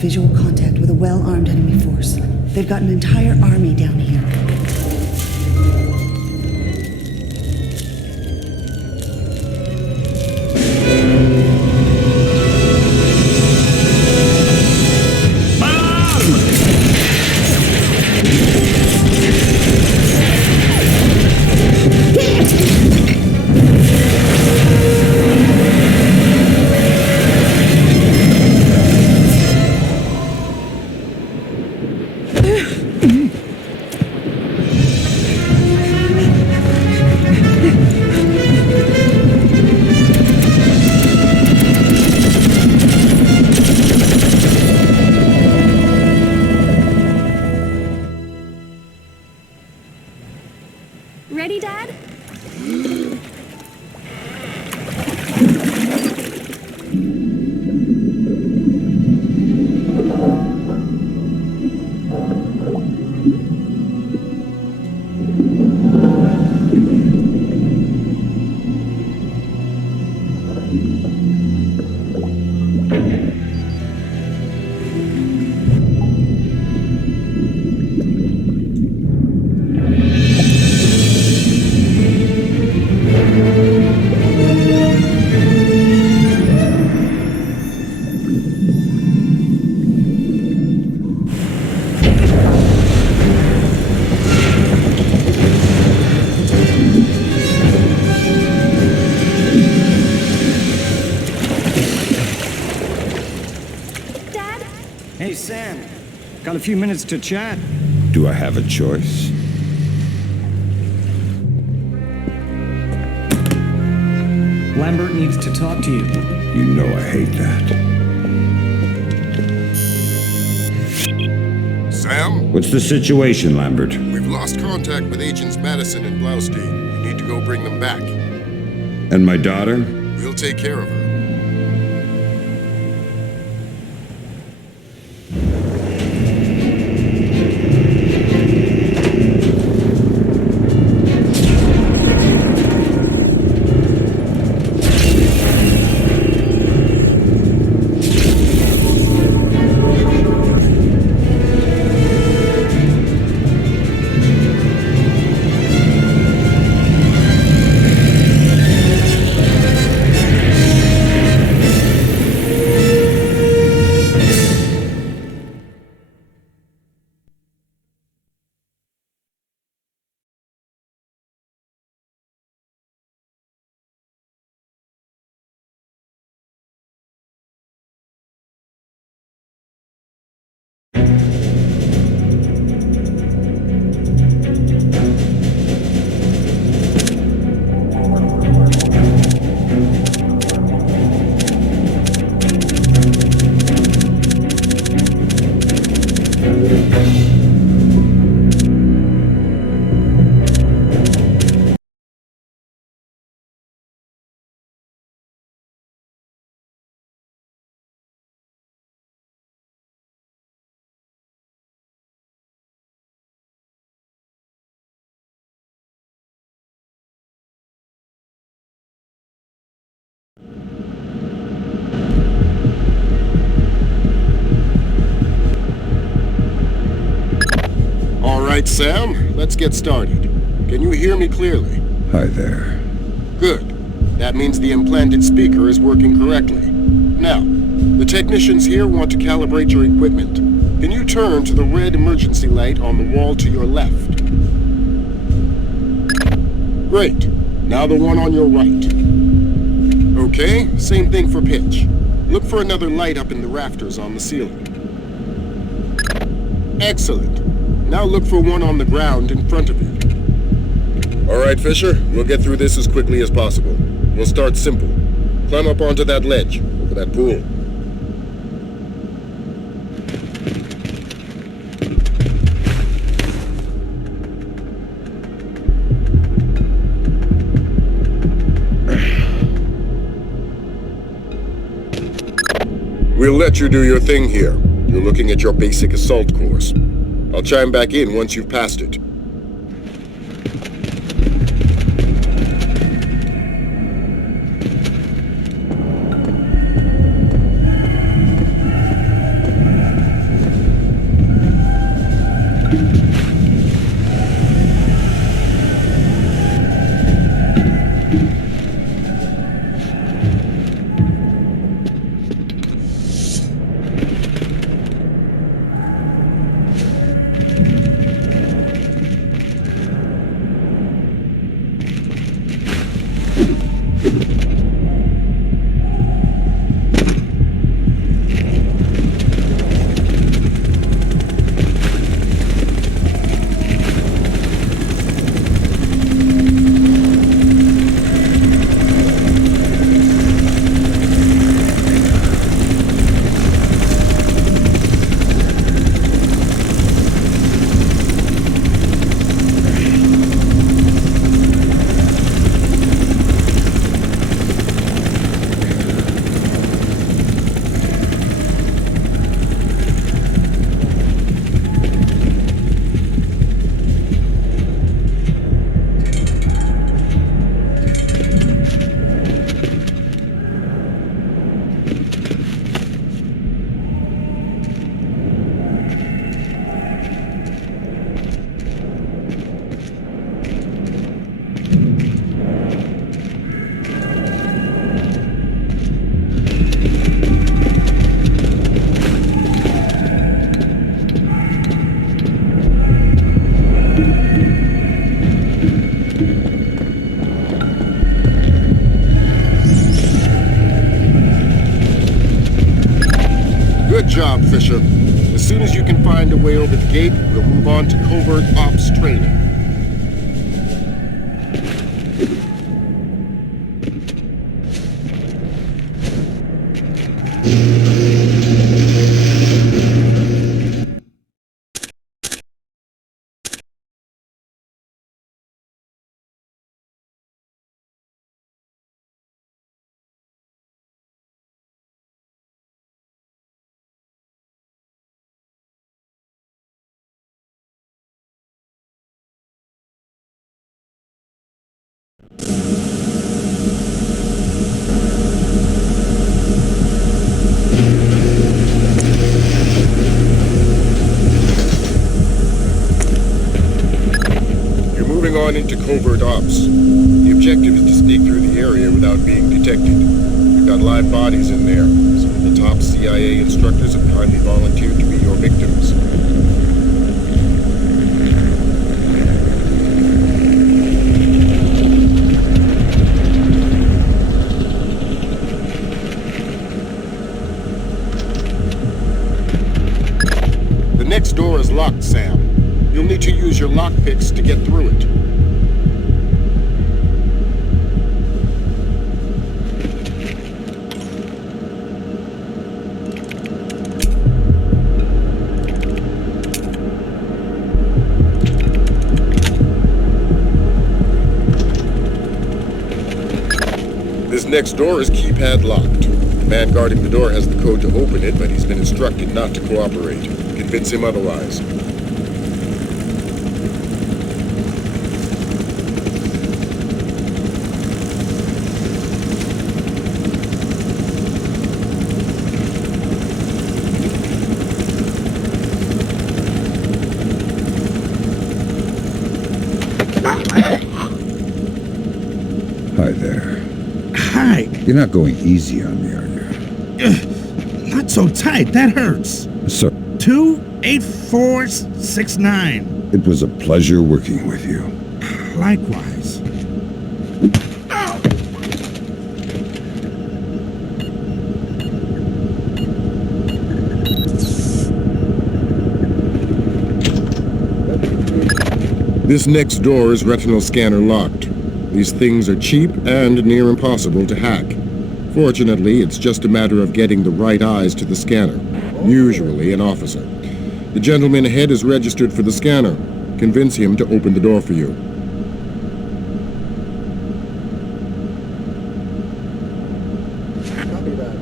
Visual contact with a well-armed enemy force. They've got an entire army down here. Ready, Dad? Hey, Sam. Got a few minutes to chat? Do I have a choice? Lambert needs to talk to you. You know I hate that. Sam? What's the situation, Lambert? We've lost contact with Agents Madison and Blaustein. You need to go bring them back. And my daughter? We'll take care of her. Sam. Let's get started. Can you hear me clearly? Hi there. Good. That means the implanted speaker is working correctly. Now, the technicians here want to calibrate your equipment. Can you turn to the red emergency light on the wall to your left? Great. Now the one on your right. Okay, same thing for pitch. Look for another light up in the rafters on the ceiling. Excellent. Now look for one on the ground in front of you. All right, Fisher. We'll get through this as quickly as possible. We'll start simple. Climb up onto that ledge, over that pool. We'll let you do your thing here. You're looking at your basic assault course. I'll chime back in once you've passed it. Good job, Fisher. As soon as you can find a way over the gate, we'll move on to covert ops training. On into covert ops. The objective is to sneak through the area without being detected. We've got live bodies in there. Some of the top CIA instructors have kindly volunteered to be your victims. The next door is locked, Sam. You'll need to use your lockpicks to get through it. This next door is keypad locked. The man guarding the door has the code to open it, but he's been instructed not to cooperate. Convince him otherwise. You're not going easy on me, are you? Not so tight, that hurts. Sir, 28469. it was a pleasure working with you. Likewise. This next door is retinal scanner locked. These things are cheap and near impossible to hack. Fortunately, it's just a matter of getting the right eyes to the scanner, usually an officer. The gentleman ahead is registered for the scanner. Convince him to open the door for you. Copy that.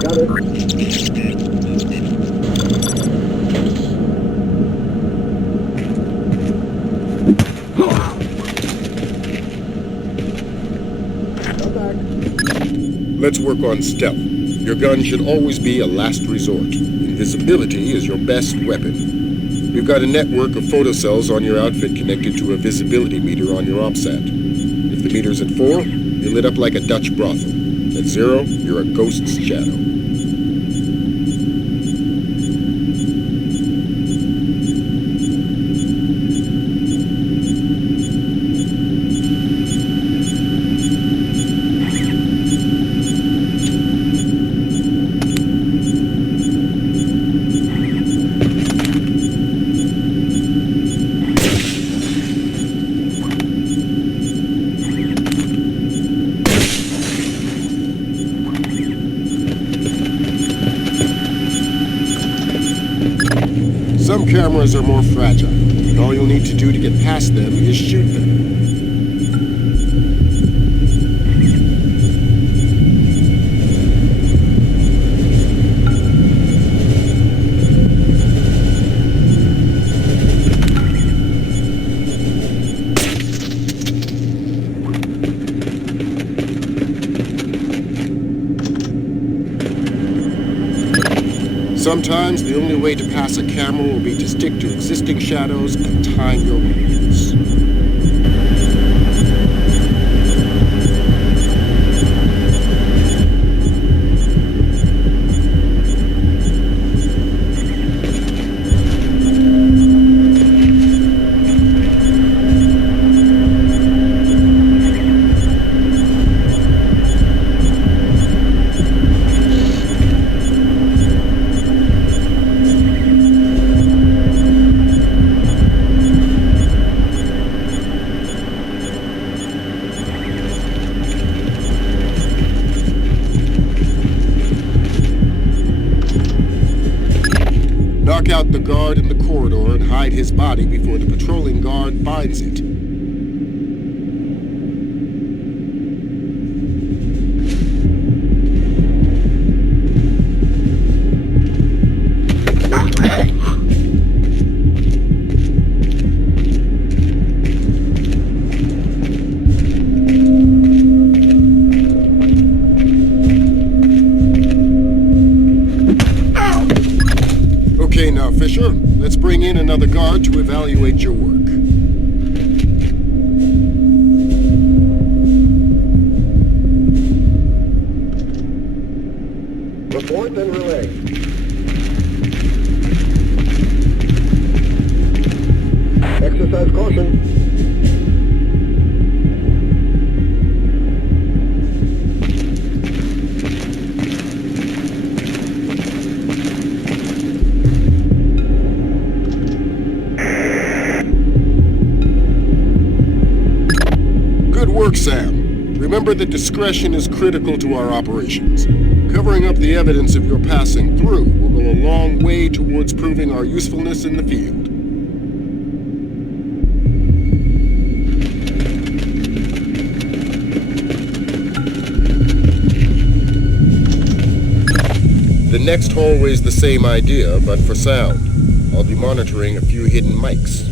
Got it. Come back. Let's work on stealth. Your gun should always be a last resort. Invisibility is your best weapon. We've got a network of photocells on your outfit connected to a visibility meter on your OPSAT. If the meter's at 4, you're lit up like a Dutch brothel. At 0, you're a ghost's shadow. Some cameras are more fragile, and all you'll need to do to get past them is shoot them. Sometimes the only way to pass a camera will be to stick to existing shadows and time your moves. Knock out the guard in the corridor and hide his body before the patrolling guard finds it. Okay now, Fisher, let's bring in another guard to evaluate your work. Report and relay. Exercise caution. Work, Sam. Remember that discretion is critical to our operations. Covering up the evidence of your passing through will go a long way towards proving our usefulness in the field. The next hallway's the same idea, but for sound. I'll be monitoring a few hidden mics.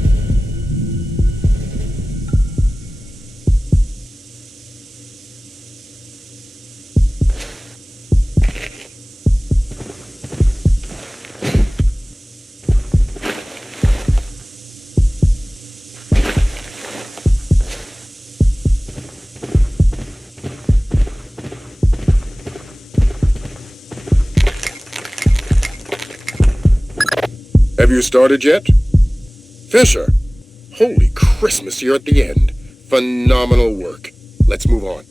Have you started yet? Fisher! Holy Christmas, you're at the end. Phenomenal work. Let's move on.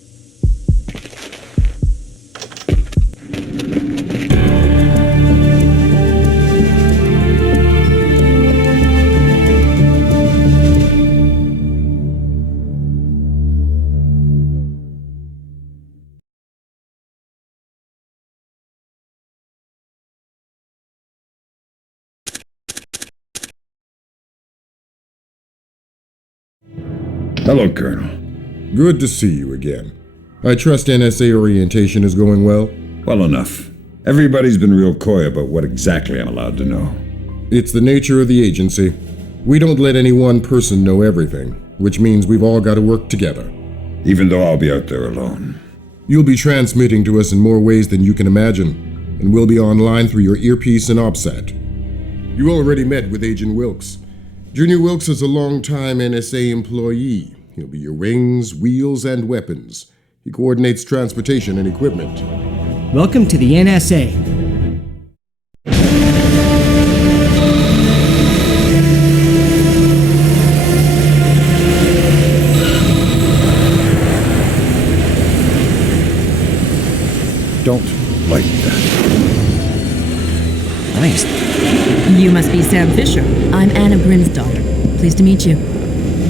Hello, Colonel. Good to see you again. I trust NSA orientation is going well? Well enough. Everybody's been real coy about what exactly I'm allowed to know. It's the nature of the agency. We don't let any one person know everything, which means we've all got to work together. Even though I'll be out there alone. You'll be transmitting to us in more ways than you can imagine, and we'll be online through your earpiece and OPSAT. You already met with Agent Wilkes. Junior Wilkes is a long-time NSA employee. He'll be your wings, wheels, and weapons. He coordinates transportation and equipment. Welcome to the NSA. Don't like that. Nice. You must be Sam Fisher. I'm Anna Brinsdall. Pleased to meet you.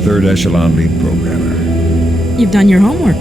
Third echelon lead programmer. You've done your homework.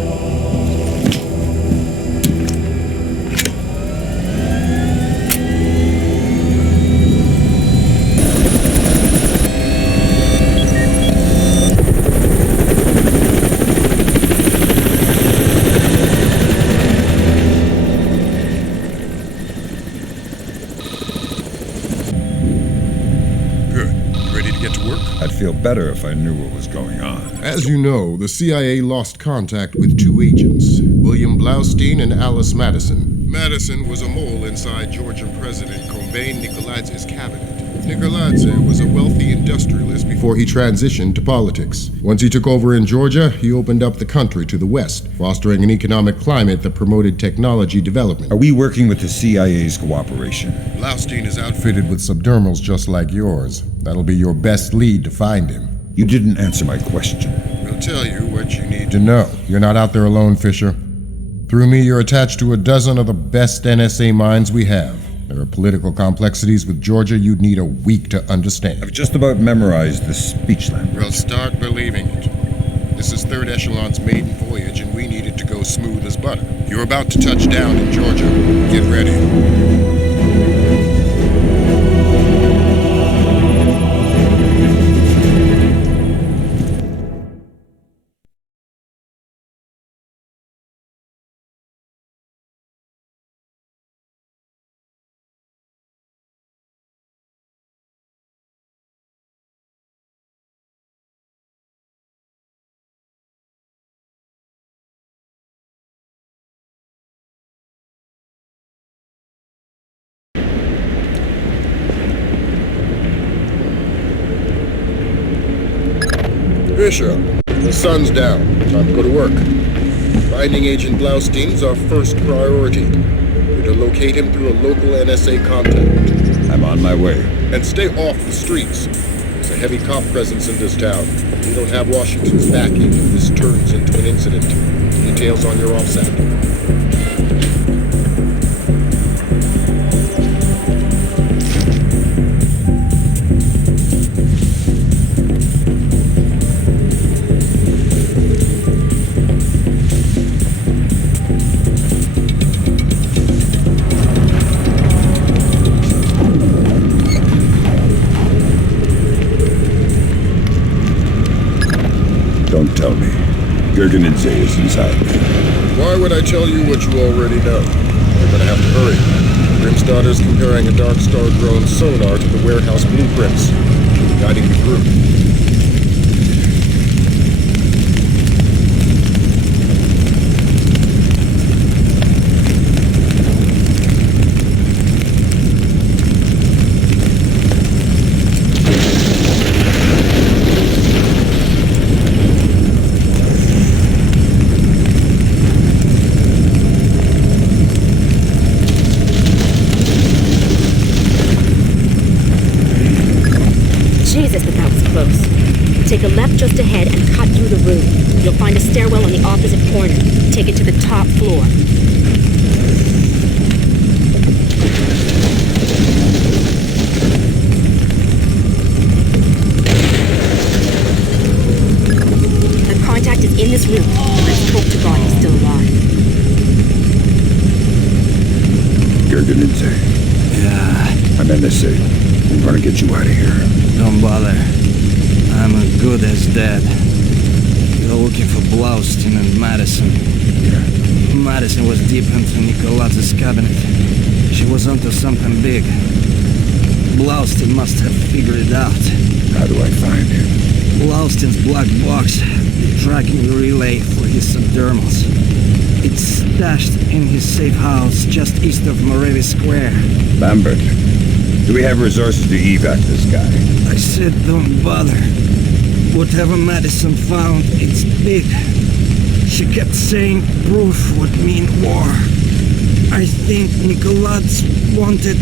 I'd feel better if I knew what was going on. As you know, the CIA lost contact with two agents, William Blaustein and Alice Madison. Madison was a mole inside Georgian President Kombain Nikoladze's cabinet. Nikoladze was a wealthy industrialist before he transitioned to politics. Once he took over in Georgia, he opened up the country to the west, fostering an economic climate that promoted technology development. Are we working with the CIA's cooperation? Blaustein is outfitted with subdermals just like yours. That'll be your best lead to find him. You didn't answer my question. We'll tell you what you need to know. You're not out there alone, Fisher. Through me, you're attached to a dozen of the best NSA minds we have. There are political complexities with Georgia you'd need a week to understand. I've just about memorized the speech language. Well, start believing it. This is Third Echelon's maiden voyage, and we need it to go smooth as butter. You're about to touch down in Georgia. Get ready. Fisher, the sun's down. Time to go to work. Finding Agent Blaustein's our first priority. We're to locate him through a local NSA contact. I'm on my way. And stay off the streets. There's a heavy cop presence in this town. We don't have Washington's backing if this turns into an incident. Details on your offset. Don't tell me. Gergenidze is inside. Why would I tell you what you already know? You're gonna have to hurry. Grimstarter's comparing a Dark Star drone sonar to the warehouse blueprints. She'll be guiding me through. Take a left just ahead and cut through the room. You'll find a stairwell on the opposite corner. Take it to the top floor. The contact is in this room. Let's hope to God he's still alive. Kalinatek. Yeah, I'm NTSC. I'm gonna get you out of here. don't bother. I'm as good as dead. You're looking for Blaustein and Madison. Yeah. Madison was deep into Nicolat's cabinet. She was onto something big. Blaustein must have figured it out. How do I find him? Blaustein's black box, the tracking relay for his subdermals. It's stashed in his safe house just east of Moravi Square. Lambert, do we have resources to evac this guy? I said don't bother. Whatever Madison found, it's big. She kept saying proof would mean war. I think Nicolas wanted...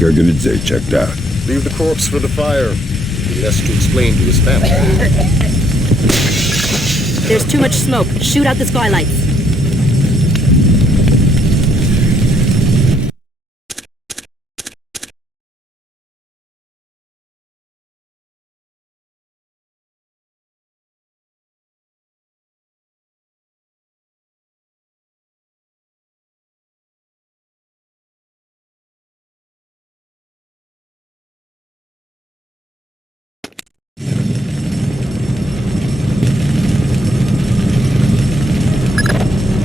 Kalinatek checked out. Leave the corpse for the fire. He has to explain to his family. There's too much smoke. Shoot out the skylights.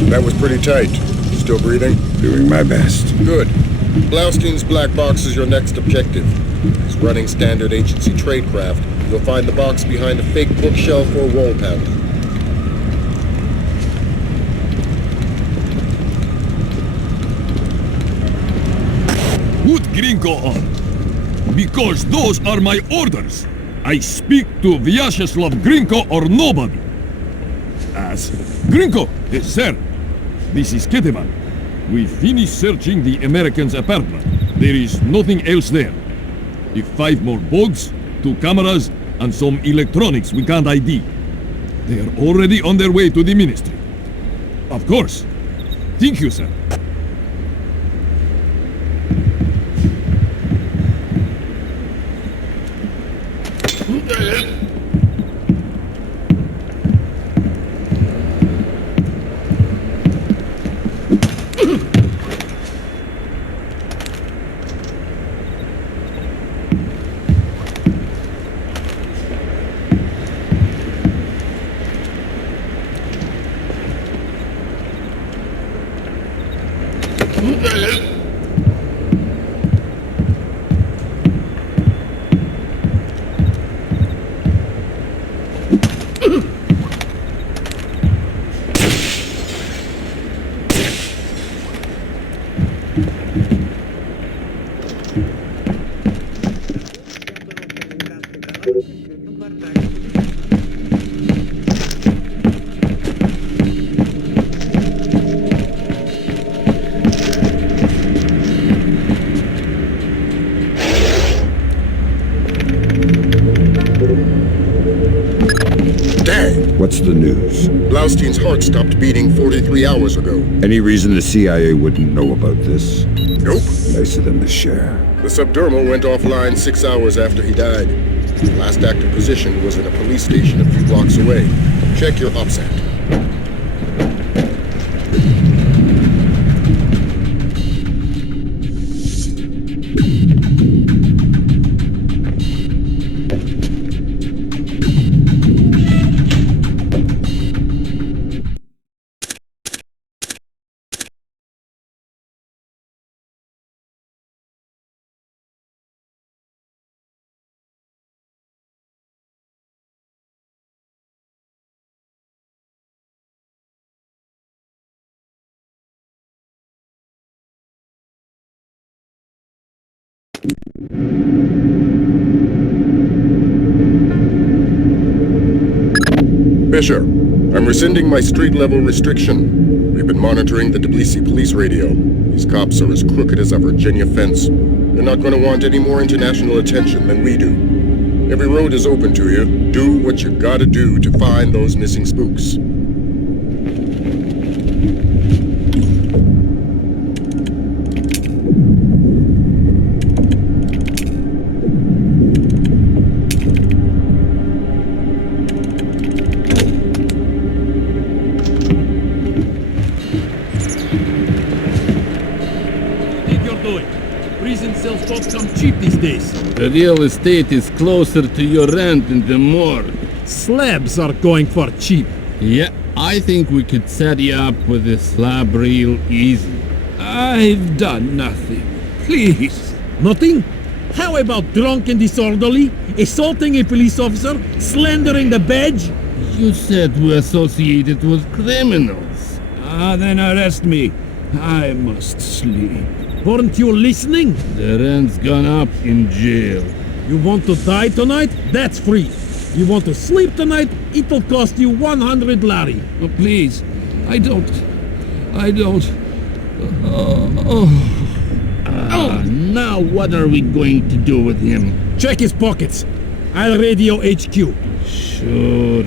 That was pretty tight. Still breathing? Doing my best. Good. Blaustein's black box is your next objective. He's running standard agency tradecraft. You'll find the box behind a fake bookshelf or wall panel. Put Gringo on. Because those are my orders. I speak to Vyacheslav Gringo or nobody. As Gringo, yes, sir. This is Ketevan. We finished searching the American's apartment. There is nothing else there. If 5 more bugs, 2 cameras, and some electronics we can't ID. They are already on their way to the Ministry. Of course. Thank you, sir. What's the news? Blaustein's heart stopped beating 43 hours ago. Any reason the CIA wouldn't know about this? Nope. Nice of them to share. The subdermal went offline 6 hours after he died. The last active position was in a police station a few blocks away. Check your OPSAT. Fisher, I'm rescinding my street-level restriction. We've been monitoring the Tbilisi police radio. These cops are as crooked as a Virginia fence. You're not going to want any more international attention than we do. Every road is open to you. Do what you gotta do to find those missing spooks. Prison cells don't come cheap these days. The real estate is closer to your rent than the morgue. Slabs are going for cheap. Yeah, I think we could set you up with a slab real easy. I've done nothing. Please. Nothing? How about drunk and disorderly, assaulting a police officer, slandering the badge? You said we're associated with criminals. Then arrest me. I must sleep. Weren't you listening? The rent's gone up in jail. You want to die tonight? That's free. You want to sleep tonight? It'll cost you 100 lari. Oh, please. I don't. Now what are we going to do with him? Check his pockets. I'll radio HQ. Sure.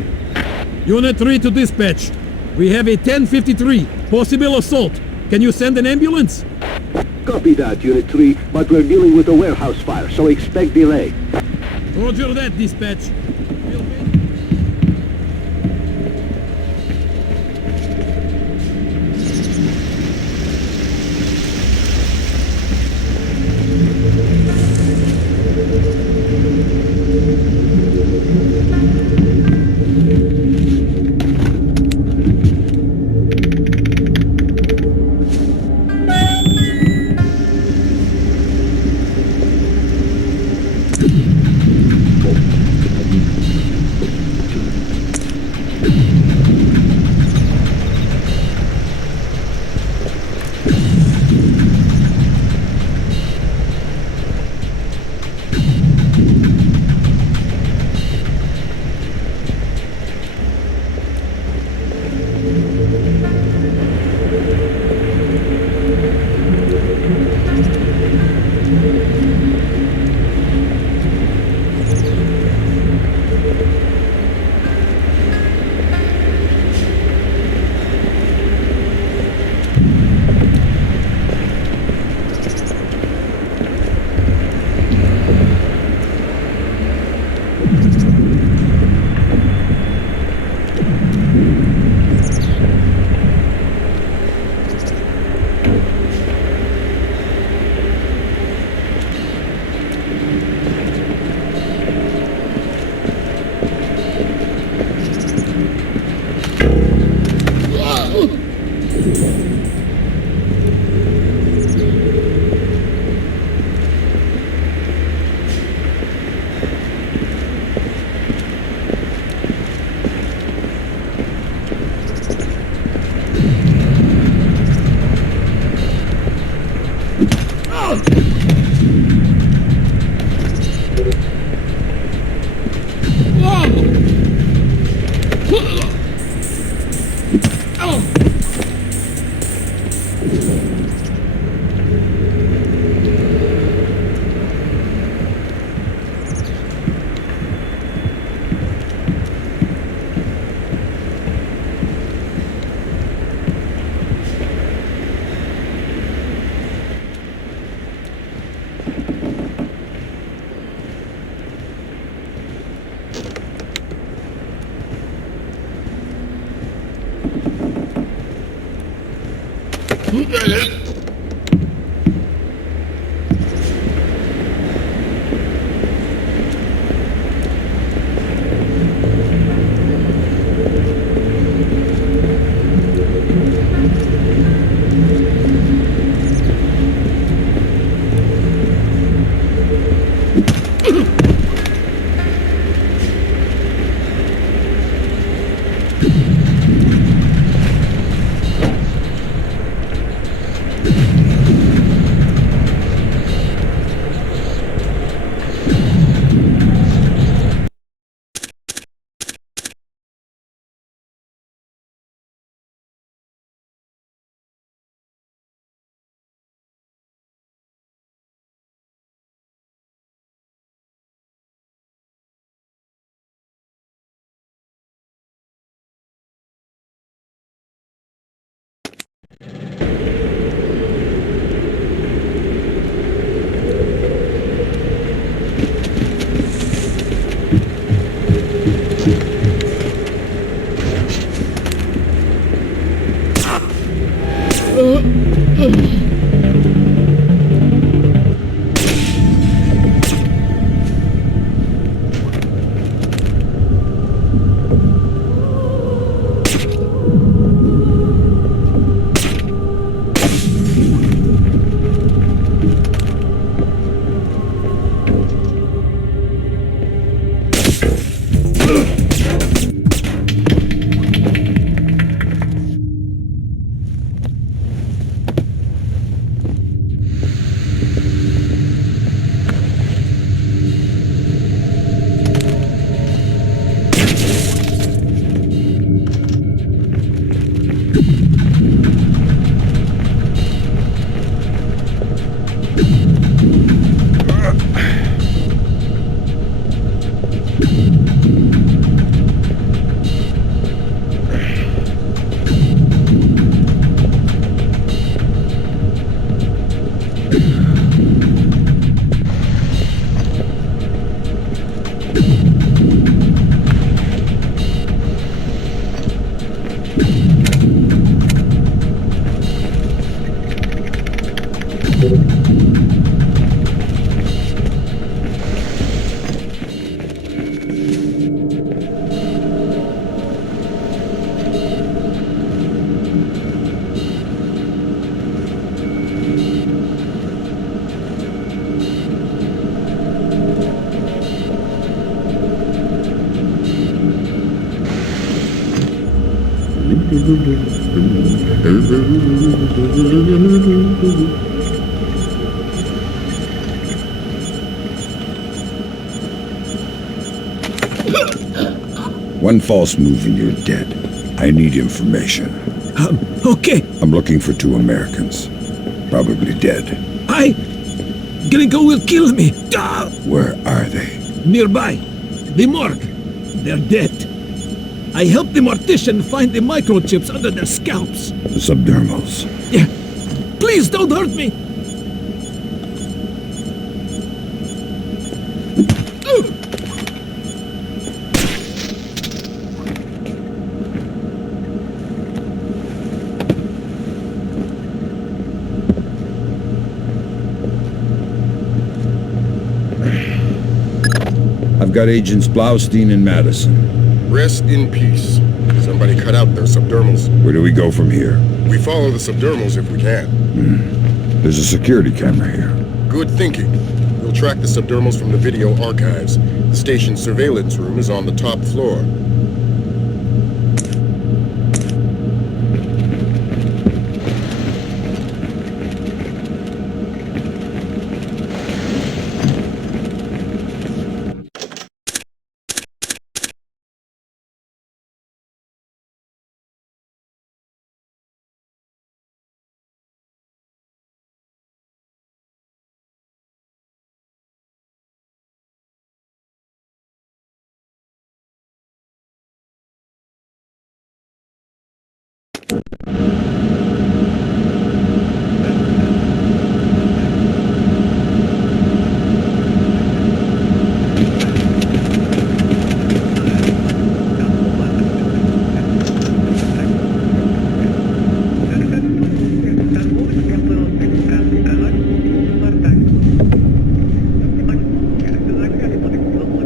Unit 3 to dispatch. We have a 1053, possible assault. Can you send an ambulance? Copy that, Unit 3, but we're dealing with a warehouse fire, so expect delay. Roger that, dispatch. One false move and you're dead. I need information. Okay. I'm looking for 2 Americans. Probably dead. Gringo will kill me. Where are they? Nearby. The morgue. They're dead. I helped the mortician find the microchips under their scalps. The subdermals. Yeah. Please don't hurt me. I've got Agents Blaustein and Madison. Rest in peace. Somebody cut out their subdermals. Where do we go from here? We follow the subdermals if we can. There's a security camera here. Good thinking. We'll track the subdermals from the video archives. The station's surveillance room is on the top floor.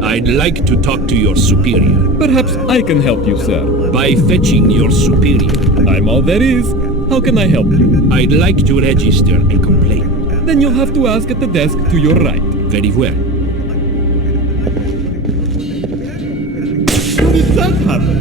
I'd like to talk to your superior. Perhaps I can help you, sir. By fetching your superior. I'm all there is. How can I help you? I'd like to register a complaint. Then you'll have to ask at the desk to your right. Very well. How did that happen?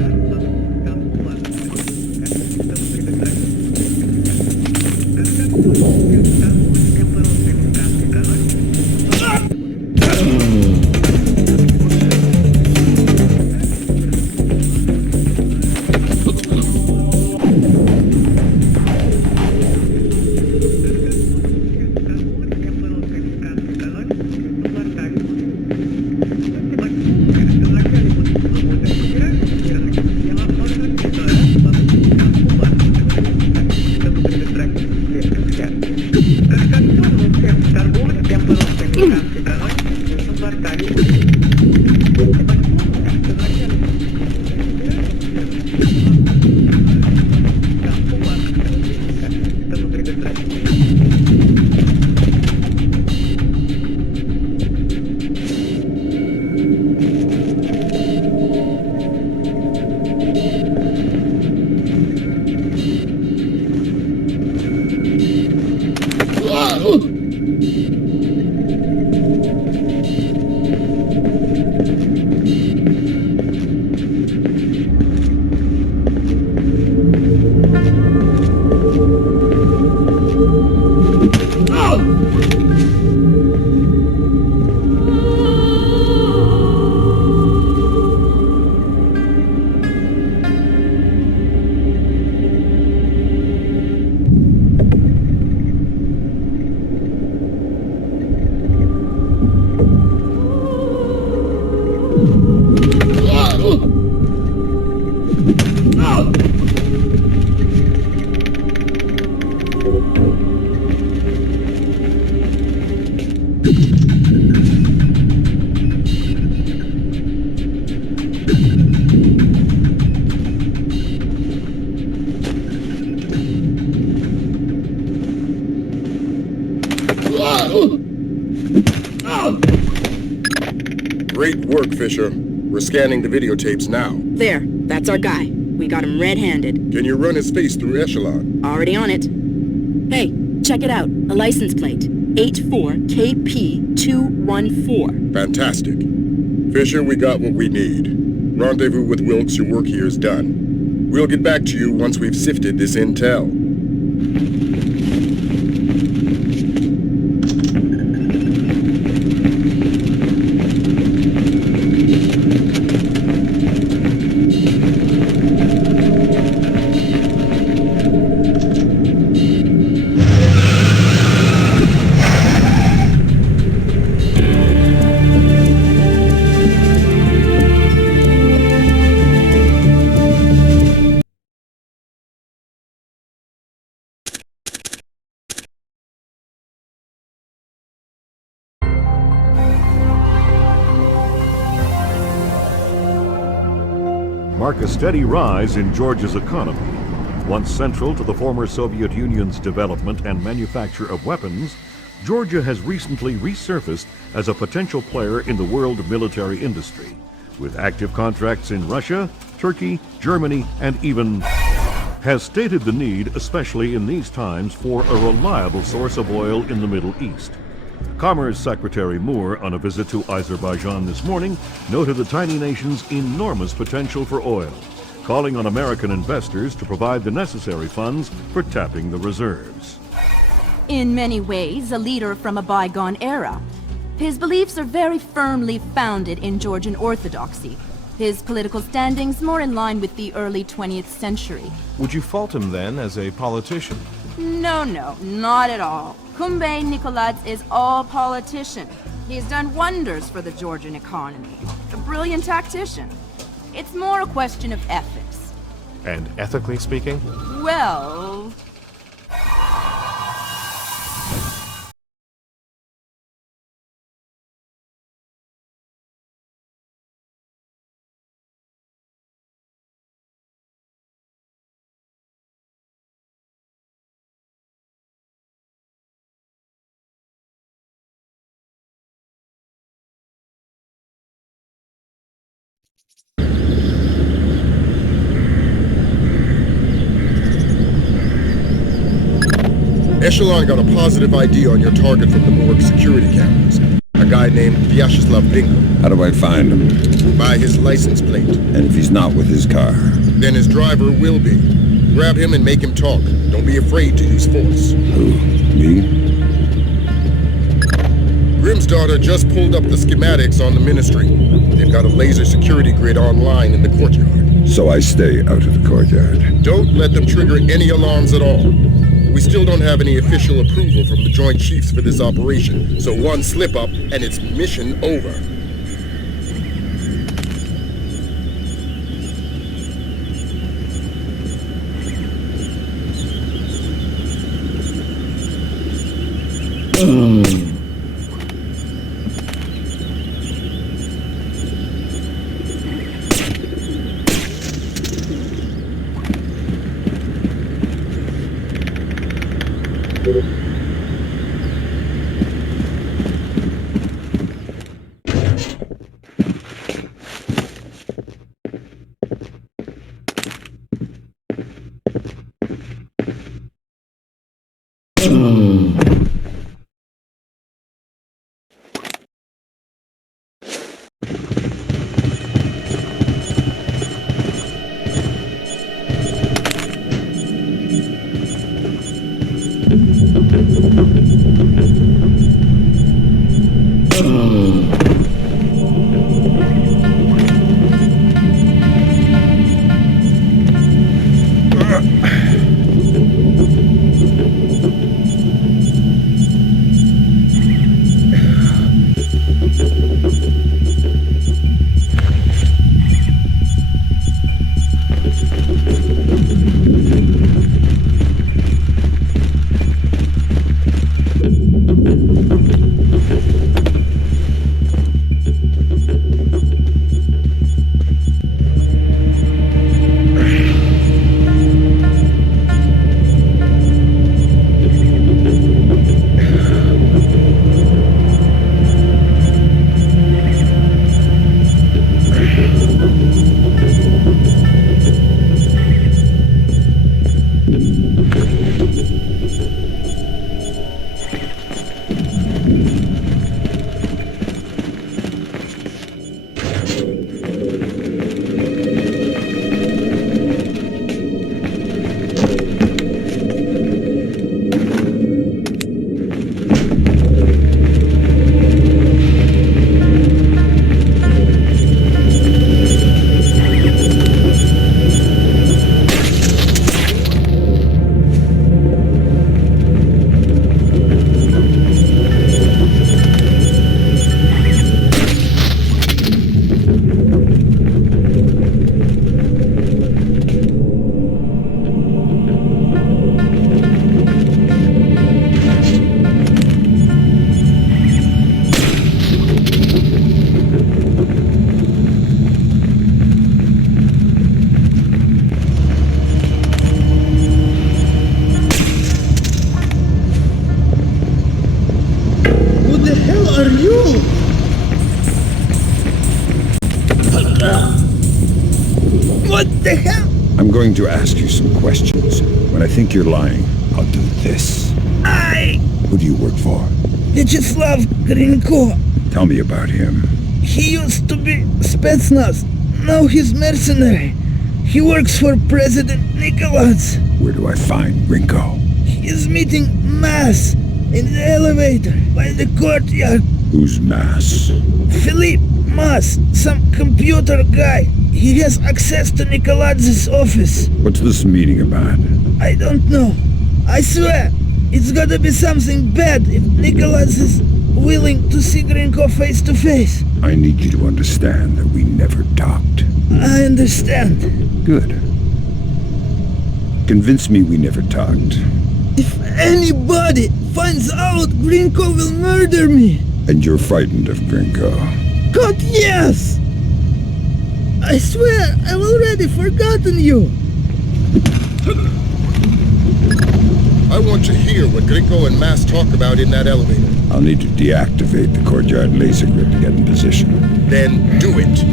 Great work, Fisher. We're scanning the videotapes now. There, that's our guy. We got him red-handed. Can you run his face through Echelon? Already on it. Hey, check it out. A license plate. 84KP214. Fantastic. Fisher, we got what we need. Rendezvous with Wilkes, your work here is done. We'll get back to you once we've sifted this intel. Mark a steady rise in Georgia's economy. Once central to the former Soviet Union's development and manufacture of weapons, Georgia has recently resurfaced as a potential player in the world military industry, with active contracts in Russia, Turkey, Germany, and even has stated the need, especially in these times, for a reliable source of oil in the Middle East. Commerce Secretary Moore, on a visit to Azerbaijan this morning, noted the tiny nation's enormous potential for oil, calling on American investors to provide the necessary funds for tapping the reserves. In many ways, a leader from a bygone era. His beliefs are very firmly founded in Georgian orthodoxy. His political standings more in line with the early 20th century. Would you fault him then as a politician? No, not at all. Kumbay Nikolaidze is all politician. He's done wonders for the Georgian economy. A brilliant tactician. It's more a question of ethics. And ethically speaking? Well... Echelon got a positive ID on your target from the Mouke security cameras. A guy named Vyacheslav Grinko. How do I find him? By his license plate. And if he's not with his car? Then his driver will be. Grab him and make him talk. Don't be afraid to use force. Who? Me? Grimm's daughter just pulled up the schematics on the Ministry. They've got a laser security grid online in the courtyard. So I stay out of the courtyard. Don't let them trigger any alarms at all. We still don't have any official approval from the Joint Chiefs for this operation, so one slip-up and it's mission over. going to ask you some questions. When I think you're lying, I'll do this. Who do you work for? Vyacheslav Grinko. Tell me about him. He used to be Spetsnaz. Now he's mercenary. He works for President Nikolaz. Where do I find Grinko? He's meeting Mass in the elevator by the courtyard. Who's Mass? Philippe Mass, some computer guy. He has access to Nikolaz's office. What's this meeting about? I don't know. I swear, it's gotta be something bad if Nikolaz is willing to see Grinko face to face. I need you to understand that we never talked. I understand. Good. Convince me we never talked. If anybody finds out, Grinko will murder me. And you're frightened of Grinko? God, yes! I swear, I've already forgotten you. I want to hear what Grinko and Mass talk about in that elevator. I'll need to deactivate the courtyard laser grid to get in position. Then do it.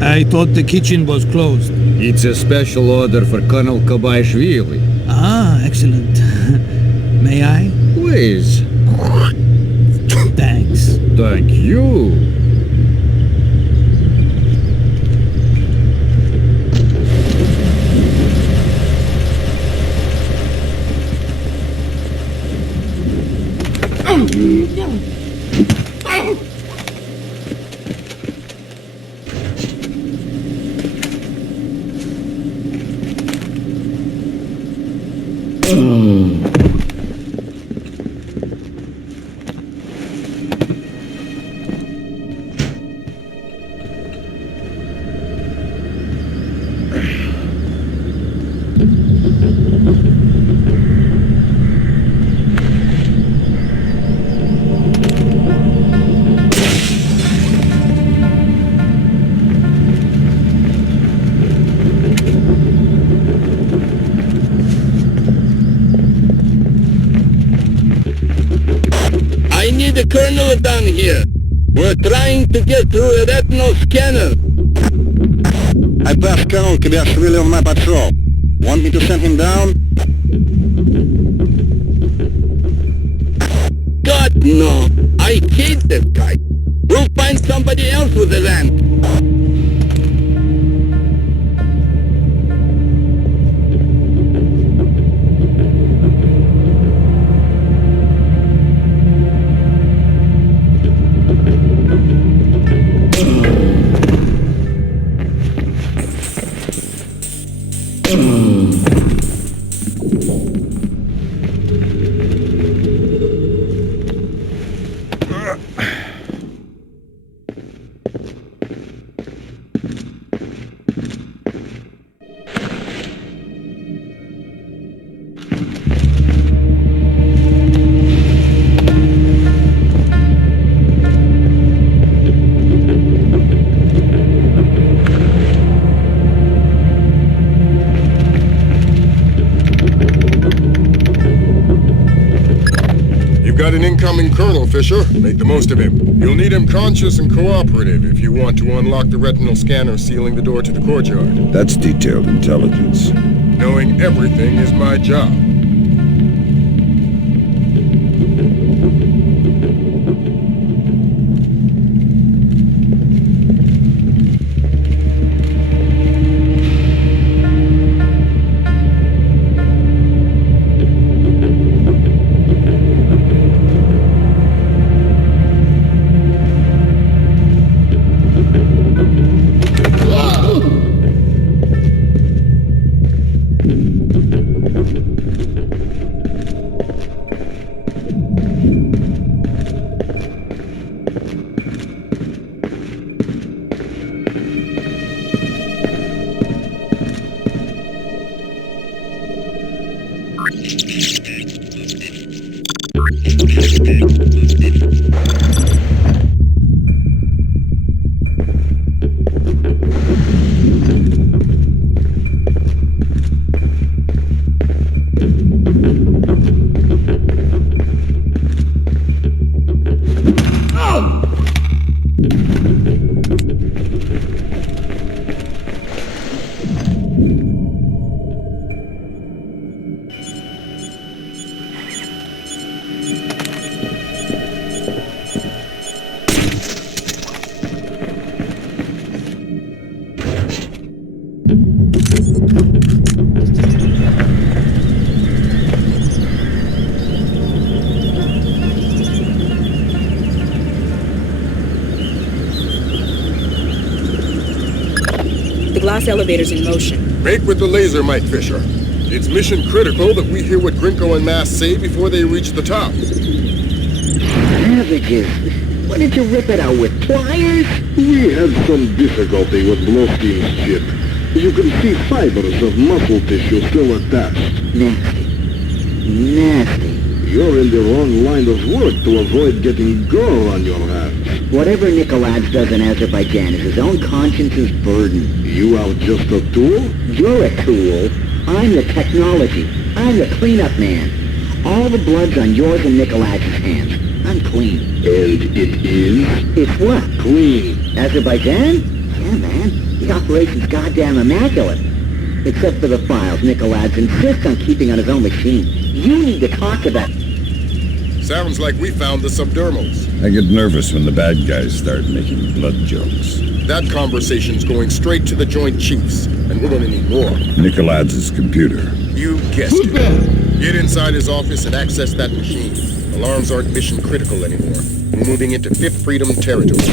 I thought the kitchen was closed. It's a special order for Colonel Kobaishvili. Ah, excellent. May I? Please. Thanks. Thank you. I need a colonel down here. We're trying to get through a retinal scanner. I passed Colonel Kobaishvili on my patrol. Want me to send him down? God, no. I hate this guy. We'll find somebody else with a ramp. got an incoming colonel, Fisher. Make the most of him. You'll need him conscious and cooperative if you want to unlock the retinal scanner sealing the door to the courtyard. That's detailed intelligence. Knowing everything is my job. The glass elevator's in motion. Make with the laser, Mike Fisher. It's mission critical that we hear what Grinko and Mass say before they reach the top. Savages! Why didn't you rip it out with pliers? We had some difficulty with Blowstein's chip. You can see fibers of muscle tissue still attached. Nasty. Nasty. You're in the wrong line of work to avoid getting gore on your hands. Whatever Nikolaj does in Azerbaijan is his own conscience's burden. You are just a tool? You're a tool. I'm the technology. I'm the cleanup man. All the blood's on yours and Nikolaj's hands. I'm clean. And it is? It's what? Clean. Azerbaijan? Yeah, man. The operation's goddamn immaculate. Except for the files Nikolaj insists on keeping on his own machine. You need to talk to that. Sounds like we found the subdermals. I get nervous when the bad guys start making blood jokes. That conversation's going straight to the Joint Chiefs, and we're gonna need more. Nikolaj's computer. You guessed it. Get inside his office and access that machine. Alarms aren't mission critical anymore. We're moving into Fifth Freedom territory.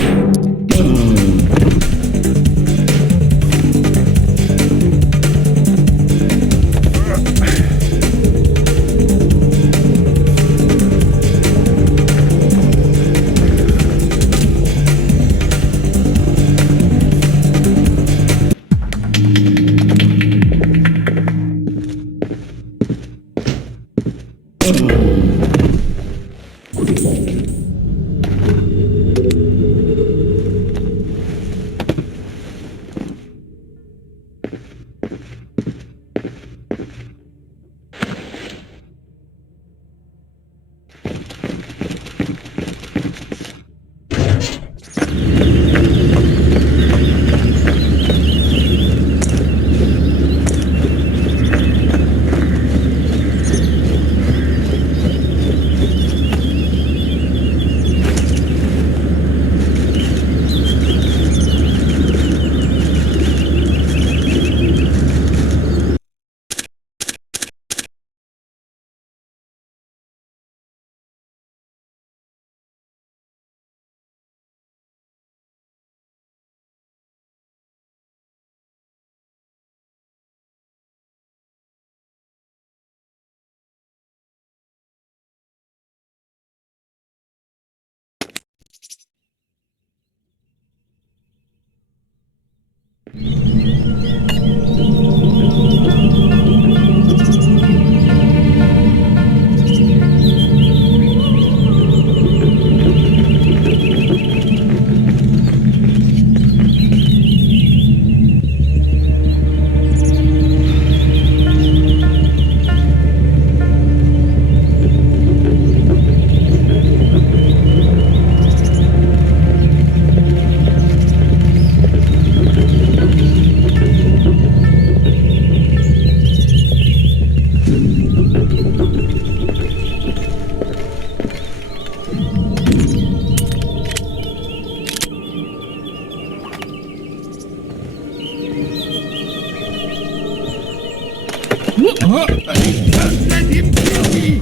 Just let him kill me!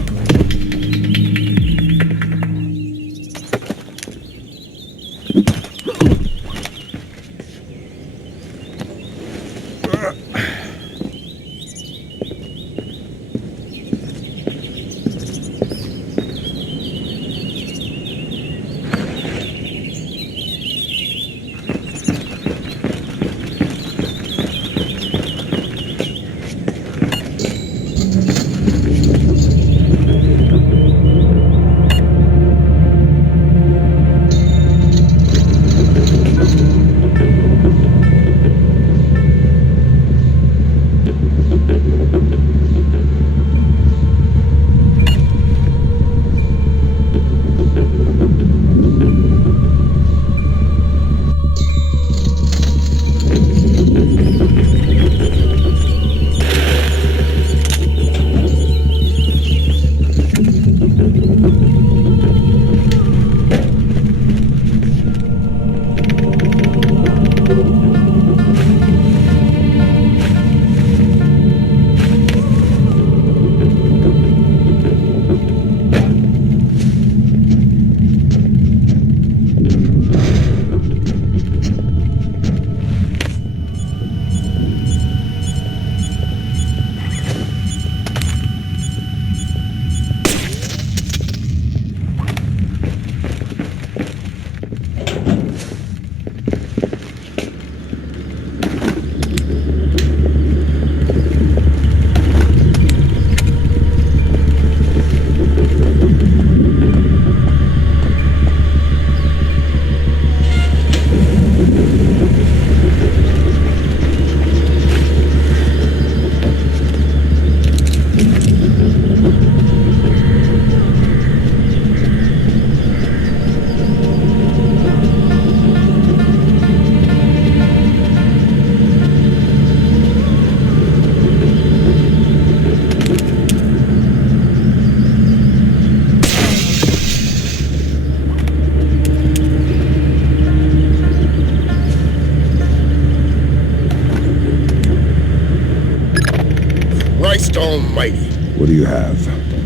Christ almighty. What do you have?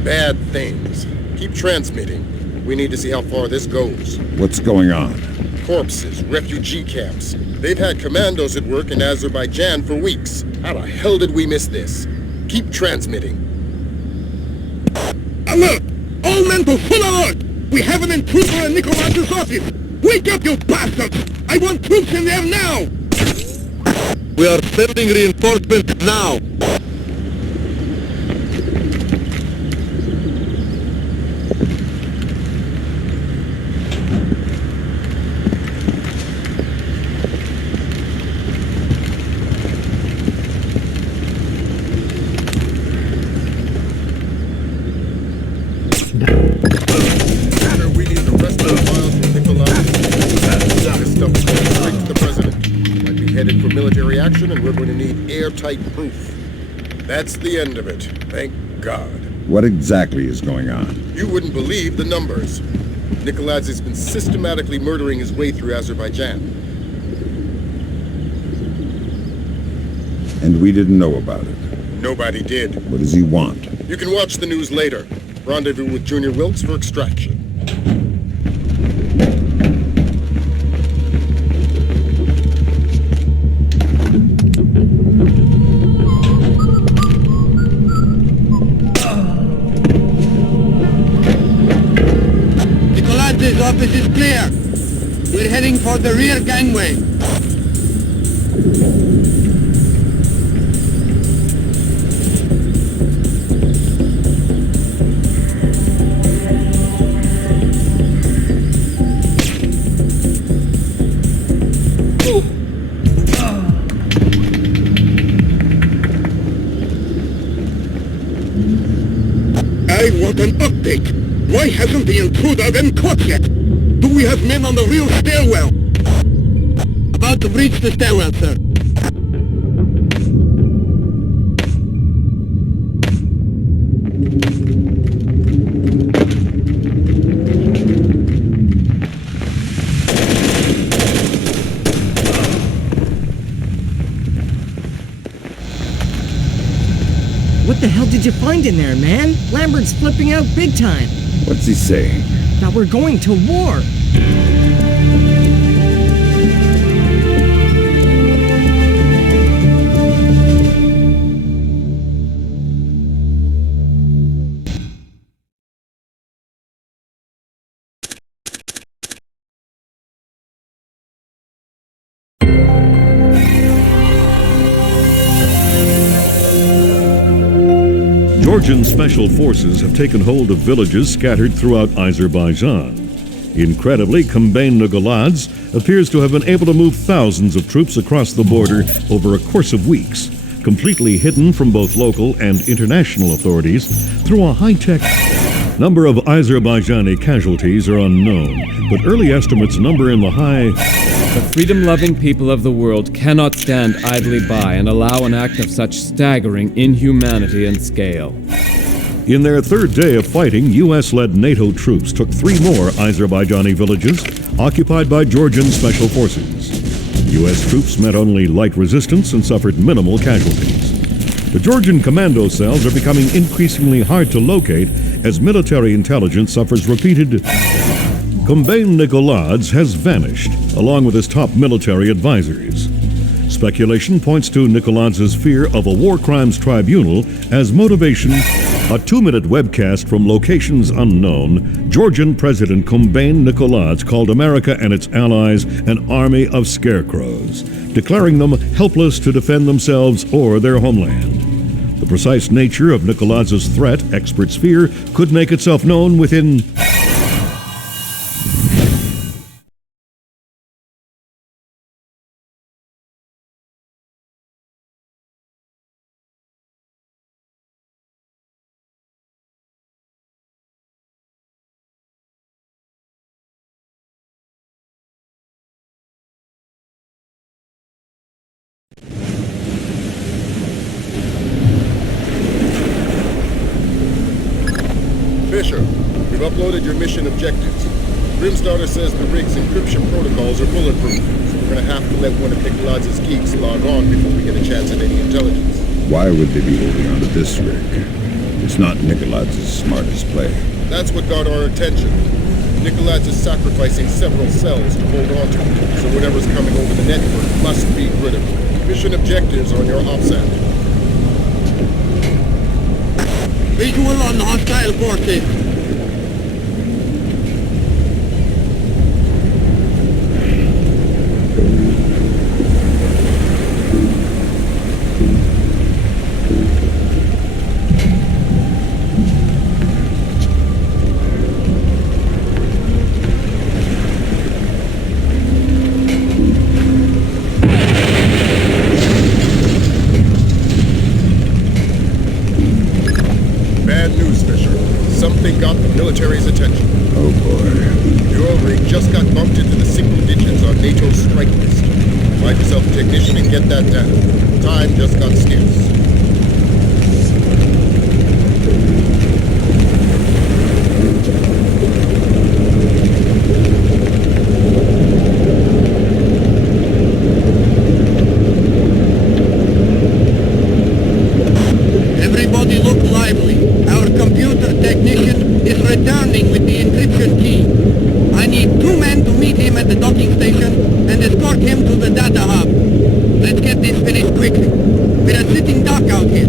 Bad things. Keep transmitting. We need to see how far this goes. What's going on? Corpses, refugee camps. They've had commandos at work in Azerbaijan for weeks. How the hell did we miss this? Keep transmitting. Alert! All men to full alert! We have an intruder in Nikolai's office! Wake up, you bastards! I want troops in there now! We are sending reinforcements now! We need the rest of the files from Nikolai. This stuff is going straight to the president. Might be headed for military action, and we're going to need airtight proof. That's the end of it. Thank God. What exactly is going on? You wouldn't believe the numbers. Nikolai has been systematically murdering his way through Azerbaijan. And we didn't know about it. Nobody did. What does he want? You can watch the news later. Rendezvous with Junior Wilkes for extraction. Nikolai's office is clear. We're heading for the rear gangway. I want an update. Why hasn't the intruder been caught yet? Do we have men on the real stairwell? About to breach the stairwell, sir. What the hell did you you find in there, man? Lambert's flipping out big time. What's he saying? That we're going to war. Georgian special forces have taken hold of villages scattered throughout Azerbaijan. Incredibly, Kombain Nagaladze appears to have been able to move thousands of troops across the border over a course of weeks, completely hidden from both local and international authorities through a high-tech. Number of Azerbaijani casualties are unknown, but early estimates number in the high. The freedom-loving people of the world cannot stand idly by and allow an act of such staggering inhumanity and scale. In their third day of fighting, U.S.-led NATO troops took 3 more Azerbaijani villages occupied by Georgian special forces. U.S. troops met only light resistance and suffered minimal casualties. The Georgian commando cells are becoming increasingly hard to locate as military intelligence suffers repeated. Kombain Nagaladze has vanished, along with his top military advisors. Speculation points to Nagaladze's fear of a war crimes tribunal as motivation. A 2-minute webcast from locations unknown, Georgian President Kombain Nagaladze called America and its allies an army of scarecrows, declaring them helpless to defend themselves or their homeland. The precise nature of Nagaladze's threat, experts fear, could make itself known within. Fisher, we've uploaded your mission objectives. Grimstarter says the rig's encryption protocols are bulletproof, so we're gonna have to let one of Nikoladze's geeks log on before we get a chance at any intelligence. Why would they be holding on to this rig? It's not Nikoladze's smartest play. That's what got our attention. Nikoladze is sacrificing several cells to hold on to, so whatever's coming over the network must be critical. Mission objectives on your OPSAT. Visual on hostile forces. Military's attention. Oh boy. Your rig just got bumped into the single digits on NATO's strike list. Find yourself a technician and get that data. Time just got scarce. Everybody look lively. Our computer technician is returning with the encryption key. I need 2 men to meet him at the docking station and escort him to the data hub. Let's get this finished quickly. We're a sitting duck out here.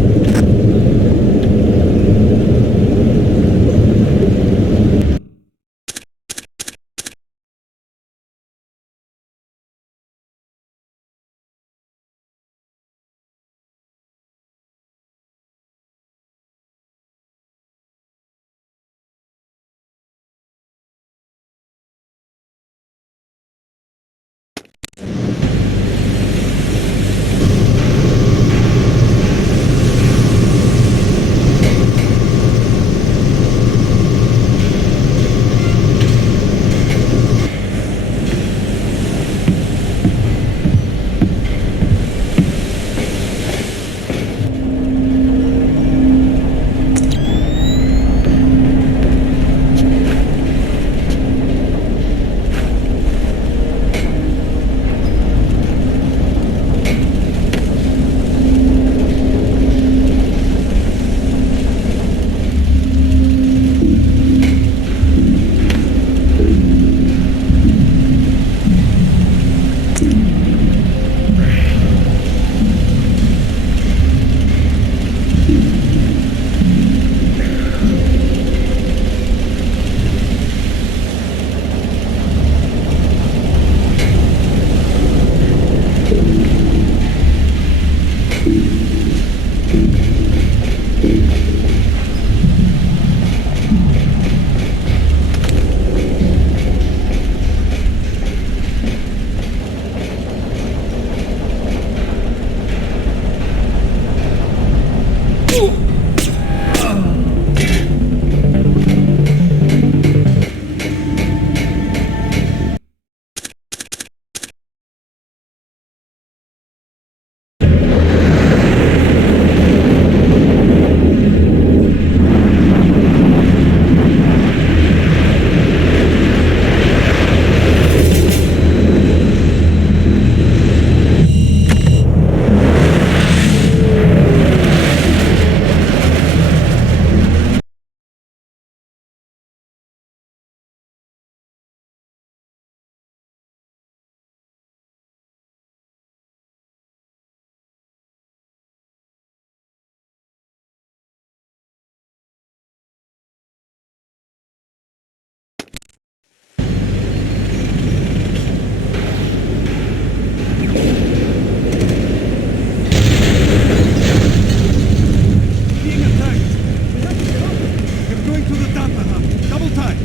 going to the data hub. Double time.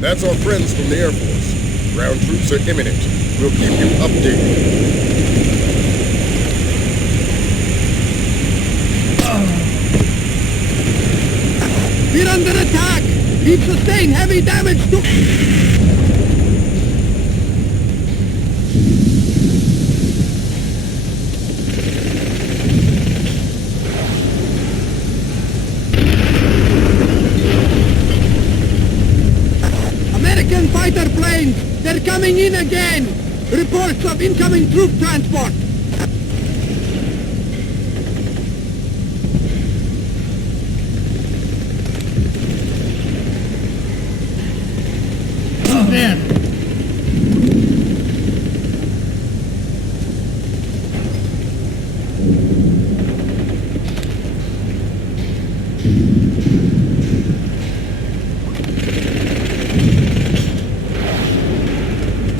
That's our friends from the Air Force. Ground troops are imminent. We'll keep you updated. We're under attack! We've sustained heavy damage to... American fighter planes! They're coming in again! Reports of incoming troop transport! There.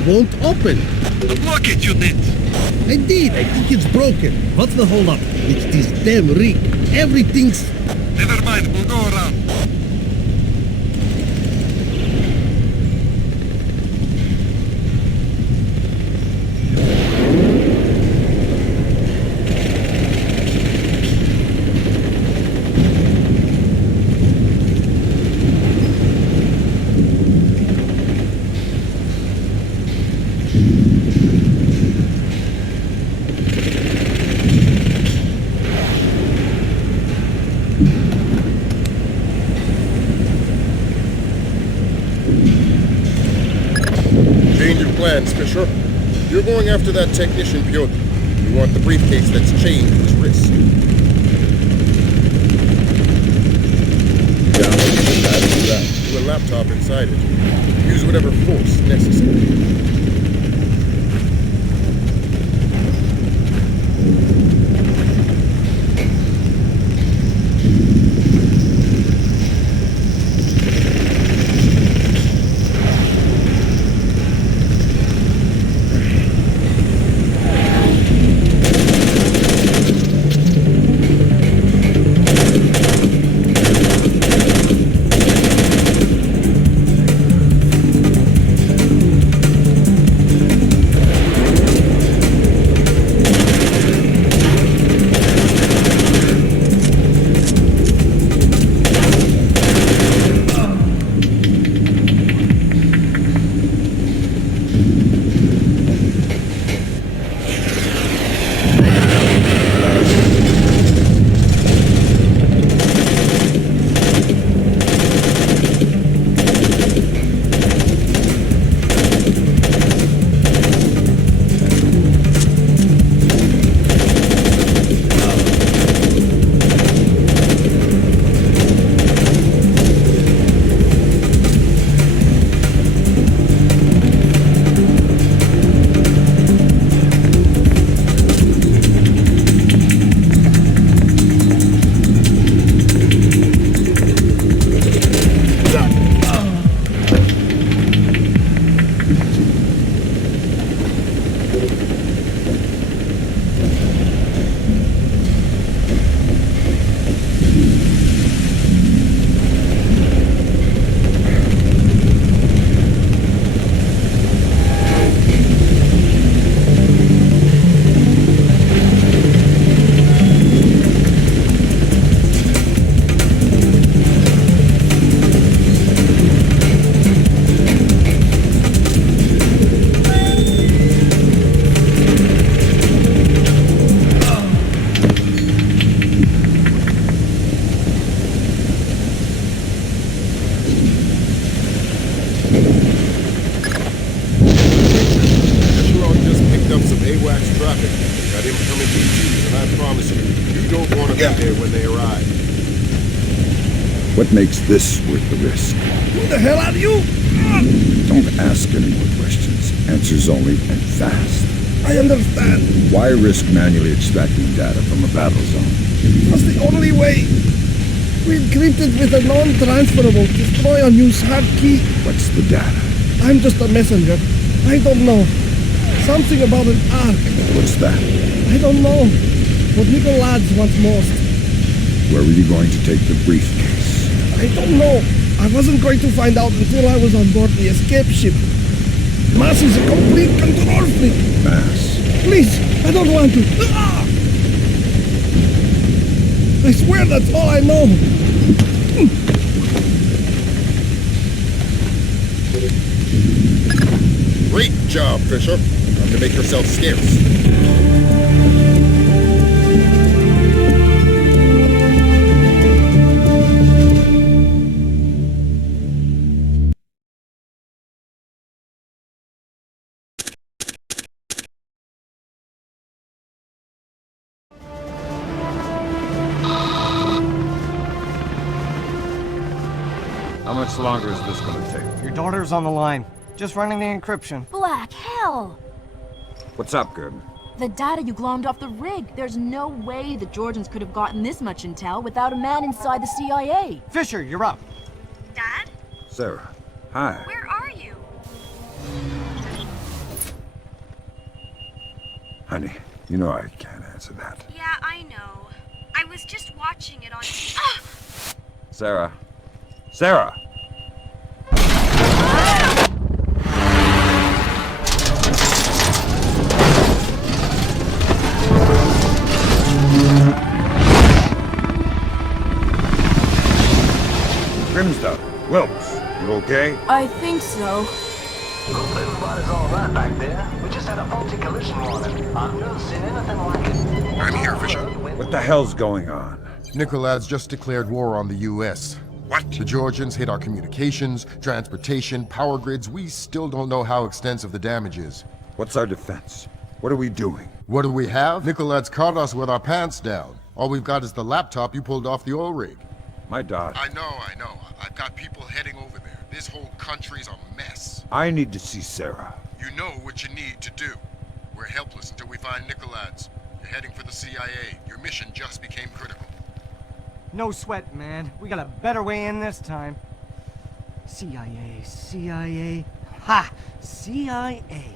Won't open. Look at you did. I did. I think it's broken. What's the hold up? It's this damn rig. Everything's... Never mind, we'll go around. Plans, Fisher. You're going after that technician, Piotr. You want the briefcase that's chained to his wrist. To a laptop inside it. Use whatever force necessary. What makes this worth the risk? Who the hell are you? Don't ask any more questions. Answers only, and fast. I understand. Why risk manually extracting data from a battle zone? That's the only way. We encrypted with a non-transferable destroy or use hard key. What's the data? I'm just a messenger. I don't know. Something about an arc. What's that? I don't know. What Nicolads wants most. Where were you going to take the briefcase? I don't know. I wasn't going to find out until I was on board the escape ship. Mass is a complete control freak. Mass? Please, I don't want to. Ah! I swear that's all I know. Great job, Fisher. Time to make yourself scarce. How much longer is this gonna take? Your daughter's on the line. Just running the encryption. Black hell! What's up, Gordon? The data you glommed off the rig. There's no way the Georgians could have gotten this much intel without a man inside the CIA. Fisher, you're up. Dad? Sarah, hi. Where are you? Honey, you know I can't answer that. Yeah, I know. I was just watching it on TV. Sarah. Sarah! Grimstone, Wilkes, you okay? I think so. Hope everybody's alright back there. We just had a faulty collision warning. I've never seen anything like it. I'm here, Fisher. What the hell's going on? Nicolad's just declared war on the U.S. What? The Georgians hit our communications, transportation, power grids. We still don't know how extensive the damage is. What's our defense? What are we doing? What do we have? Nicolad's caught us with our pants down. All we've got is the laptop you pulled off the oil rig. My daughter. I know. I've got people heading over there. This whole country's a mess. I need to see Sarah. You know what you need to do. We're helpless until we find Nicolad's. You're heading for the CIA. Your mission just became critical. No sweat, man. We got a better way in this time. CIA. Ha! CIA.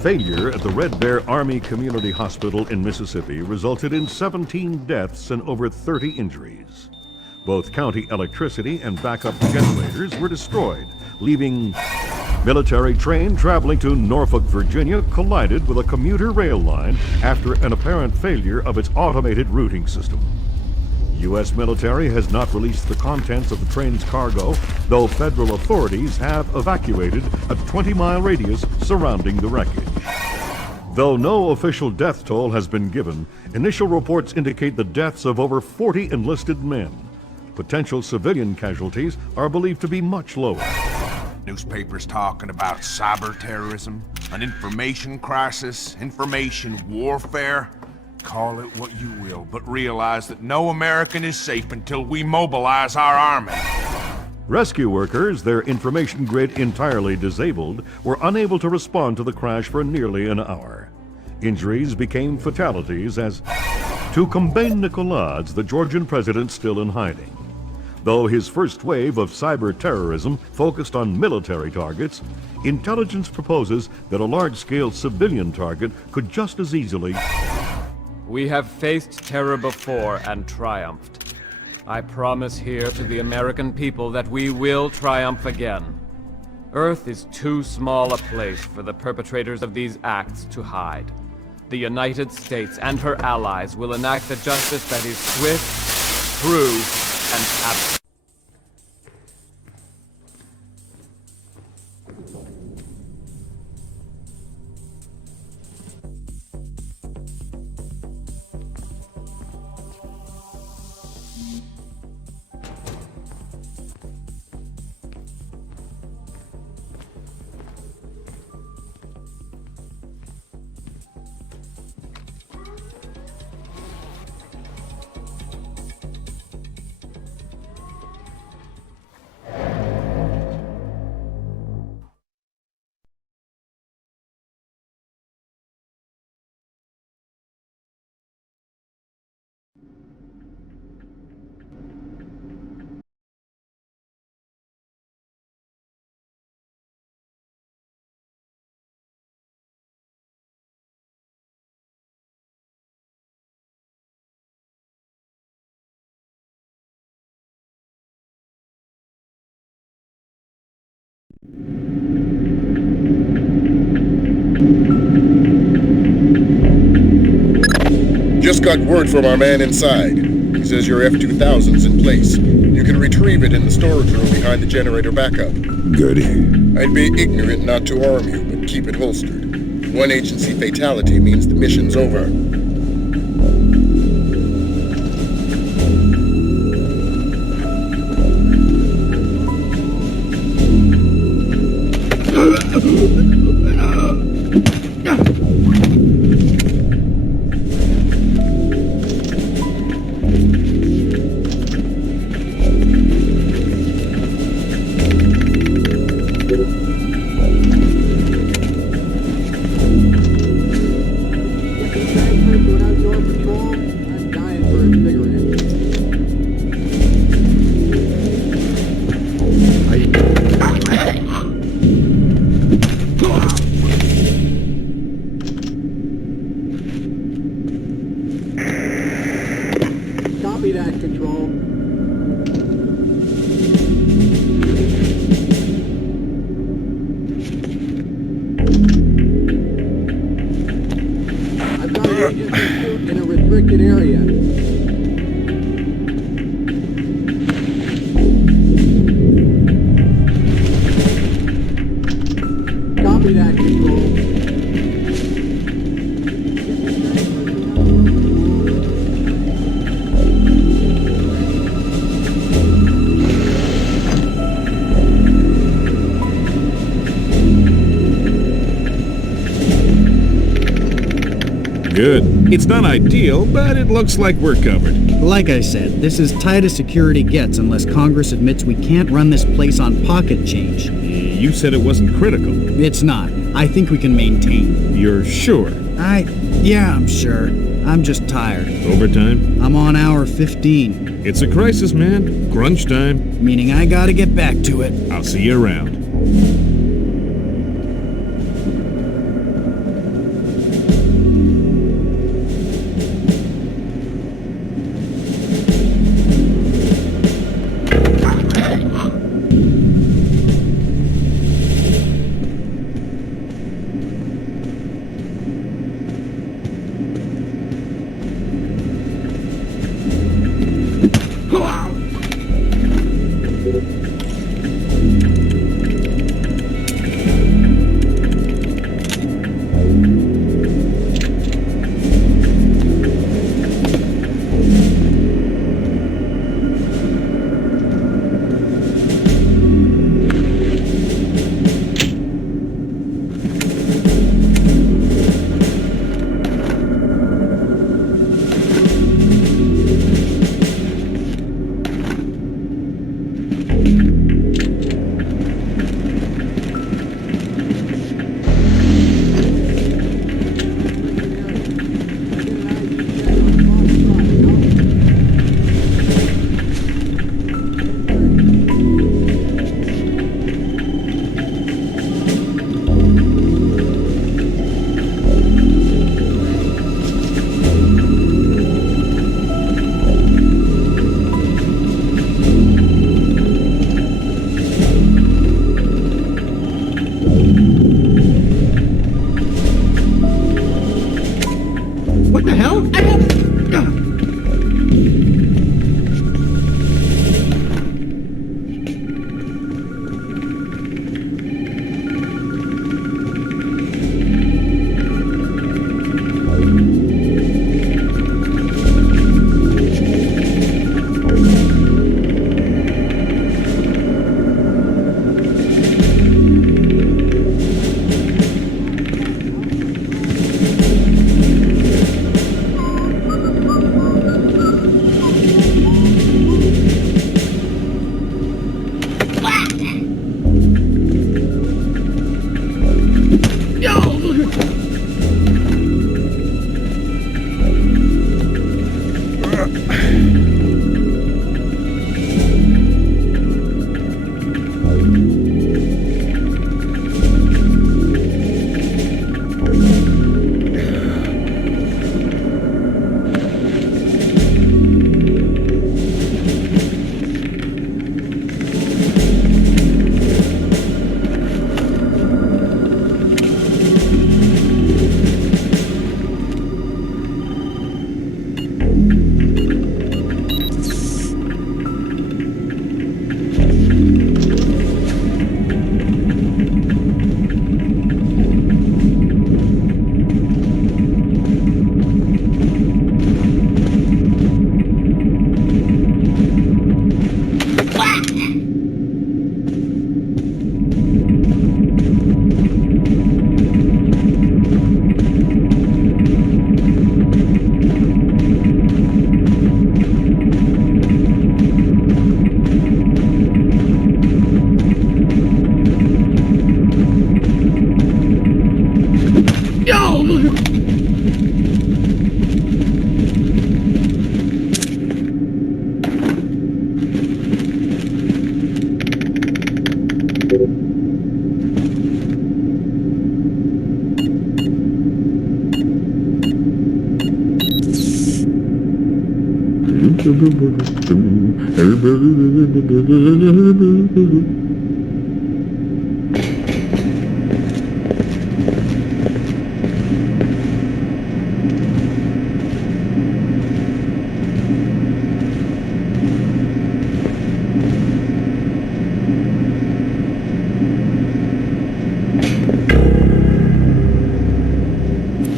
Failure at the Red Bear Army Community Hospital in Mississippi resulted in 17 deaths and over 30 injuries. Both county electricity and backup generators were destroyed, leaving military train traveling to Norfolk, Virginia collided with a commuter rail line after an apparent failure of its automated routing system. U.S. military has not released the contents of the train's cargo, though federal authorities have evacuated a 20-mile radius surrounding the wreckage. Though no official death toll has been given, initial reports indicate the deaths of over 40 enlisted men. Potential civilian casualties are believed to be much lower. Newspapers talking about cyber terrorism, an information crisis, information warfare. Call it what you will, but realize that no American is safe until we mobilize our army. Rescue workers, their information grid entirely disabled, were unable to respond to the crash for nearly an hour. Injuries became fatalities as, to combat Nicolad's, the Georgian president still in hiding. Though his first wave of cyber terrorism focused on military targets, intelligence proposes that a large-scale civilian target could just as easily... We have faced terror before and triumphed. I promise here to the American people that we will triumph again. Earth is too small a place for the perpetrators of these acts to hide. The United States and her allies will enact a justice that is swift, true, and absolute. Just got word from our man inside. He says your F-2000's in place. You can retrieve it in the storage room behind the generator backup. Good. I'd be ignorant not to arm you, but keep it holstered. One agency fatality means the mission's over. Good. It's not ideal, but it looks like we're covered. Like I said, this is tight as security gets unless Congress admits we can't run this place on pocket change. You said it wasn't critical. It's not. I think we can maintain. You're sure? Yeah, I'm sure. I'm just tired. Overtime? I'm on hour 15. It's a crisis, man. Crunch time. Meaning I gotta get back to it. I'll see you around.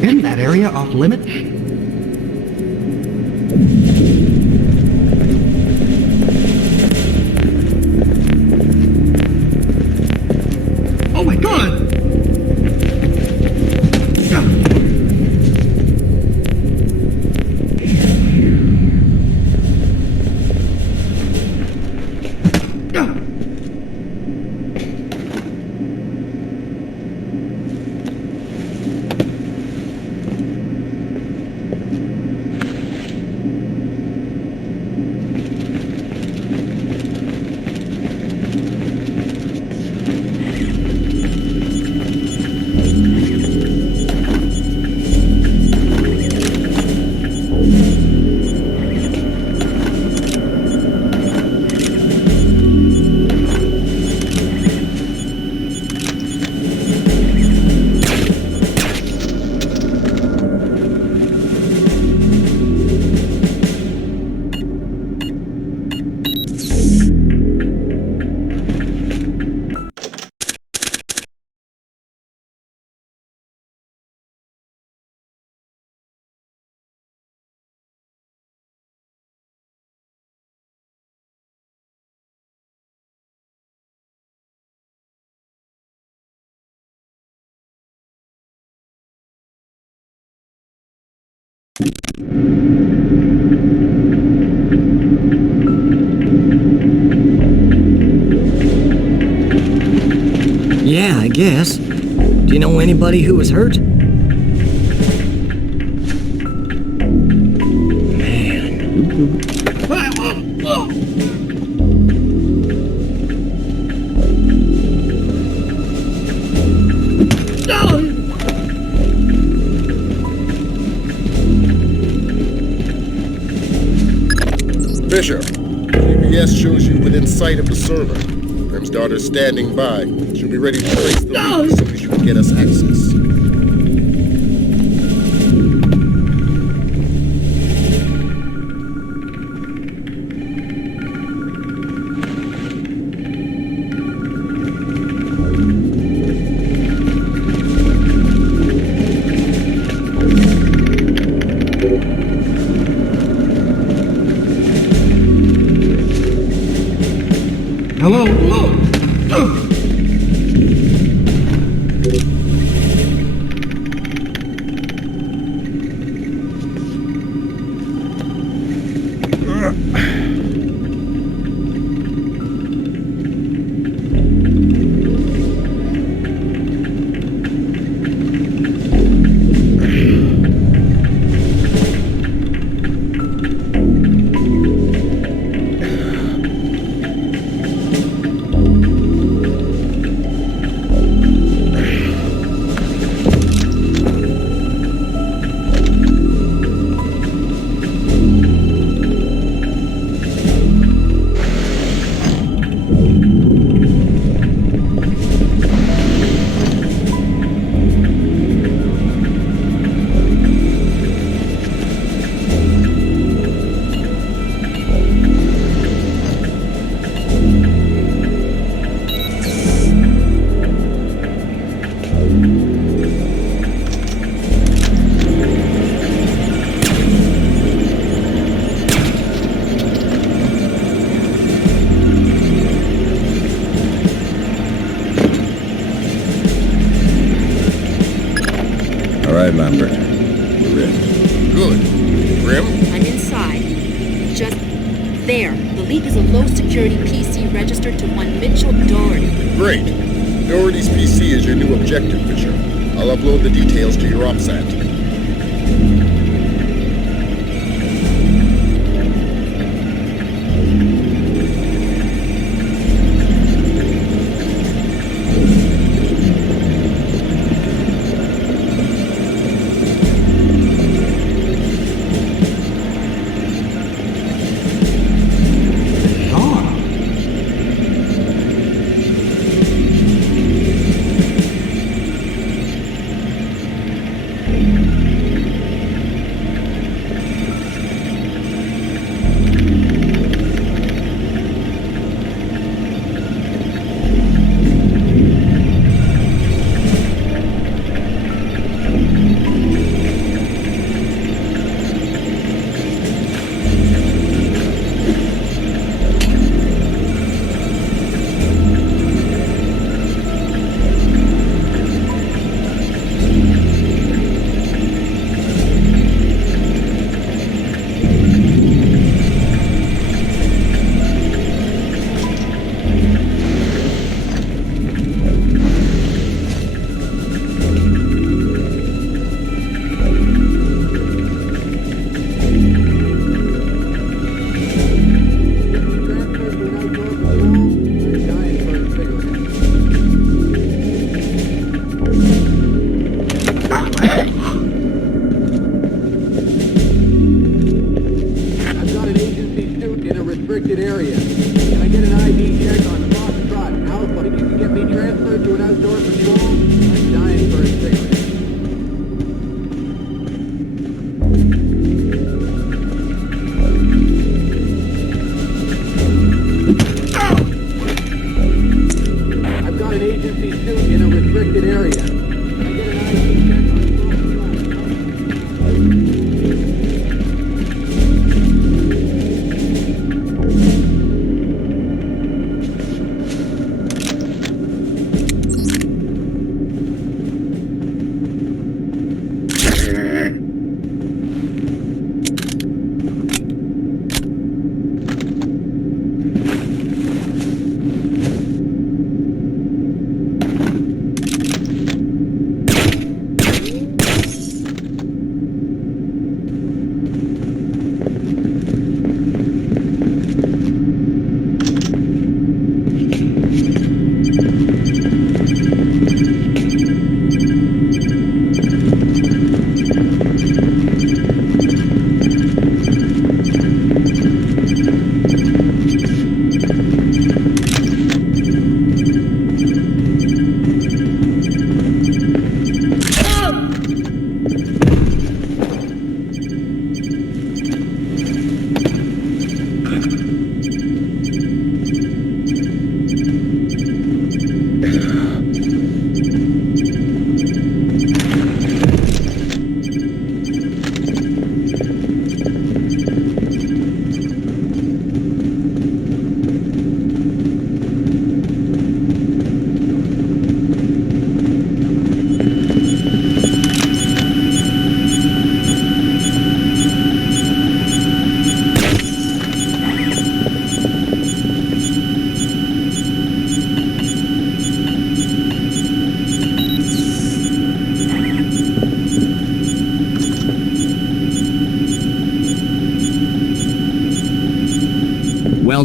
Isn't that area off limits? Oh my god! Yeah, I guess. Do you know anybody who was hurt? Fisher, GPS shows you within sight of the server. Grim's daughter's standing by. She'll be ready to trace the lead as soon as you can get us access. Hello? Lambert. We're in. Good. Grim? I'm inside. Just there. The leak is a low-security PC registered to one Mitchell Doherty. Great. Doherty's PC is your new objective, Fisher. I'll upload the details to your OPSAT.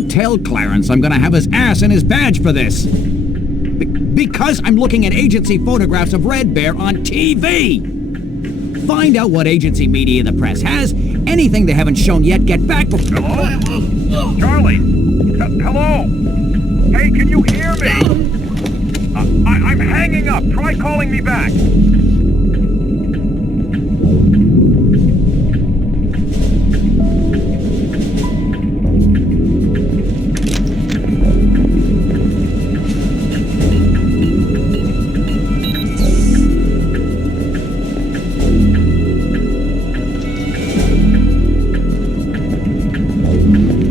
I'll tell Clarence I'm gonna have his ass and his badge for this. Because I'm looking at agency photographs of Red Bear on TV. Find out what agency media the press has. Anything they haven't shown yet, get back before... Hello? Charlie? Hello? Hey, can you hear me? I'm hanging up. Try calling me back.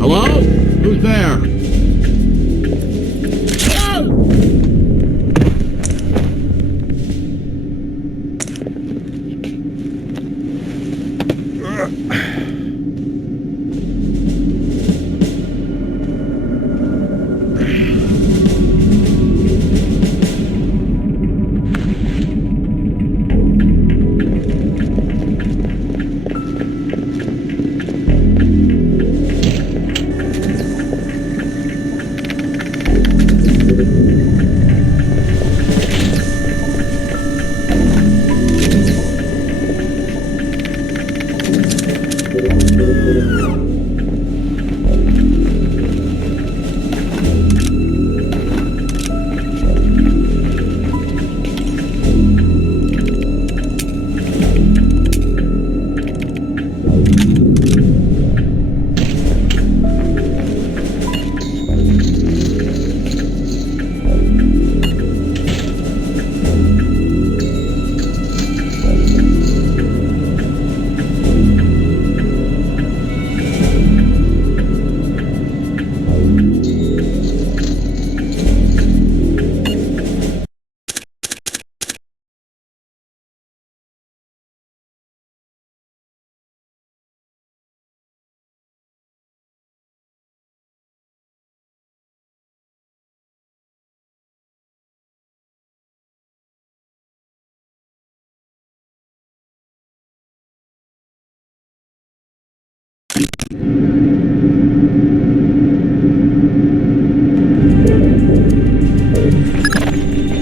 Hello? Who's there?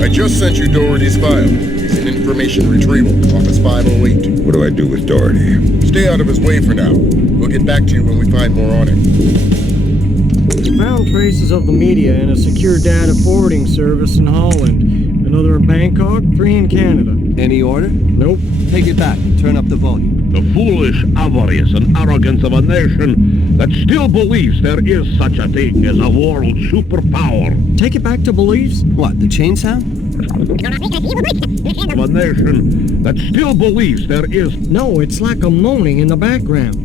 I just sent you Doherty's file. It's an information retrieval, Office 508. What do I do with Doherty? Stay out of his way for now. We'll get back to you when we find more on him. Found traces of the media in a secure data forwarding service in Holland. Another in Bangkok, 3 in Canada. Any order? Nope. Take it back. Turn up the volume. The foolish avarice and arrogance of a nation that still believes there is such a thing as a world superpower. Take it back to beliefs? What, the chain sound? Of a nation that still believes there is... No, it's like a moaning in the background.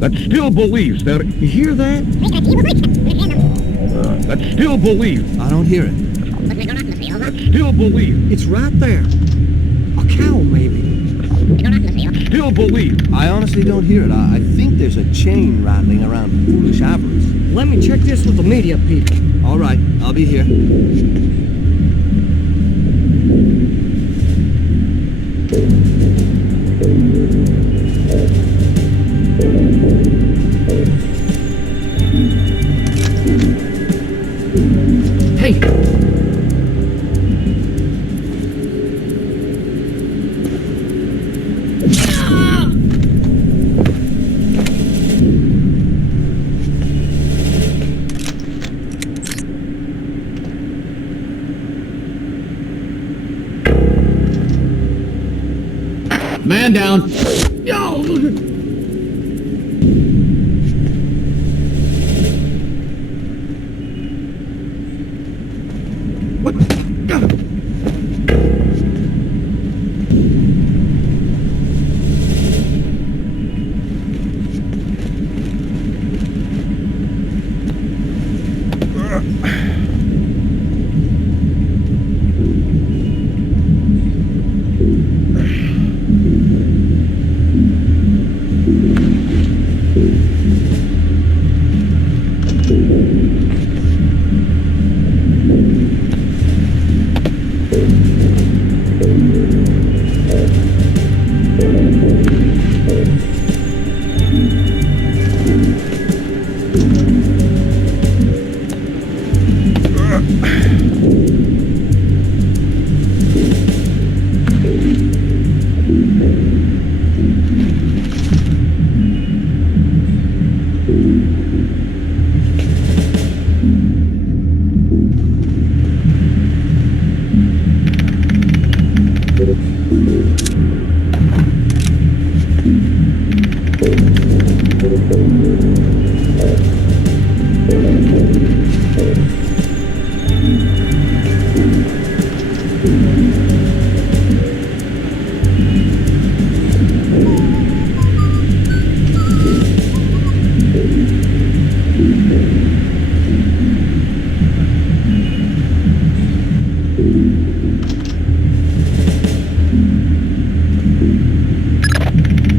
That still believes there... You hear that? That still believes... I don't hear it. That still believes... It's right there. A cow, maybe. Still believes... I honestly don't hear it. I think there's a chain rattling around foolish avarice. Let me check this with the media people. All right, I'll be here. Hey! Man down.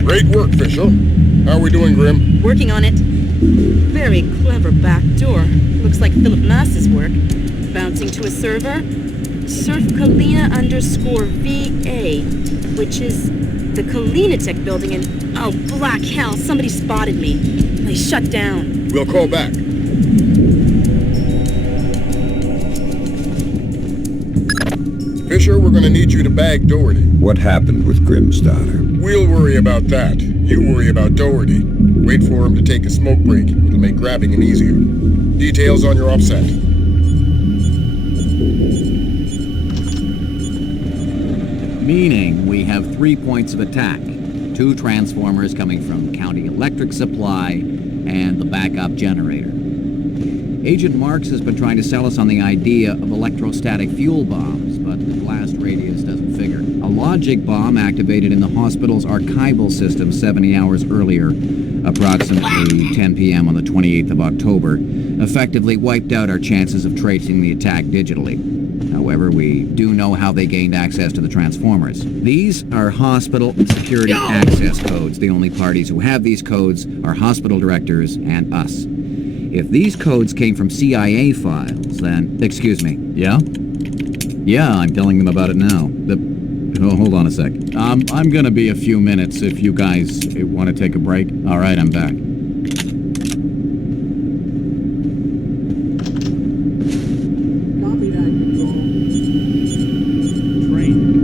Great work, Fisher. How are we doing, Grim? Working on it. Very clever back door. Looks like Philip Mass's work. Bouncing to a server. Surf Kalina _VA, which is the Kalinatek building in... Oh, black hell, somebody spotted me. They shut down. We'll call back. Fisher, we're gonna need you to bag Doherty. What happened with Grimm's daughter? We'll worry about that. You worry about Doherty. Wait for him to take a smoke break. It'll make grabbing him easier. Details on your offset. Meaning we have 3 points of attack. 2 transformers coming from County Electric Supply and the backup generator. Agent Marks has been trying to sell us on the idea of electrostatic fuel bombs, but the blast radius doesn't figure. A logic bomb activated in the hospital's archival system 70 hours earlier, approximately 10 p.m. on the 28th of October, effectively wiped out our chances of tracing the attack digitally. However, we do know how they gained access to the transformers. These are hospital security access codes. The only parties who have these codes are hospital directors and us. If these codes came from CIA files, then... Excuse me. Yeah? Yeah, I'm telling them about it now. Oh, hold on a sec. I'm gonna be a few minutes if you guys want to take a break. All right, I'm back.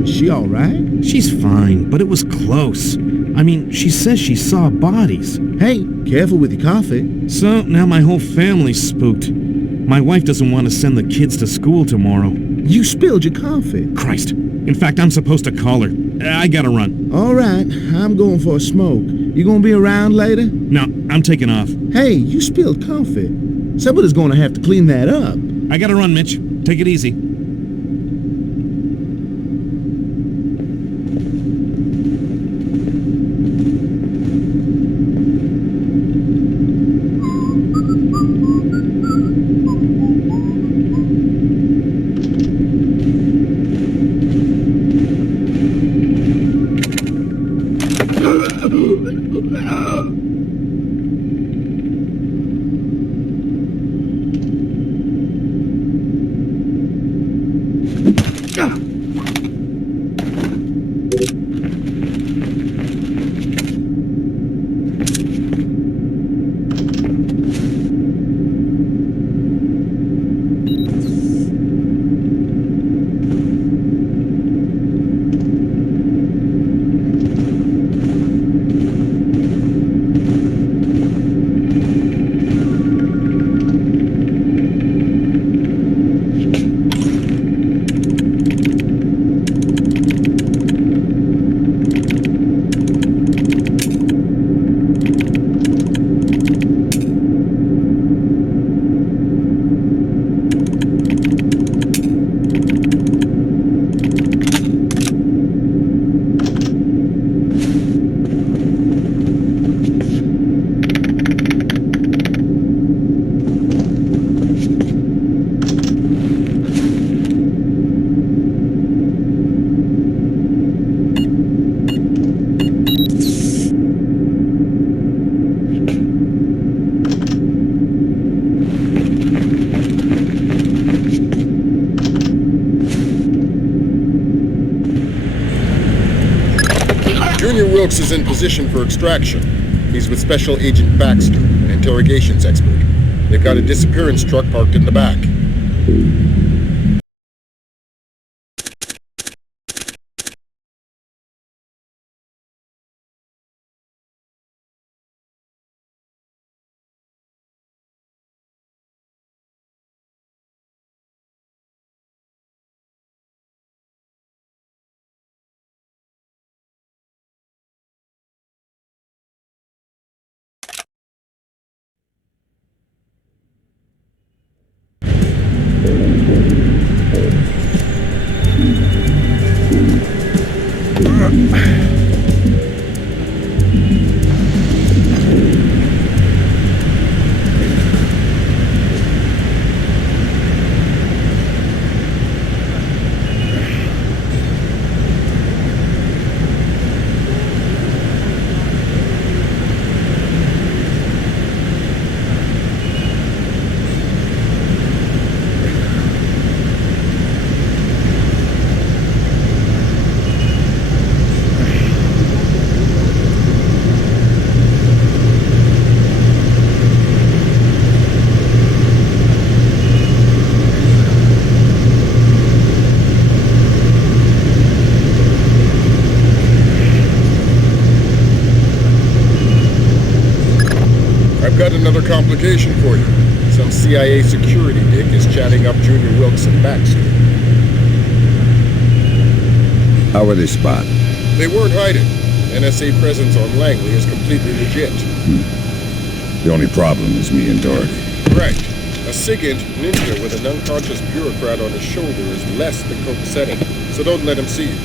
Is she all right? She's fine, but it was close. I mean, she says she saw bodies. Hey, careful with your coffee. So, now my whole family's spooked. My wife doesn't want to send the kids to school tomorrow. You spilled your coffee. Christ. In fact, I'm supposed to call her. I gotta run. All right, I'm going for a smoke. You gonna be around later? No, I'm taking off. Hey, you spilled coffee. Somebody's gonna have to clean that up. I gotta run, Mitch. Take it easy. Junior Wilkes is in position for extraction. He's with Special Agent Baxter, an interrogations expert. They've got a disappearance truck parked in the back. complication for you. Some CIA security dick is chatting up Junior Wilkes and Baxter. How were they spotted? They weren't hiding. NSA presence on Langley is completely legit. The only problem is me and Doherty. Right. A SIGINT ninja with an unconscious bureaucrat on his shoulder is less than copacetic, so don't let him see you.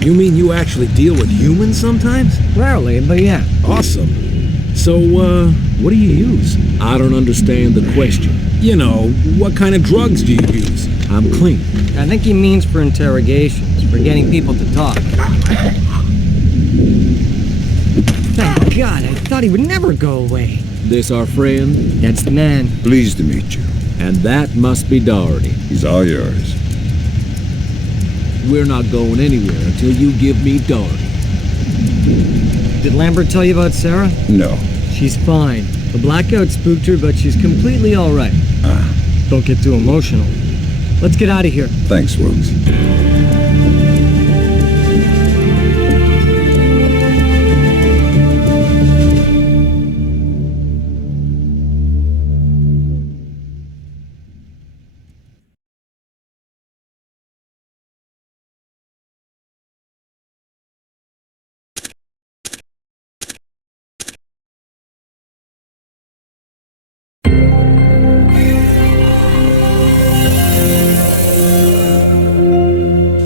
You mean you actually deal with humans sometimes? Rarely, but yeah. Awesome. So, what do you use? I don't understand the question. You know, what kind of drugs do you use? I'm clean. I think he means for interrogations, for getting people to talk. Thank God, I thought he would never go away. This our friend? That's the man. Pleased to meet you. And that must be Doherty. He's all yours. We're not going anywhere until you give me Doherty. Did Lambert tell you about Sarah? No. She's fine. The blackout spooked her, but she's completely all right. Don't get too emotional. Let's get out of here. Thanks, Wilkes.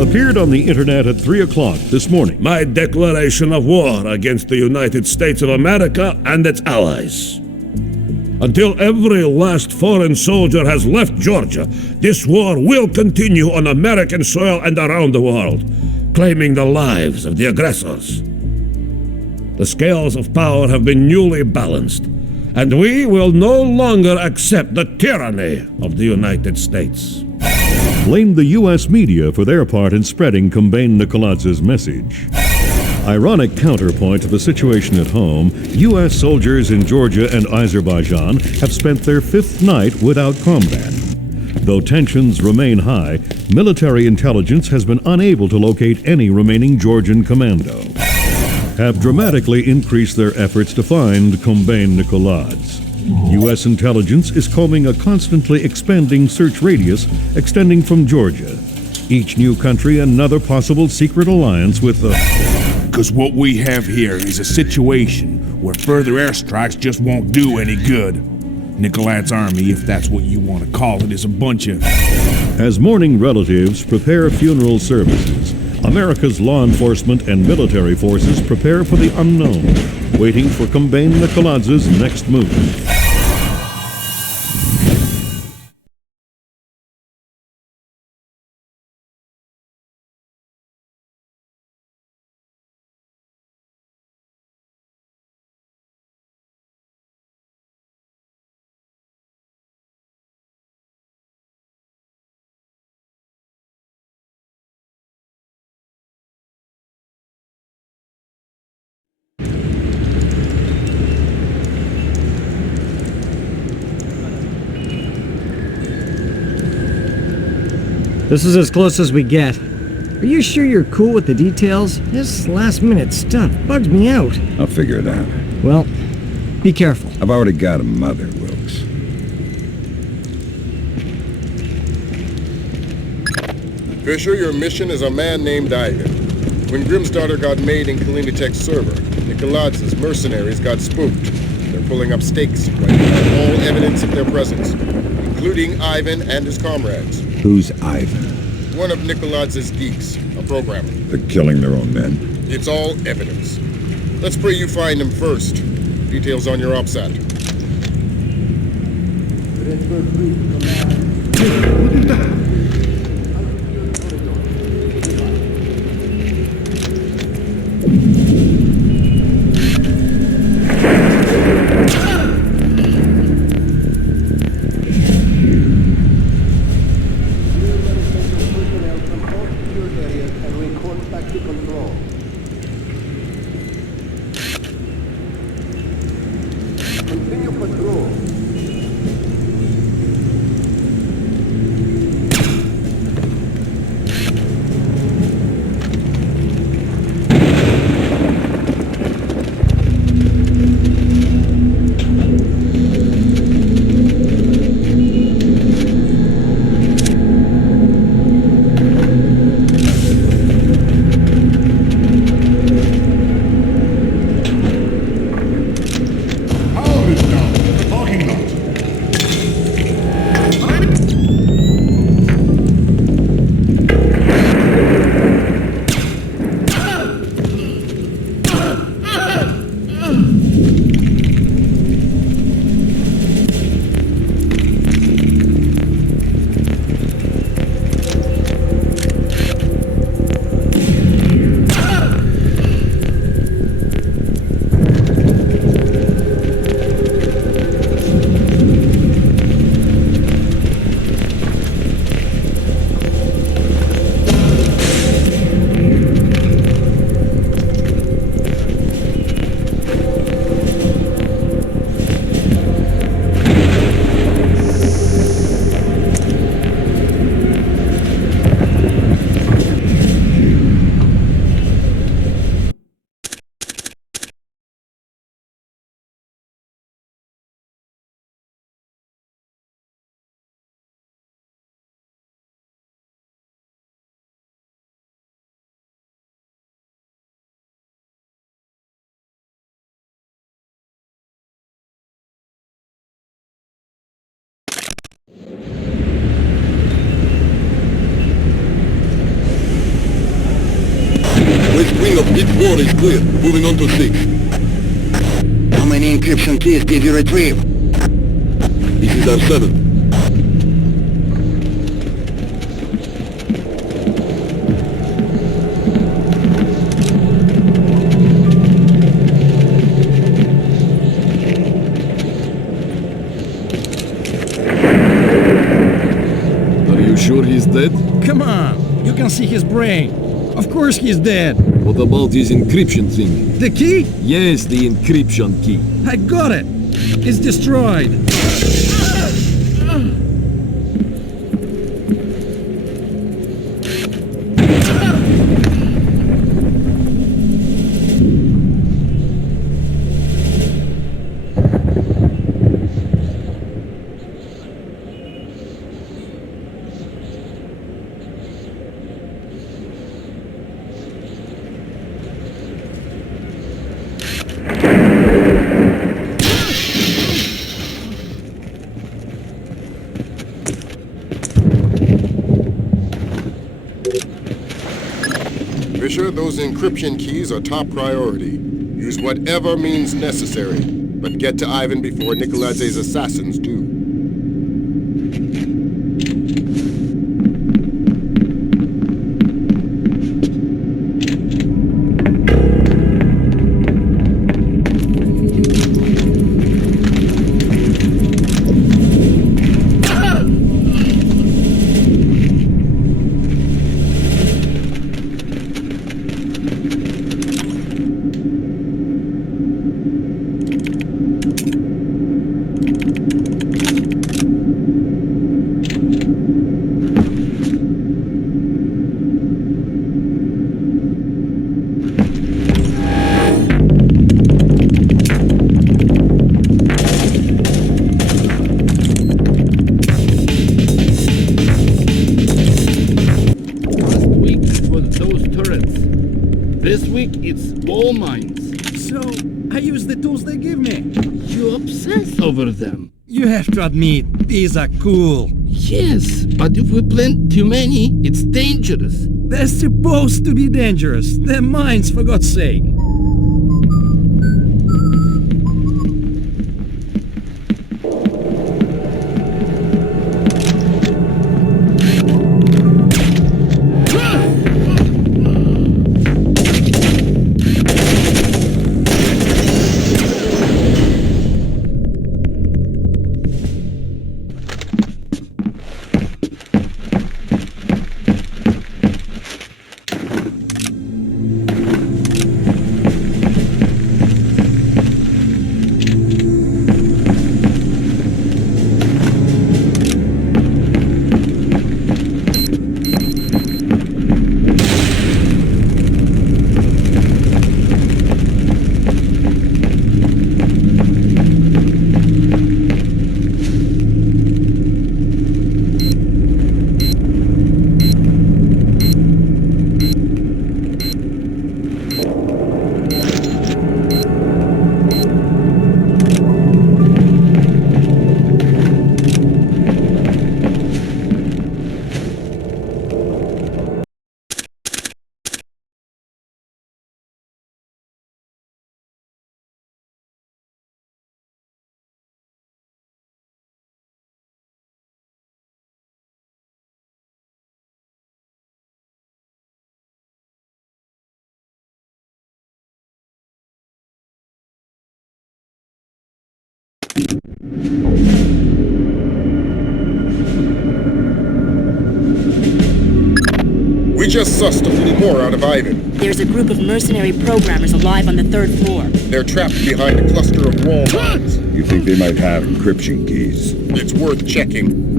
Appeared on the internet at 3 o'clock this morning. My declaration of war against the United States of America and its allies. Until every last foreign soldier has left Georgia, this war will continue on American soil and around the world, claiming the lives of the aggressors. The scales of power have been newly balanced, and we will no longer accept the tyranny of the United States. Blamed the U.S. media for their part in spreading Kombain Nikoladz's message. Ironic counterpoint to the situation at home, U.S. soldiers in Georgia and Azerbaijan have spent their 5th night without combat. Though tensions remain high, military intelligence has been unable to locate any remaining Georgian commando. Have dramatically increased their efforts to find Kombain Nikoladze. U.S. intelligence is combing a constantly expanding search radius extending from Georgia. Each new country another possible secret alliance with the... Because what we have here is a situation where further airstrikes just won't do any good. Nicolad's army, if that's what you want to call it, is a bunch of... As mourning relatives prepare funeral services, America's law enforcement and military forces prepare for the unknown, waiting for Combane Nicoladz's next move. This is as close as we get. Are you sure you're cool with the details? This last-minute stuff bugs me out. I'll figure it out. Well, be careful. I've already got a mother, Wilkes. Fisher, your mission is a man named Ivan. When Grimsdaughter got made in Kalinatek's server, Nicoladz's mercenaries got spooked. They're pulling up stakes, wiping out all evidence of their presence, including Ivan and his comrades. Who's Ivan? One of Nicoladz's geeks, a programmer. They're killing their own men. It's all evidence. Let's pray you find him first. Details on your OPSAT. West wing of pit 4 is clear. Moving on to 6. How many encryption keys did you retrieve? This is our 7. Are you sure he's dead? Come on, you can see his brain. Of course he's dead. What about his encryption thing? The key? Yes, the encryption key. I got it. It's destroyed. Fisher, those encryption keys are top priority. Use whatever means necessary, but get to Ivan before Nikoladze's assassins do. This week, it's all mines. So, I use the tools they give me. You obsess over them. You have to admit, these are cool. Yes, but if we plant too many, it's dangerous. They're supposed to be dangerous. They're mines, for God's sake. We just sussed a little more out of Ivan. There's a group of mercenary programmers alive on the 3rd floor. They're trapped behind a cluster of wall mines. You think they might have encryption keys? It's worth checking.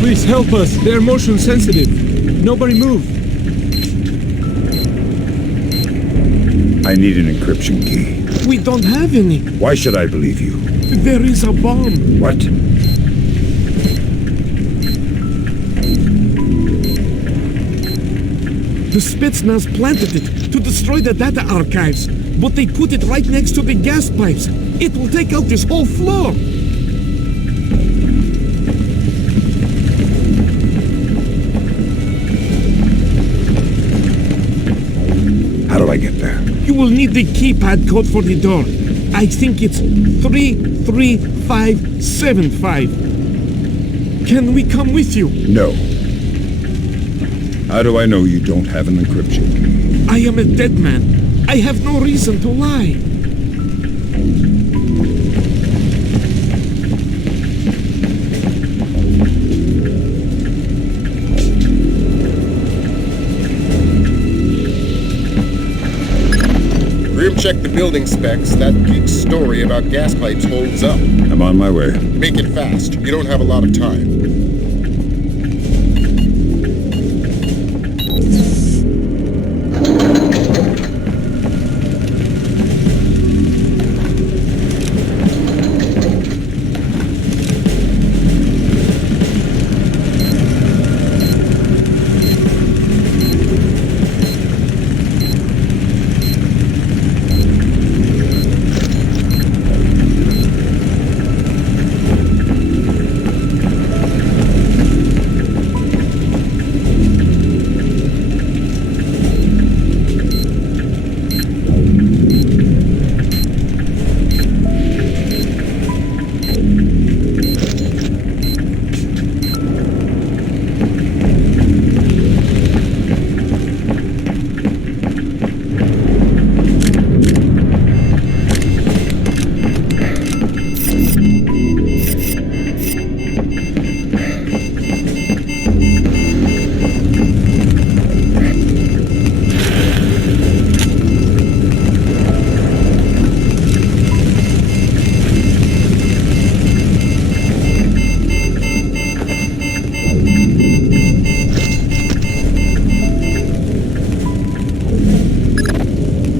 Please help us. They're motion sensitive. Nobody move. I need an encryption key. We don't have any. Why should I believe you? There is a bomb. What? The Spetsnaz planted it to destroy the data archives, but they put it right next to the gas pipes. It will take out this whole floor. How do I get there? You will need the keypad code for the door. I think it's 33575. Can we come with you? No. How do I know you don't have an encryption key? I am a dead man. I have no reason to lie. Grim checked the building specs. That geek's story about gas pipes holds up. I'm on my way. Make it fast. You don't have a lot of time.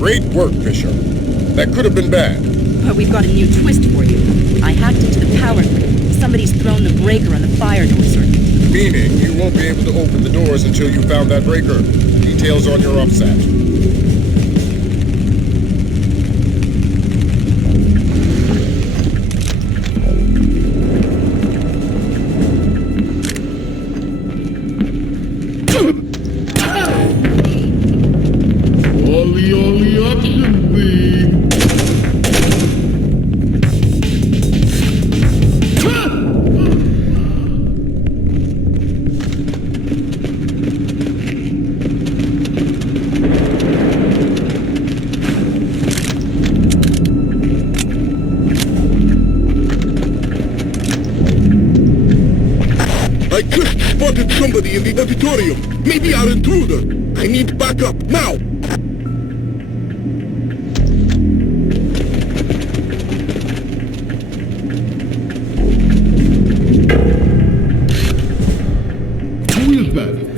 Great work, Fisher. That could have been bad. But we've got a new twist for you. I hacked into the power grid. Somebody's thrown the breaker on the fire door circuit. Meaning you won't be able to open the doors until you found that breaker. Details on your offset. Spotted somebody in the auditorium. Maybe our intruder. I need backup, now! Who is that?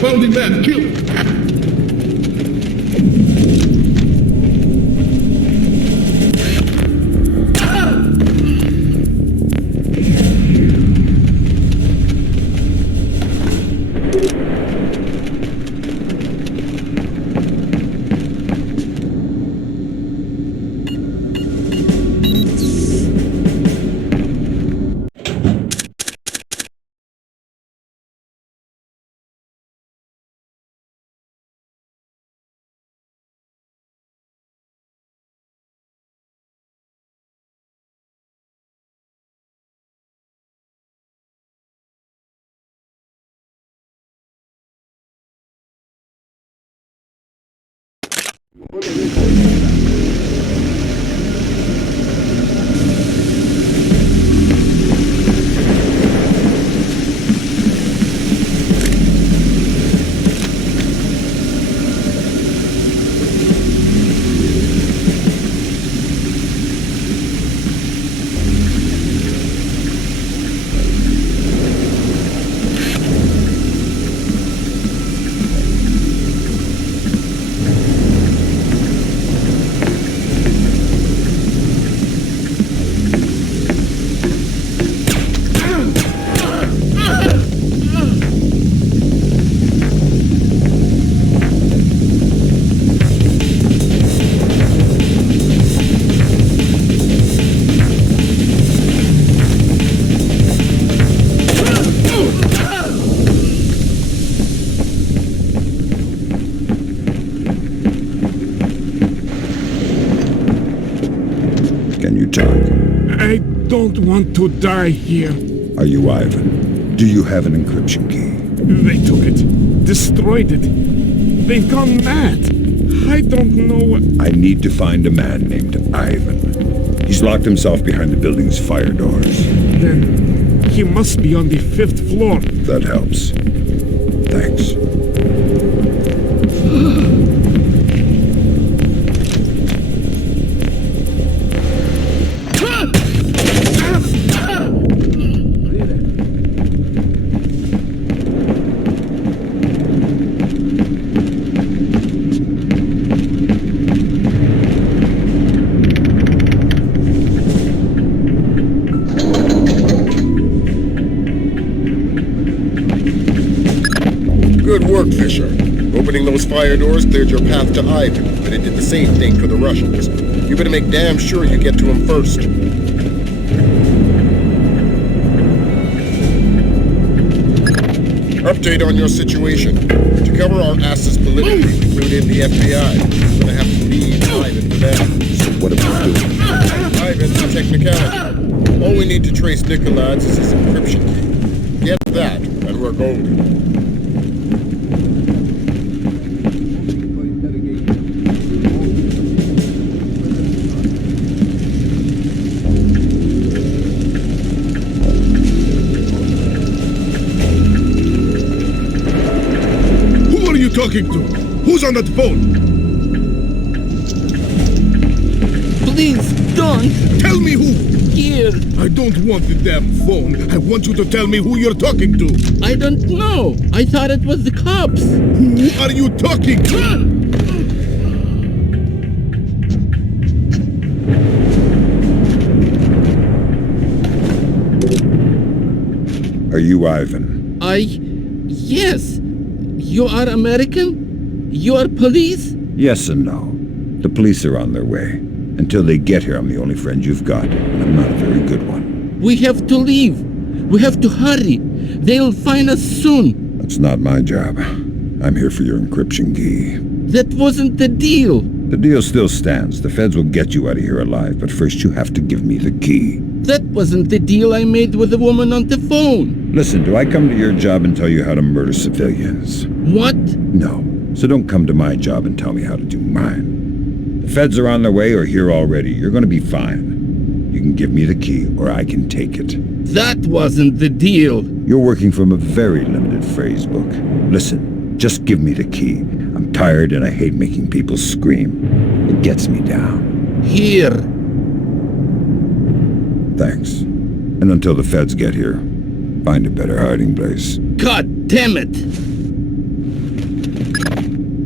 Founding man killed. you talk? I don't want to die here. Are you Ivan? Do you have an encryption key? They took it. Destroyed it. They've gone mad. I don't know what... I need to find a man named Ivan. He's locked himself behind the building's fire doors. Then he must be on the 5th floor. That helps. Thanks. Good work, Fisher. Opening those fire doors cleared your path to Ivan, but it did the same thing for the Russians. You better make damn sure you get to him first. Update on your situation. To cover our asses politically, we clued in the FBI. We're gonna have to leave Ivan for them. So what are we doing? Ivan's a technicality. All we need to trace Nikolai's is his encryption key. Get that, and we're golden. Talking to? Who's on that phone? Please, don't! Tell me who! Here! I don't want the damn phone. I want you to tell me who you're talking to. I don't know. I thought it was the cops. Who are you talking to? Are you Ivan? Yes. You are American? You are police? Yes and no. The police are on their way. Until they get here, I'm the only friend you've got, and I'm not a very good one. We have to leave. We have to hurry. They'll find us soon. That's not my job. I'm here for your encryption key. That wasn't the deal. The deal still stands. The feds will get you out of here alive, but first you have to give me the key. That wasn't the deal I made with the woman on the phone. Listen, do I come to your job and tell you how to murder civilians? What? No. So don't come to my job and tell me how to do mine. The feds are on their way or here already. You're going to be fine. You can give me the key or I can take it. That wasn't the deal. You're working from a very limited phrase book. Listen, just give me the key. I'm tired and I hate making people scream. It gets me down. Here. Thanks. And until the feds get here, find a better hiding place. God damn it!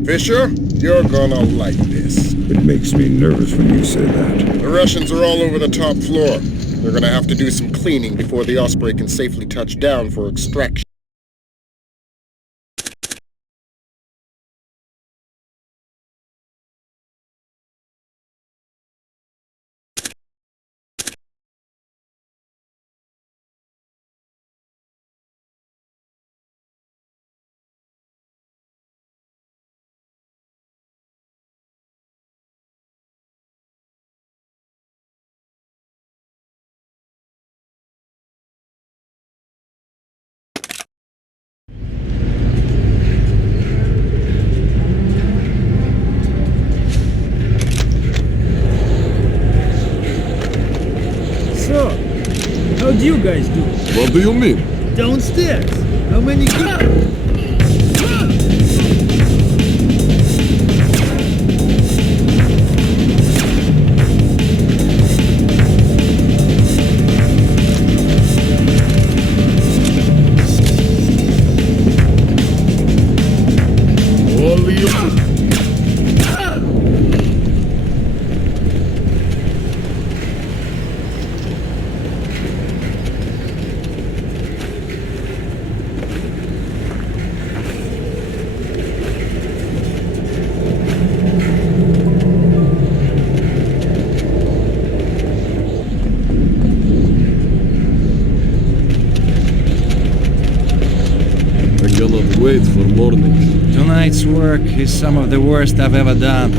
Fisher, you're gonna like this. It makes me nervous when you say that. The Russians are all over the top floor. They're gonna have to do some cleaning before the Osprey can safely touch down for extraction. So, how do you guys do? What do you mean? Downstairs. How many Wait for morning. Tonight's work is some of the worst I've ever done.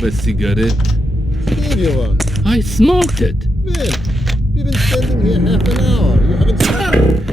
have a cigarette? Give you one. I smoked it. Well, we've been standing here half an hour. You haven't smoked.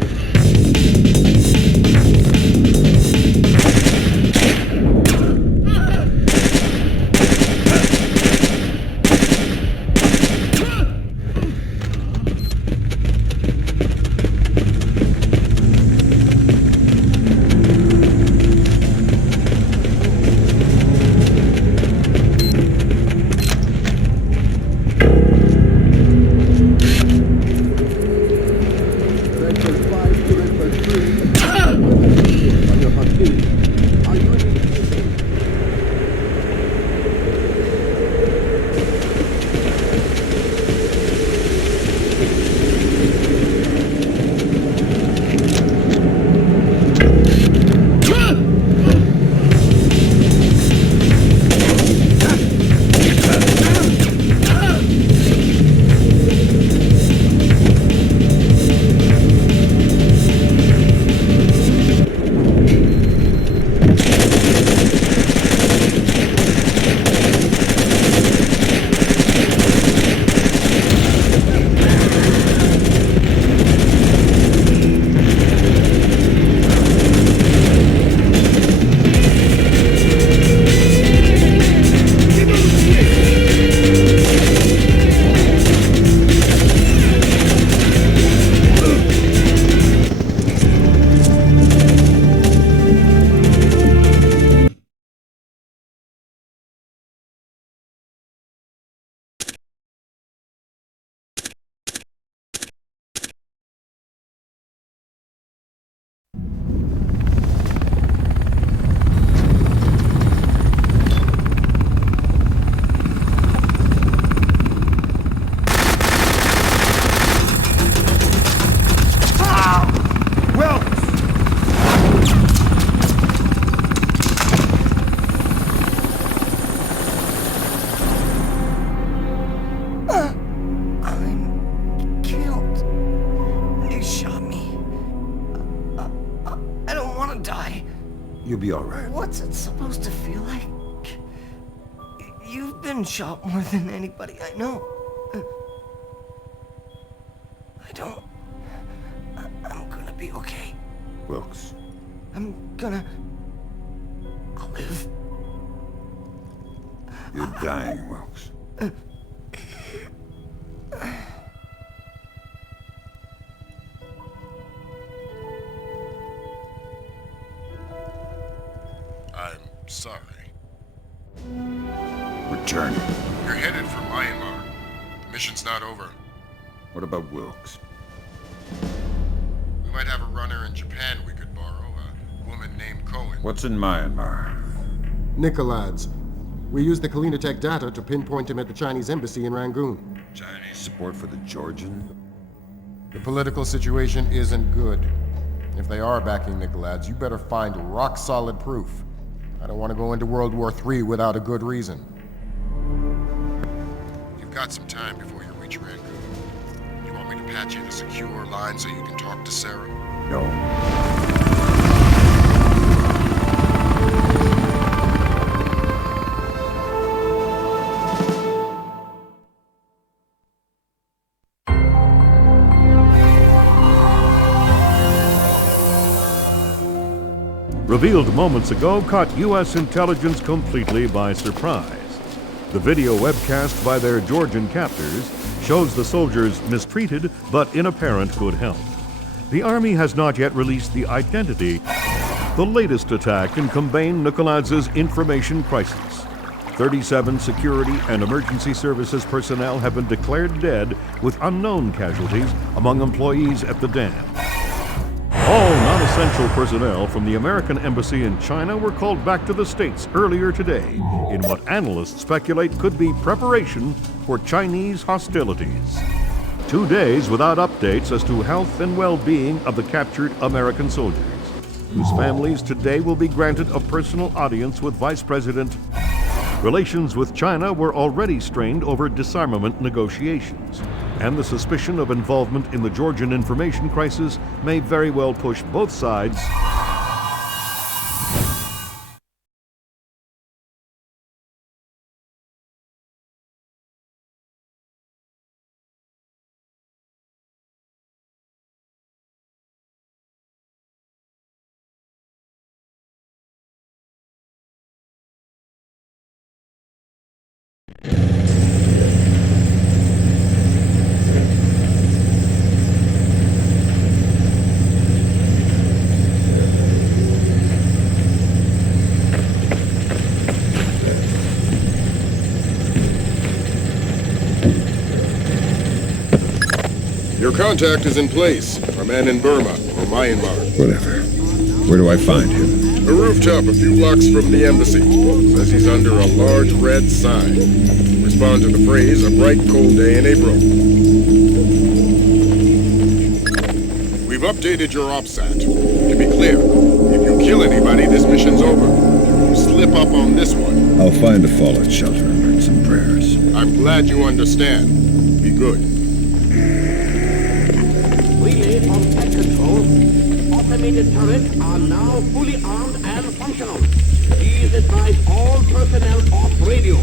You'll be all right. What's it supposed to feel like? You've been shot more than anybody I know. I'm gonna be okay. Wilkes. I'll live. You're dying, Wilkes. I'm sorry. Return. You're headed for Myanmar. The mission's not over. What about Wilkes? We might have a runner in Japan we could borrow, a woman named Cohen. What's in Myanmar? Nikolads. We used the Kalinatek data to pinpoint him at the Chinese embassy in Rangoon. Chinese support for the Georgian? The political situation isn't good. If they are backing Nikolads, you better find rock-solid proof. I don't want to go into World War III without a good reason. You've got some time before you reach Rangoon. You want me to patch in a secure line so you can talk to Sarah? No. Revealed moments ago caught U.S. intelligence completely by surprise. The video webcast by their Georgian captors shows the soldiers mistreated but in apparent good health. The Army has not yet released the identity, the latest attack in Kambayn Nikolads' information crisis. 37 security and emergency services personnel have been declared dead with unknown casualties among employees at the dam. All non-essential personnel from the American Embassy in China were called back to the States earlier today in what analysts speculate could be preparation for Chinese hostilities. 2 days without updates as to health and well-being of the captured American soldiers, whose families today will be granted a personal audience with Vice President. Relations with China were already strained over disarmament negotiations, and the suspicion of involvement in the Georgian information crisis may very well push both sides contact is in place. Our man in Burma, or Myanmar. Whatever. Where do I find him? A rooftop a few blocks from the embassy. Says he's under a large red sign. Respond to the phrase, a bright cold day in April. We've updated your OPSAT. To be clear, if you kill anybody, this mission's over. If you slip up on this one... I'll find a fallout shelter and learn some prayers. I'm glad you understand. Be good. Relay from Tech Control. Automated turrets are now fully armed and functional. Please advise all personnel off radio.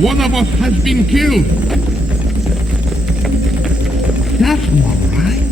One of us has been killed. That's not right.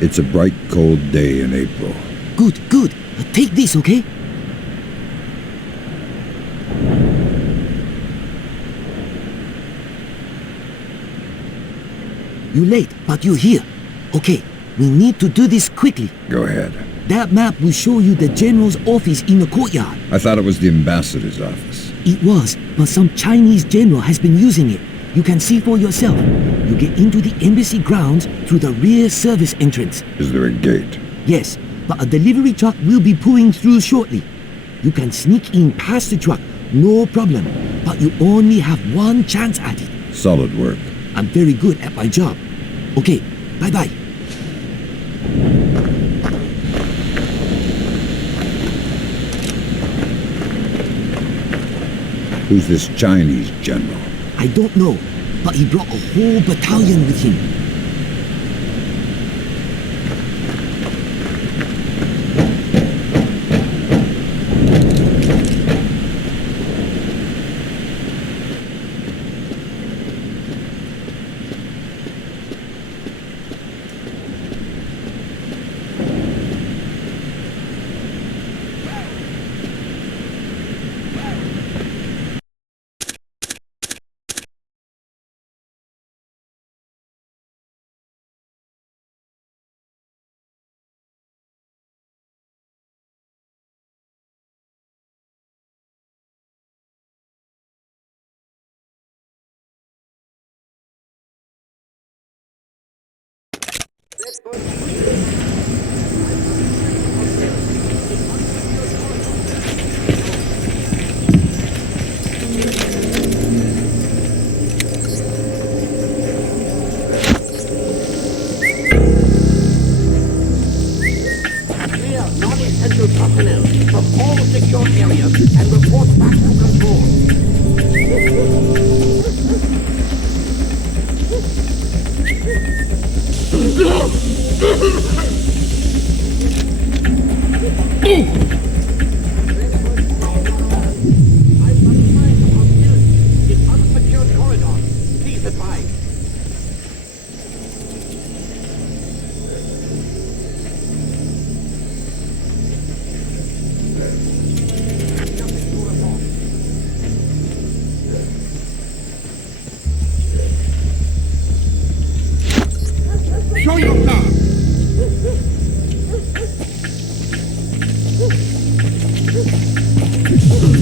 It's a bright, cold day in April. Good, good. Take this, okay? You're late, but you're here. Okay, we need to do this quickly. Go ahead. That map will show you the general's office in the courtyard. I thought it was the ambassador's office. It was, but some Chinese general has been using it. You can see for yourself. You get into the embassy grounds through the rear service entrance. Is there a gate? Yes, but a delivery truck will be pulling through shortly. You can sneak in past the truck, no problem. But you only have one chance at it. Solid work. I'm very good at my job. Okay, bye-bye. Who's this Chinese general? I don't know, but he brought a whole battalion with him. Personnel from all secure areas and report back to control.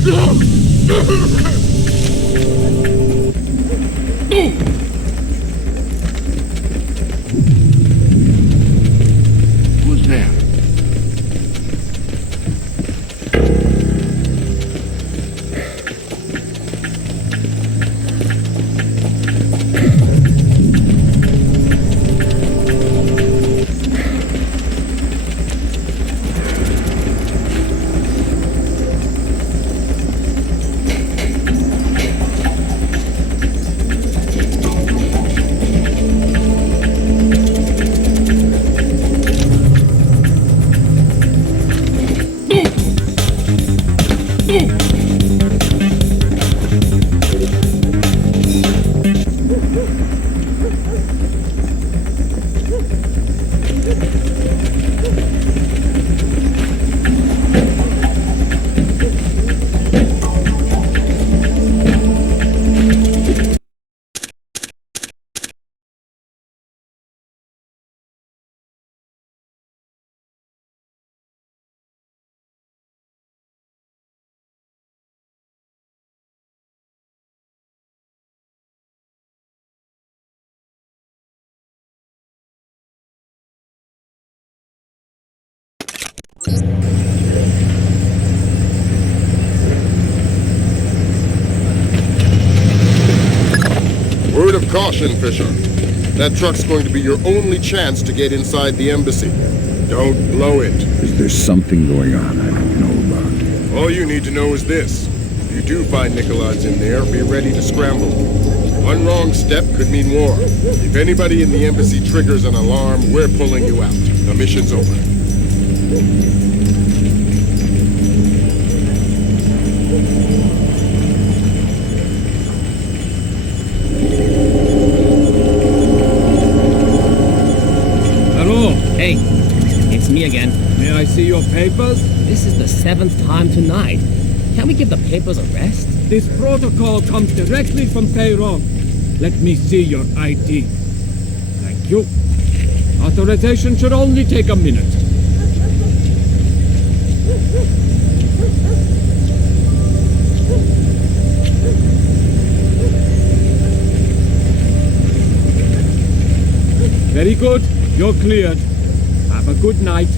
Who's there? Word of caution, Fisher. That truck's going to be your only chance to get inside the embassy. Don't blow it. Is there something going on I don't know about? All you need to know is this. If you do find Nikolads in there, be ready to scramble. One wrong step could mean war. If anybody in the embassy triggers an alarm, we're pulling you out. The mission's over. Hey, it's me again. May I see your papers? This is the 7th time tonight. Can't we give the papers a rest? This protocol comes directly from payroll. Let me see your ID. Thank you. Authorization should only take a minute. Very good. You're cleared. Have a good night.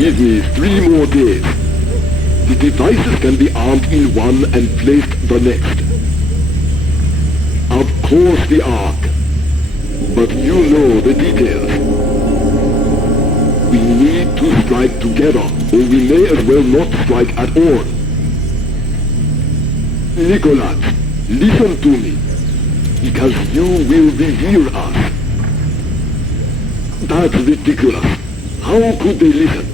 Give me 3 more days. The devices can be armed in one and placed the next. Of course the Ark. But you know the details. We need to strike together, or we may as well not strike at all. Nicholas, listen to me. Because you will reveal us. That's ridiculous. How could they listen?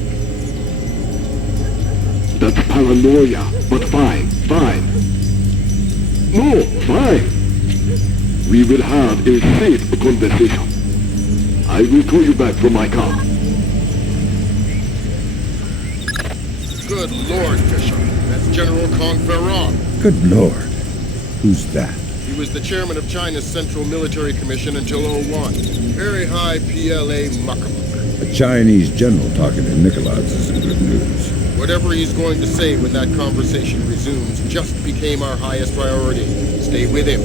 That's paranoia, but fine. No, fine. We will have a safe conversation. I will call you back from my car. Good Lord, Fisher. That's General Conferon. Good Lord. Who's that? You He was the chairman of China's Central Military Commission until '01. Very high PLA muckamuck. A Chinese general talking to Nikolai's isn't good news. Whatever he's going to say when that conversation resumes just became our highest priority. Stay with him.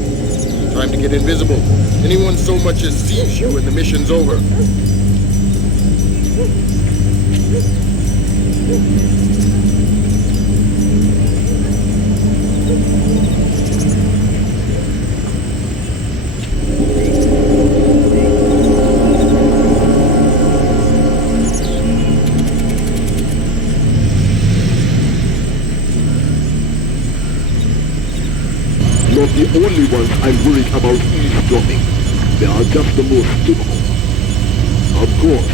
Time to get invisible. Anyone so much as sees you and the mission's over. Not the only ones I'm worried about eavesdropping. They are just the most typical. Of course.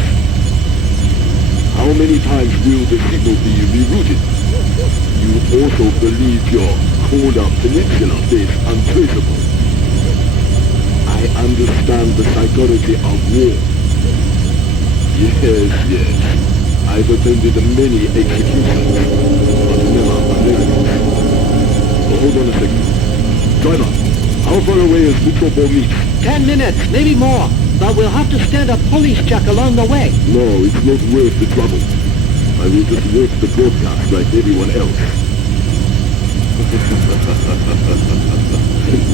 How many times will the signal be rerouted? You also believe your Kola Peninsula base untraceable. I understand the psychology of war. Yes. I've attended many executions, but never Americans. Hold on a second. Driver, how far away is Metropole Meet? 10 minutes, maybe more. But we'll have to stand a police check along the way. No, it's not worth the trouble. I will just watch the broadcast like everyone else.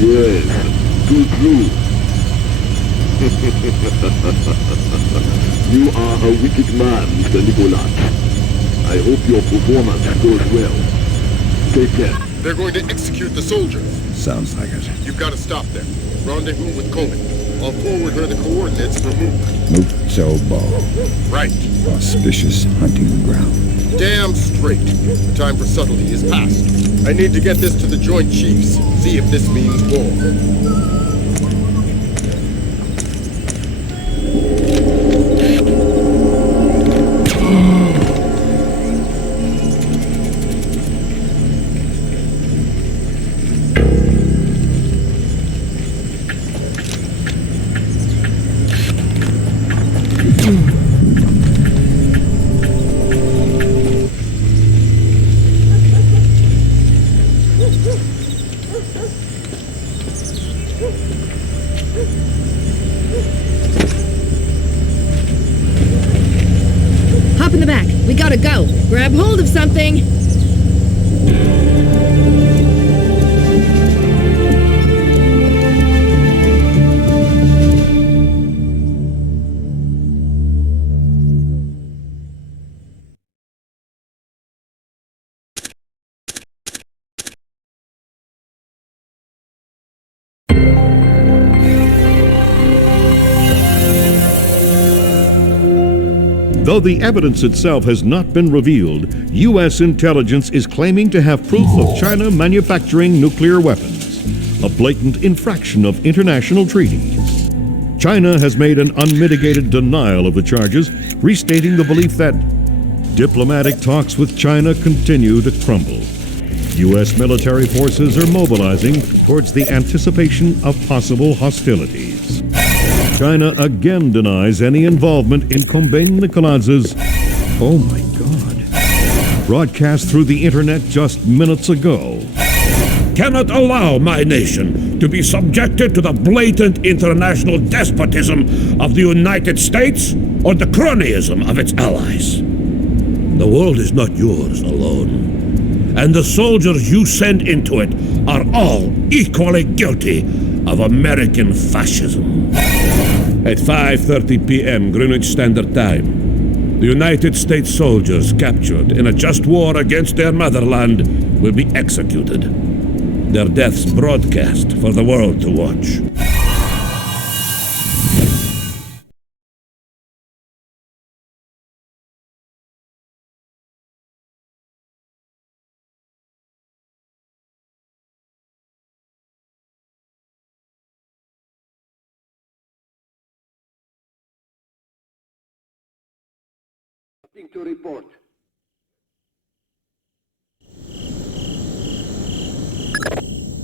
Yes, too true. You are a wicked man, Mr. Nicholas. I hope your performance goes well. Take care. They're going to execute the soldiers. Sounds like it. You've got to stop them. Rendezvous with Coleman. I'll forward her the coordinates for Mouke. Mouke. Right. Auspicious hunting ground. Damn straight. The time for subtlety is past. I need to get this to the Joint Chiefs. See if this means war. Hop in the back. We gotta go. Grab hold of something. Though the evidence itself has not been revealed, U.S. intelligence is claiming to have proof of China manufacturing nuclear weapons, a blatant infraction of international treaties. China has made an unmitigated denial of the charges, restating the belief that diplomatic talks with China continue to crumble. U.S. military forces are mobilizing towards the anticipation of possible hostilities. China again denies any involvement in Kombain Nikolaz's, oh my God, broadcast through the internet just minutes ago. Cannot allow my nation to be subjected to the blatant international despotism of the United States or the cronyism of its allies. The world is not yours alone, and the soldiers you send into it are all equally guilty of American fascism. At 5:30 p.m. Greenwich Standard Time, the United States soldiers captured in a just war against their motherland will be executed. Their deaths broadcast for the world to watch. To report.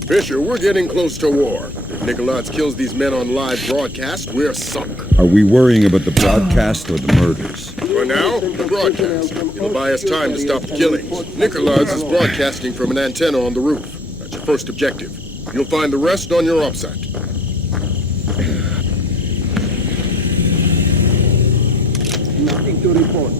Fisher, we're getting close to war. If Nikolai kills these men on live broadcast, we're sunk. Are we worrying about the broadcast or the murders? For now, the broadcast. It'll buy us time to stop the killings. Nikolai is broadcasting from an antenna on the roof. That's your first objective. You'll find the rest on your upset. Nothing to report.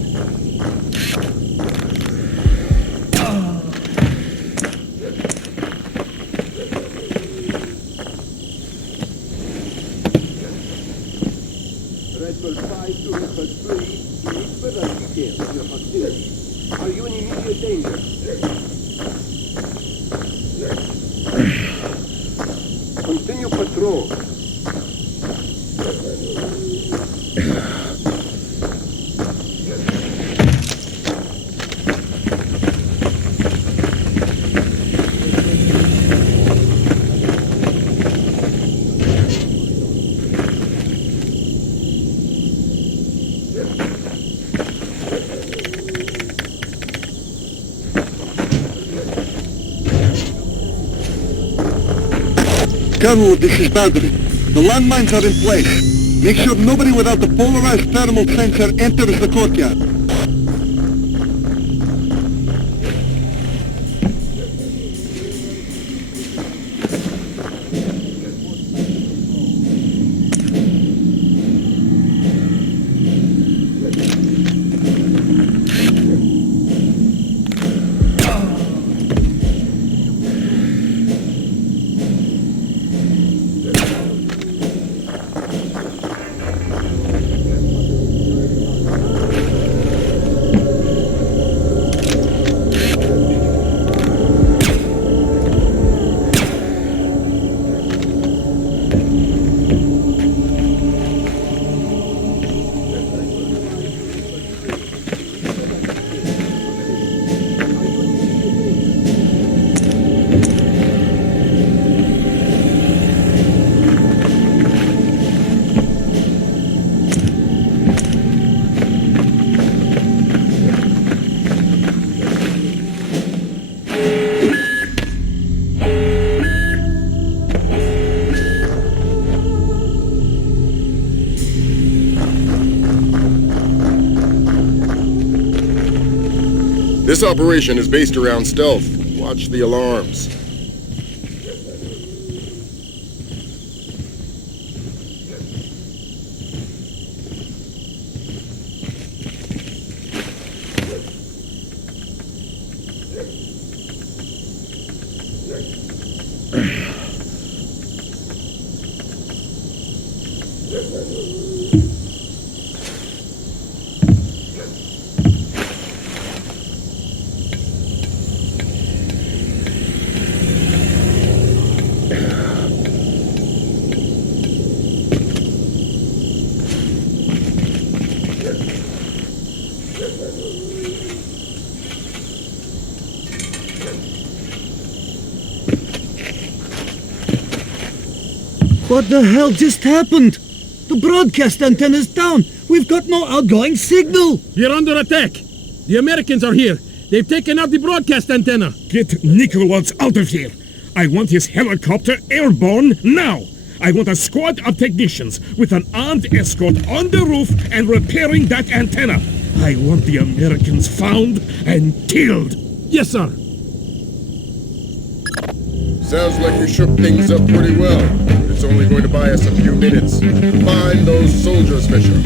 Redbull 5 to Redbull 3, we need further details of your hostility. Are you in immediate danger? Continue patrol. Colonel, this is Badri. The landmines are in place. Make sure nobody without the polarized thermal sensor enters the courtyard. This operation is based around stealth. Watch the alarms. What the hell just happened? The broadcast antenna's down. We've got no outgoing signal. We're under attack. The Americans are here. They've taken out the broadcast antenna. Get Nicholas out of here. I want his helicopter airborne now. I want a squad of technicians with an armed escort on the roof and repairing that antenna. I want the Americans found and killed. Yes, sir. Sounds like you shook things up pretty well. It's only going to buy us a few minutes. Find those soldiers, Fisher.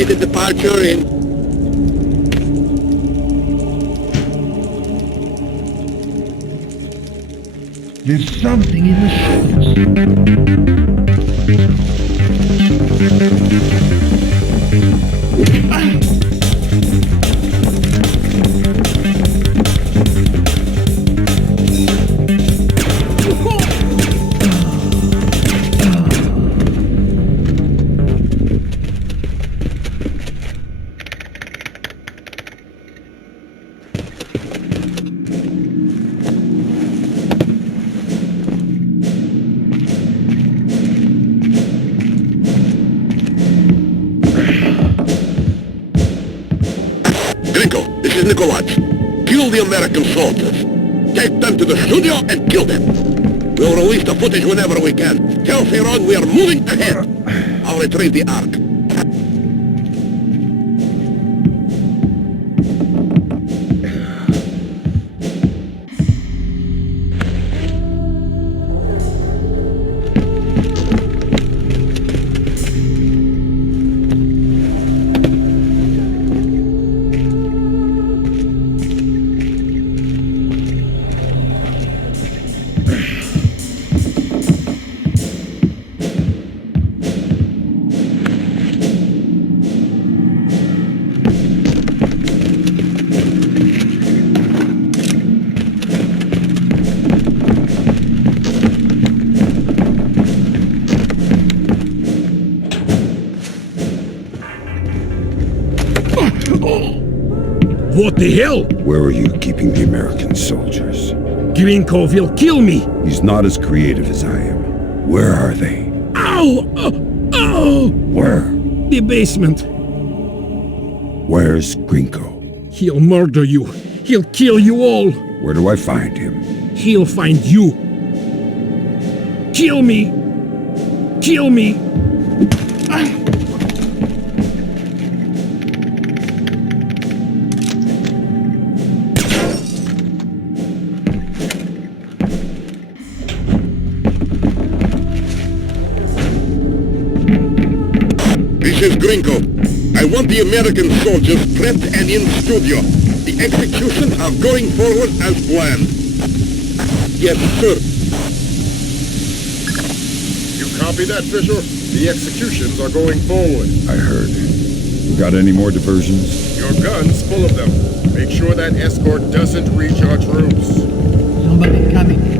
automated departure in... There's something in the Kill the American soldiers. Take them to the studio and kill them. We'll release the footage whenever we can. Tell Theron we are moving ahead. I'll retrieve the Ark. What the hell? Where are you keeping the American soldiers? Grinko will kill me! He's not as creative as I am. Where are they? Ow! Ow! Where? The basement. Where's Grinko? He'll murder you. He'll kill you all. Where do I find him? He'll find you. Kill me! Kill me! This is Grinko. I want the American soldiers prepped and in studio. The executions are going forward as planned. Yes, sir. You copy that, Fisher? The executions are going forward. I heard. Got any more diversions? Your gun's full of them. Make sure that escort doesn't reach our troops. Somebody coming.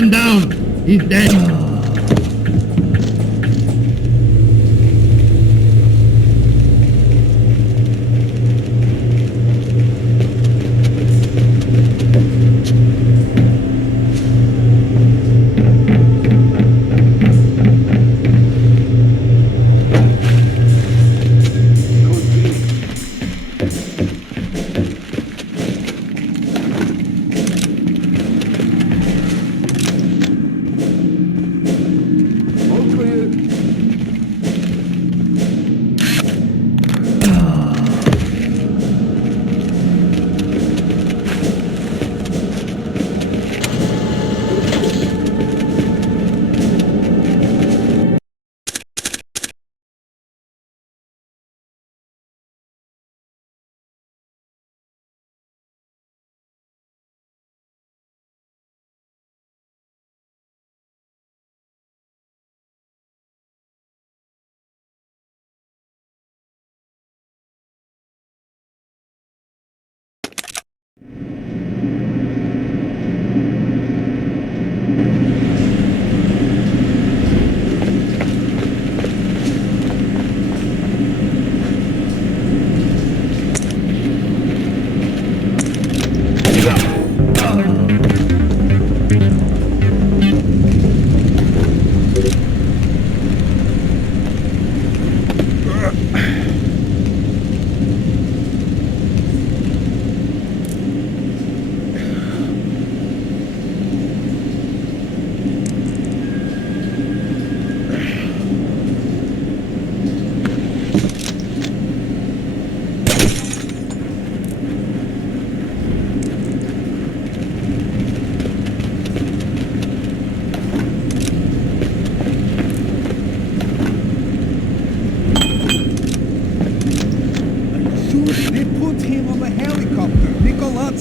man down. He's dead.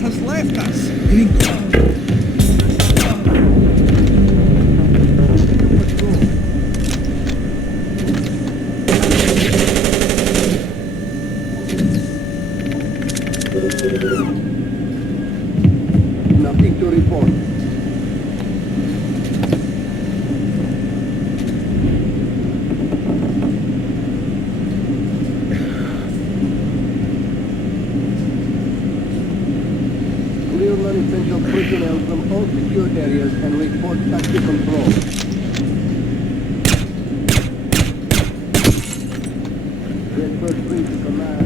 Has left us. Nothing to report. Clear non-essential personnel from all secure areas and report back to control. Red Bird 3 to command.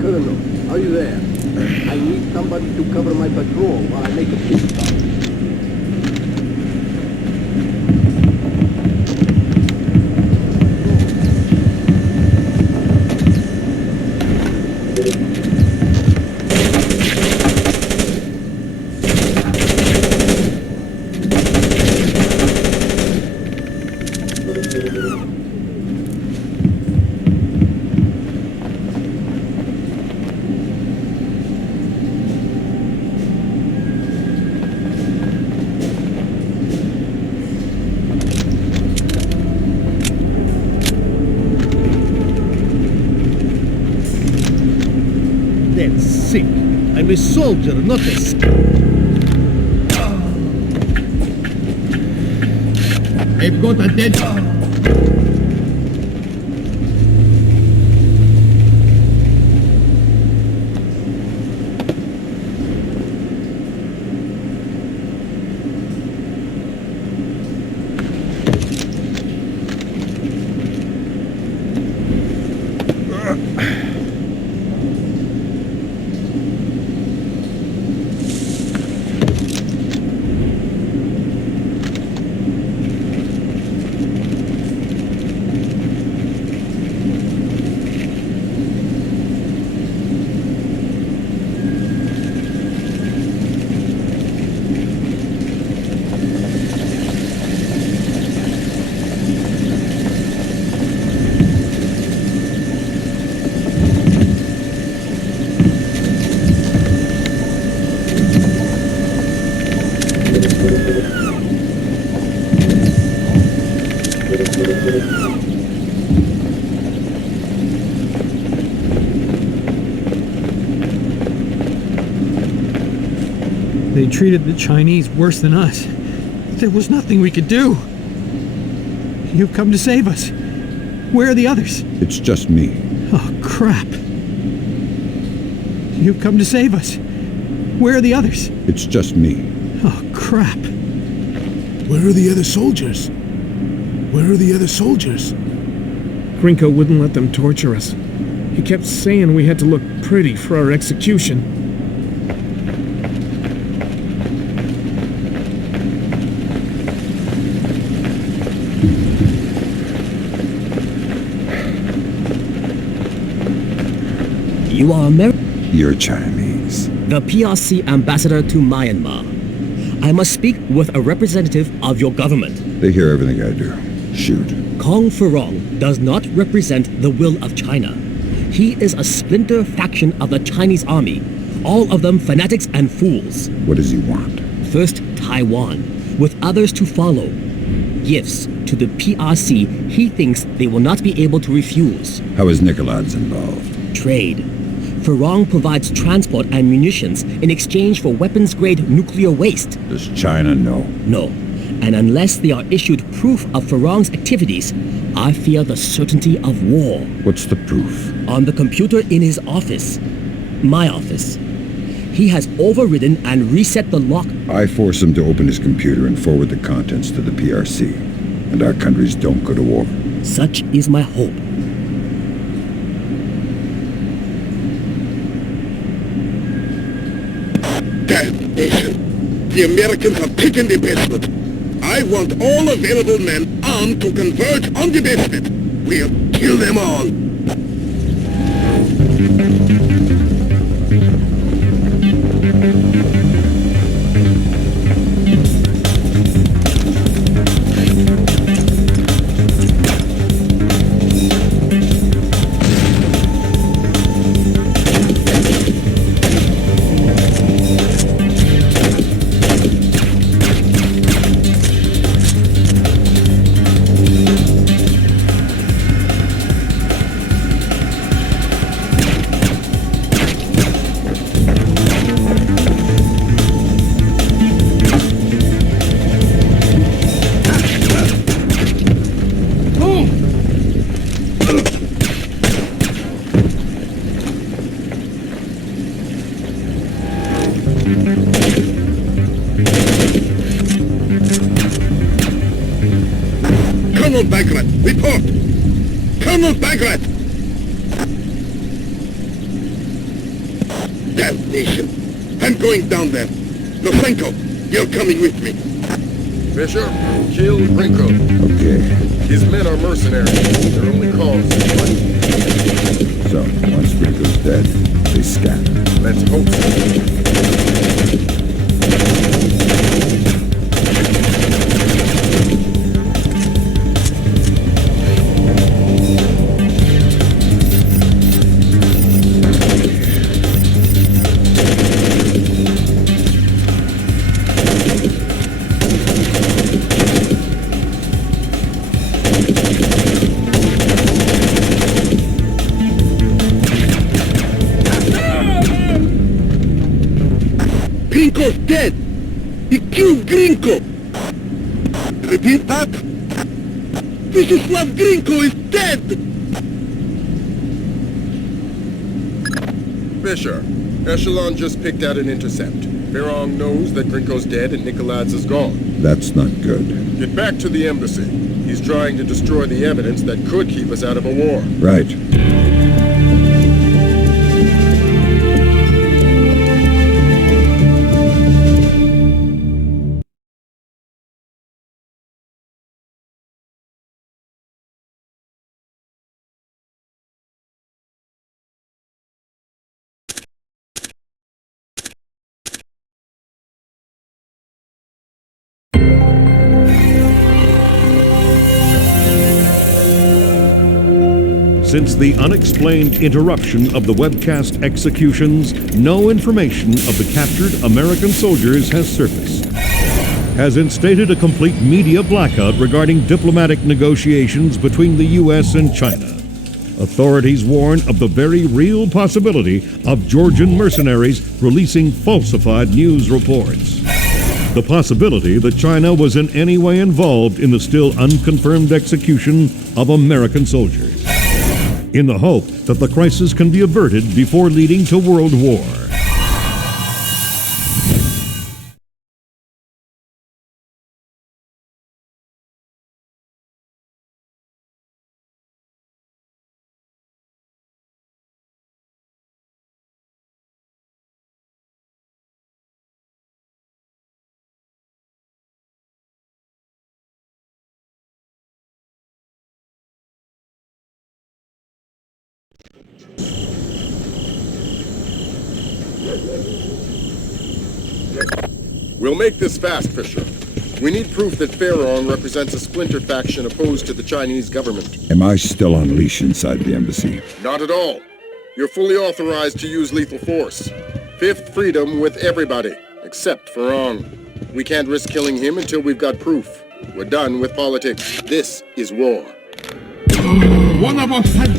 Colonel, are you there? I need somebody to cover my patrol while I make a pit stop. That's sick. I'm a soldier, not a... I've got a dead... They treated the Chinese worse than us. There was nothing we could do. You've come to save us. Where are the others? It's just me. Oh, crap. You've come to save us. Where are the others? It's just me. Oh, crap. Where are the other soldiers? Where are the other soldiers? Grinko wouldn't let them torture us. He kept saying we had to look pretty for our execution. You are American? You're Chinese. The PRC ambassador to Myanmar. I must speak with a representative of your government. They hear everything I do. Shoot. Kong Furong does not represent the will of China. He is a splinter faction of the Chinese army, all of them fanatics and fools. What does he want? First, Taiwan, with others to follow. Gifts to the PRC he thinks they will not be able to refuse. How is Nicoladze involved? Trade. Furong provides transport and munitions in exchange for weapons-grade nuclear waste. Does China know? No. And unless they are issued proof of Furong's activities, I fear the certainty of war. What's the proof? On the computer in his office. My office. He has overridden and reset the lock. I force him to open his computer and forward the contents to the PRC. And our countries don't go to war. Such is my hope. Damn nation. The Americans have taken the basement. I want all available men armed to converge on the basement. We'll kill them all. Colonel Bagrat, report! Colonel Bagrat! Damnation! I'm going down there. Lofenko, you're coming with me. Fisher, kill Grinko. Okay. His men are mercenaries. Their only cause is money. So, once Grinko's dead, they scatter. Let's hope so. Grinko's dead! He killed Grinko! Repeat that? Vyšeslav Grinko is dead! Fisher, Echelon just picked out an intercept. Furong knows that Grinko's dead and Nicoladze is gone. That's not good. Get back to the embassy. He's trying to destroy the evidence that could keep us out of a war. Right. Since the unexplained interruption of the webcast executions, no information of the captured American soldiers has surfaced. has instated a complete media blackout regarding diplomatic negotiations between the U.S. and China. Authorities warn of the very real possibility of Georgian mercenaries releasing falsified news reports. The possibility that China was in any way involved in the still unconfirmed execution of American soldiers, in the hope that the crisis can be averted before leading to World War. We'll make this fast, Fisher. We need proof that Fairong represents a splinter faction opposed to the Chinese government. Am I still on leash inside the embassy? Not at all. You're fully authorized to use lethal force. Fifth freedom with everybody, except Fairong. We can't risk killing him until we've got proof. We're done with politics. This is war. One of us had...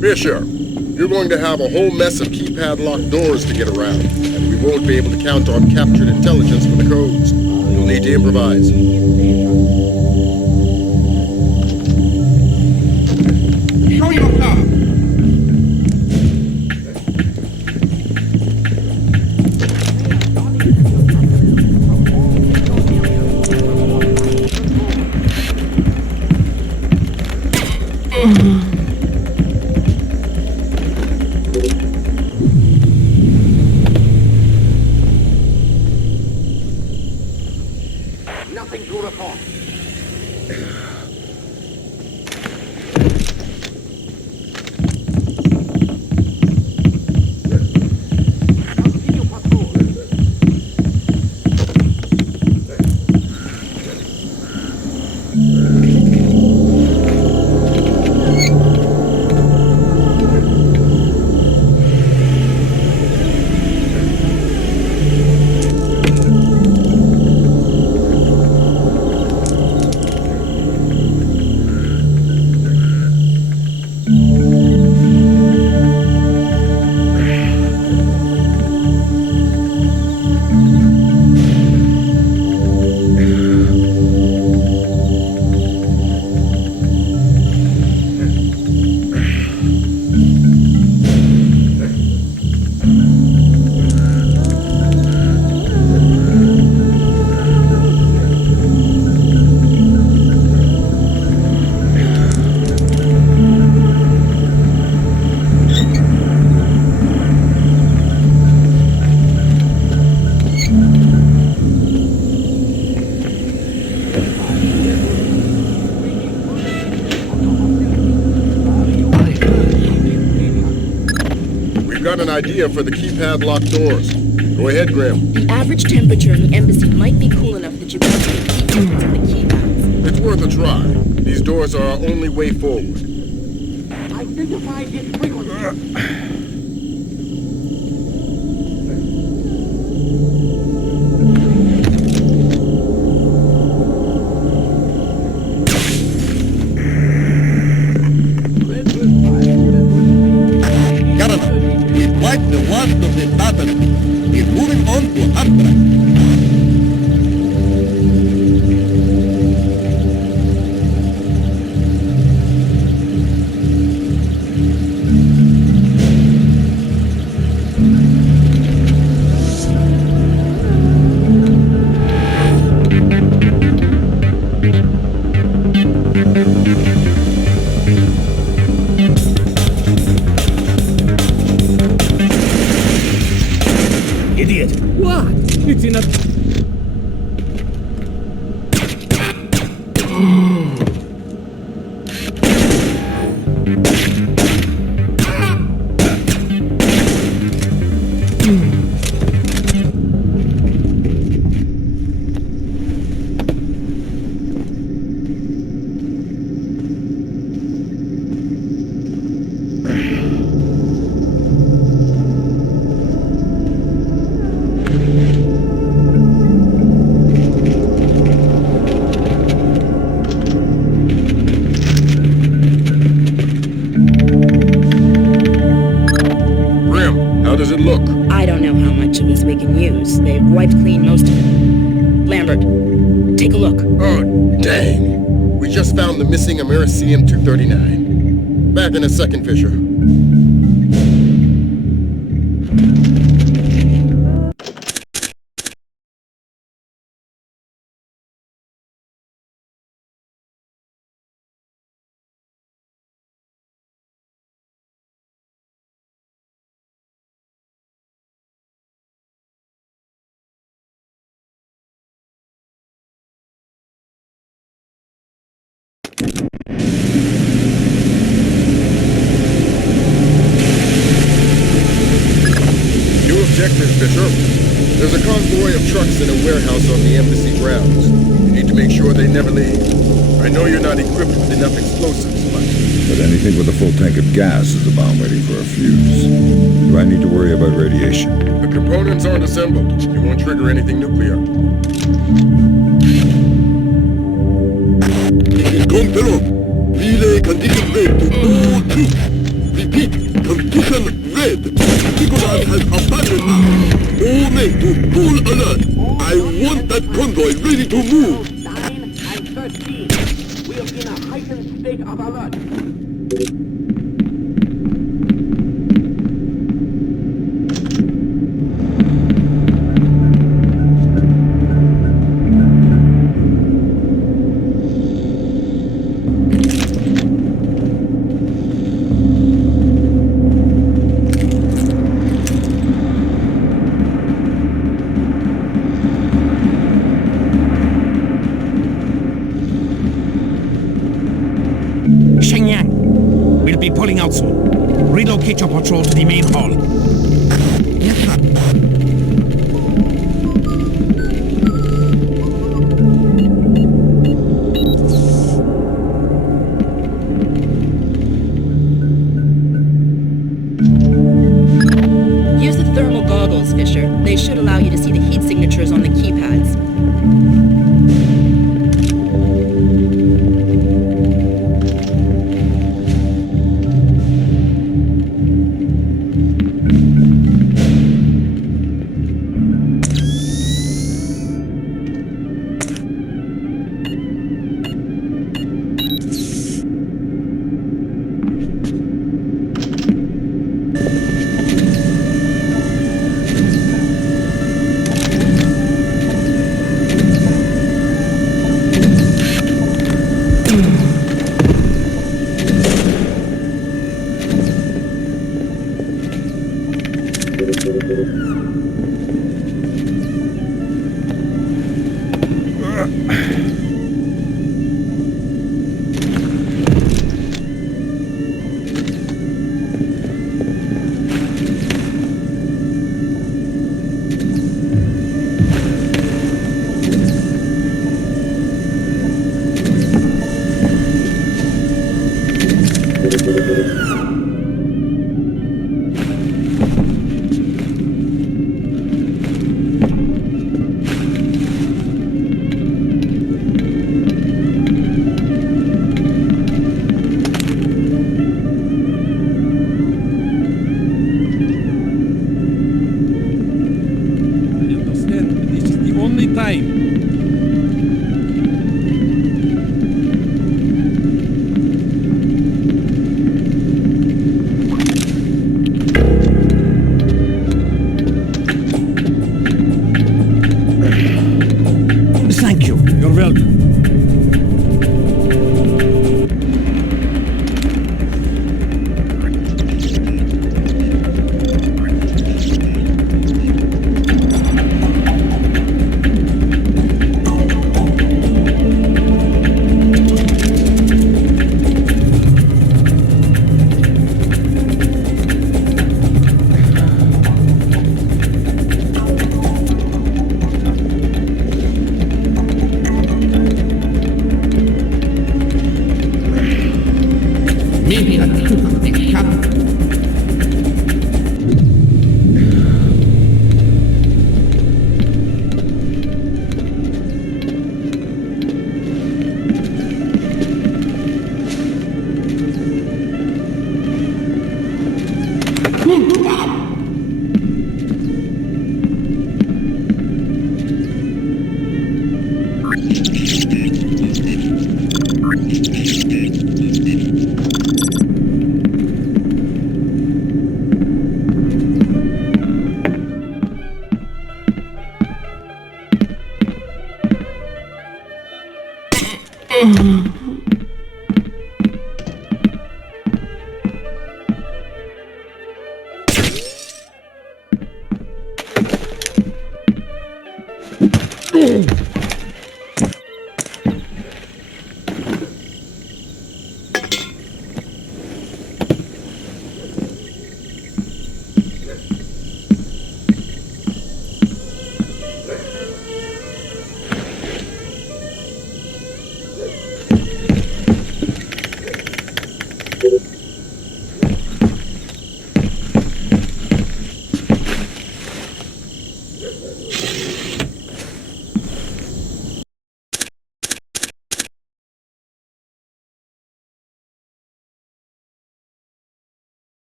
Fisher, you're going to have a whole mess of keypad-locked doors to get around, and we won't be able to count on captured intelligence for the codes. You'll need to improvise. Show yourself! Nothing to report. An idea for the keypad locked doors. Go ahead, Graham. The average temperature in the embassy might be cool enough that you can see the keypads and the keypads. It's worth a try. These doors are our only way forward. Identify this frequency. Got enough. We've wiped the Idiot! What? It's in a... How does it look? I don't know how much of this we can use. They've wiped clean most of it. Lambert, take a look. Oh, dang. We just found the missing Americium-239. Back in a second, Fisher. Objective, Fisher. There's a convoy of trucks in a warehouse on the embassy grounds. You need to make sure they never leave. I know you're not equipped with enough explosives, but anything with a full tank of gas is a bomb waiting for a fuse. Do I need to worry about radiation? The components aren't assembled. You won't trigger anything nuclear. This is confirmed. Relay condition red to all troops. Repeat, condition red. Nicholas has abandoned us. All men to full alert. I want that convoy ready to move. 9 and 13. We are in a heightened state of alert. We'll be pulling out soon. Relocate your patrol to the main hall. Yes, sir. Use the thermal goggles, Fisher. They should allow you to see the heat signatures on the keypads. time. Thank you. You're welcome.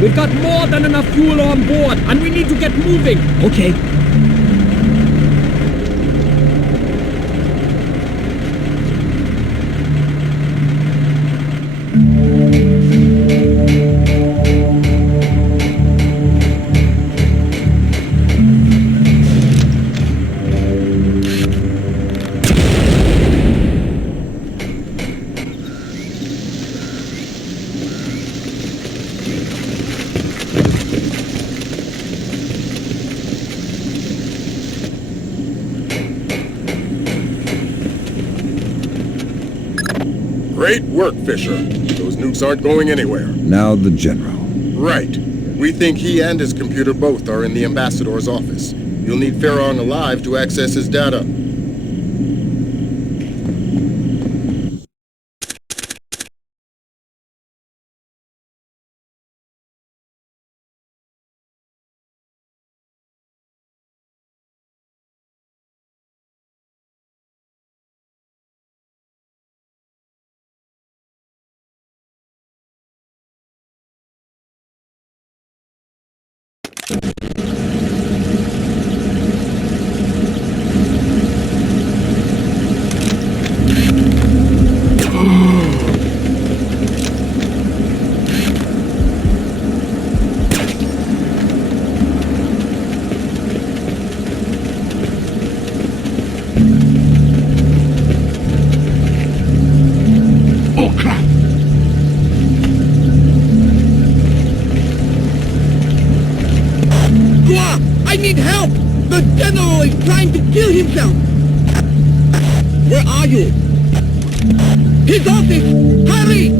We've got more than enough fuel on board, and we need to get moving. Okay. Great work, Fisher. Those nukes aren't going anywhere. Now the General. Right. We think he and his computer both are in the Ambassador's office. You'll need Farron alive to access his data. I need help! The General is trying to kill himself! Where are you? His office! Hurry!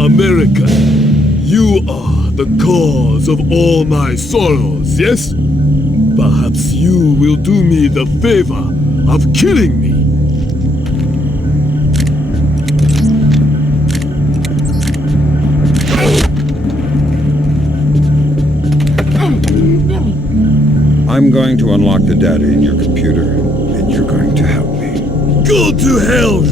America, you are the cause of all my sorrows, yes? Perhaps you will do me the favor of killing me. I'm going to unlock the data in your computer, and you're going to help me. Go to hell!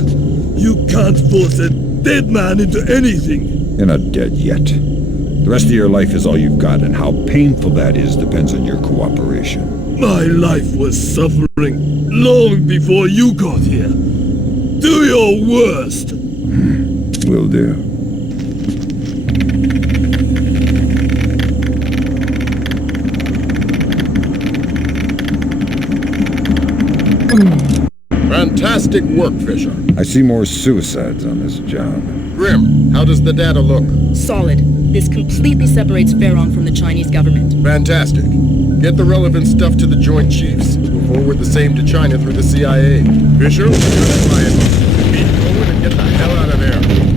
You can't force a dead man into anything. You're not dead yet. The rest of your life is all you've got, and how painful that is depends on your cooperation. My life was suffering long before you got here. Do your worst. Will do. Fantastic work, Fisher. I see more suicides on this job. Grim, how does the data look? Solid. This completely separates Pharaon from the Chinese government. Fantastic. Get the relevant stuff to the Joint Chiefs. We'll forward the same to China through the CIA. Fisher, you're the client. Beat forward and get the hell out of there.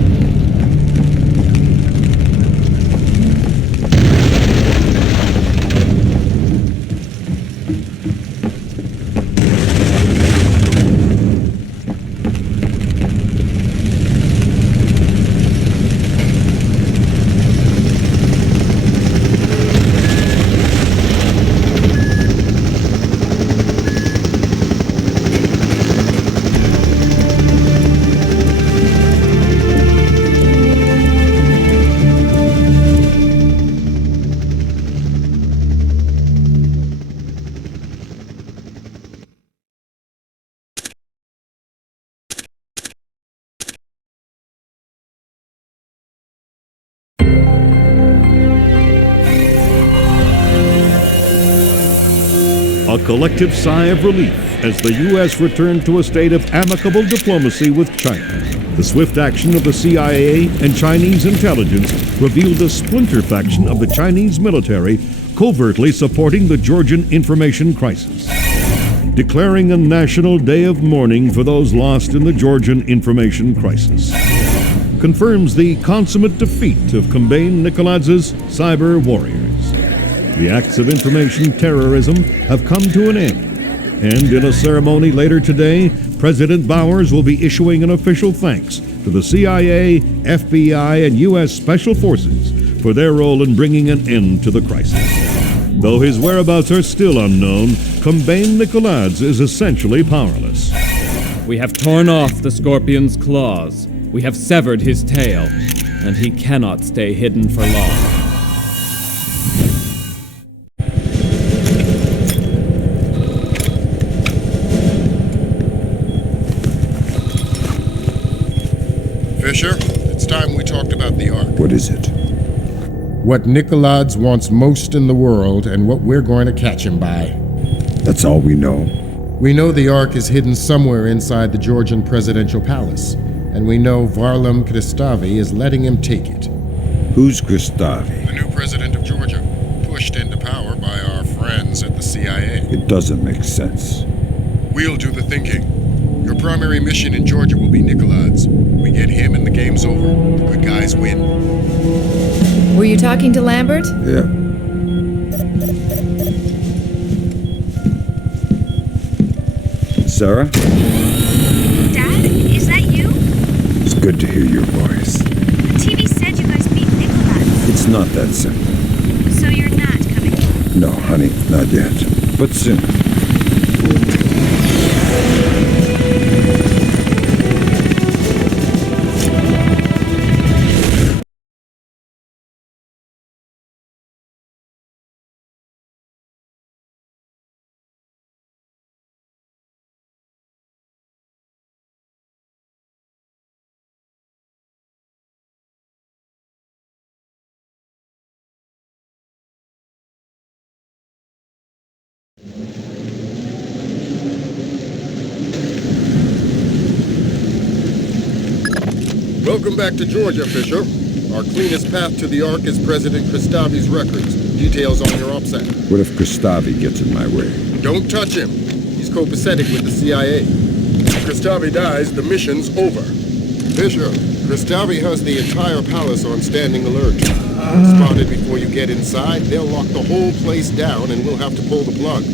A collective sigh of relief as the U.S. returned to a state of amicable diplomacy with China. The swift action of the CIA and Chinese intelligence revealed a splinter faction of the Chinese military covertly supporting the Georgian information crisis, declaring a national day of mourning for those lost in the Georgian information crisis. Confirms the consummate defeat of Kombain Nikoladz's cyber warriors. The acts of information terrorism have come to an end, and in a ceremony later today, President Bowers will be issuing an official thanks to the CIA, FBI, and U.S. Special Forces for their role in bringing an end to the crisis. Though his whereabouts are still unknown, Kombain Nikoladze is essentially powerless. We have torn off the scorpion's claws. We have severed his tail, and he cannot stay hidden for long. Fisher, it's time we talked about the Ark. What is it? What Nikoladze wants most in the world and what we're going to catch him by. That's all we know. We know the Ark is hidden somewhere inside the Georgian presidential palace, and we know Varlam Kristavi is letting him take it. Who's Kristavi? The new president of Georgia, pushed into power by our friends at the CIA. It doesn't make sense. We'll do the thinking. Your primary mission in Georgia will be Nikoladze. We get him and the game's over. The good guys win. Were you talking to Lambert? Yeah. Sarah? Dad, is that you? It's good to hear your voice. The TV said you guys beat Nikoladze. It's not that simple. So you're not coming? No, honey, not yet. But soon. Welcome back to Georgia, Fisher. Our cleanest path to the Ark is President Kristavi's records. Details on your OPSEC. What if Kristavi gets in my way? Don't touch him. He's copacetic with the CIA. If Kristavi dies, the mission's over. Fisher, Kristavi has the entire palace on standing alert. Spotted before you get inside, they'll lock the whole place down and we'll have to pull the plug.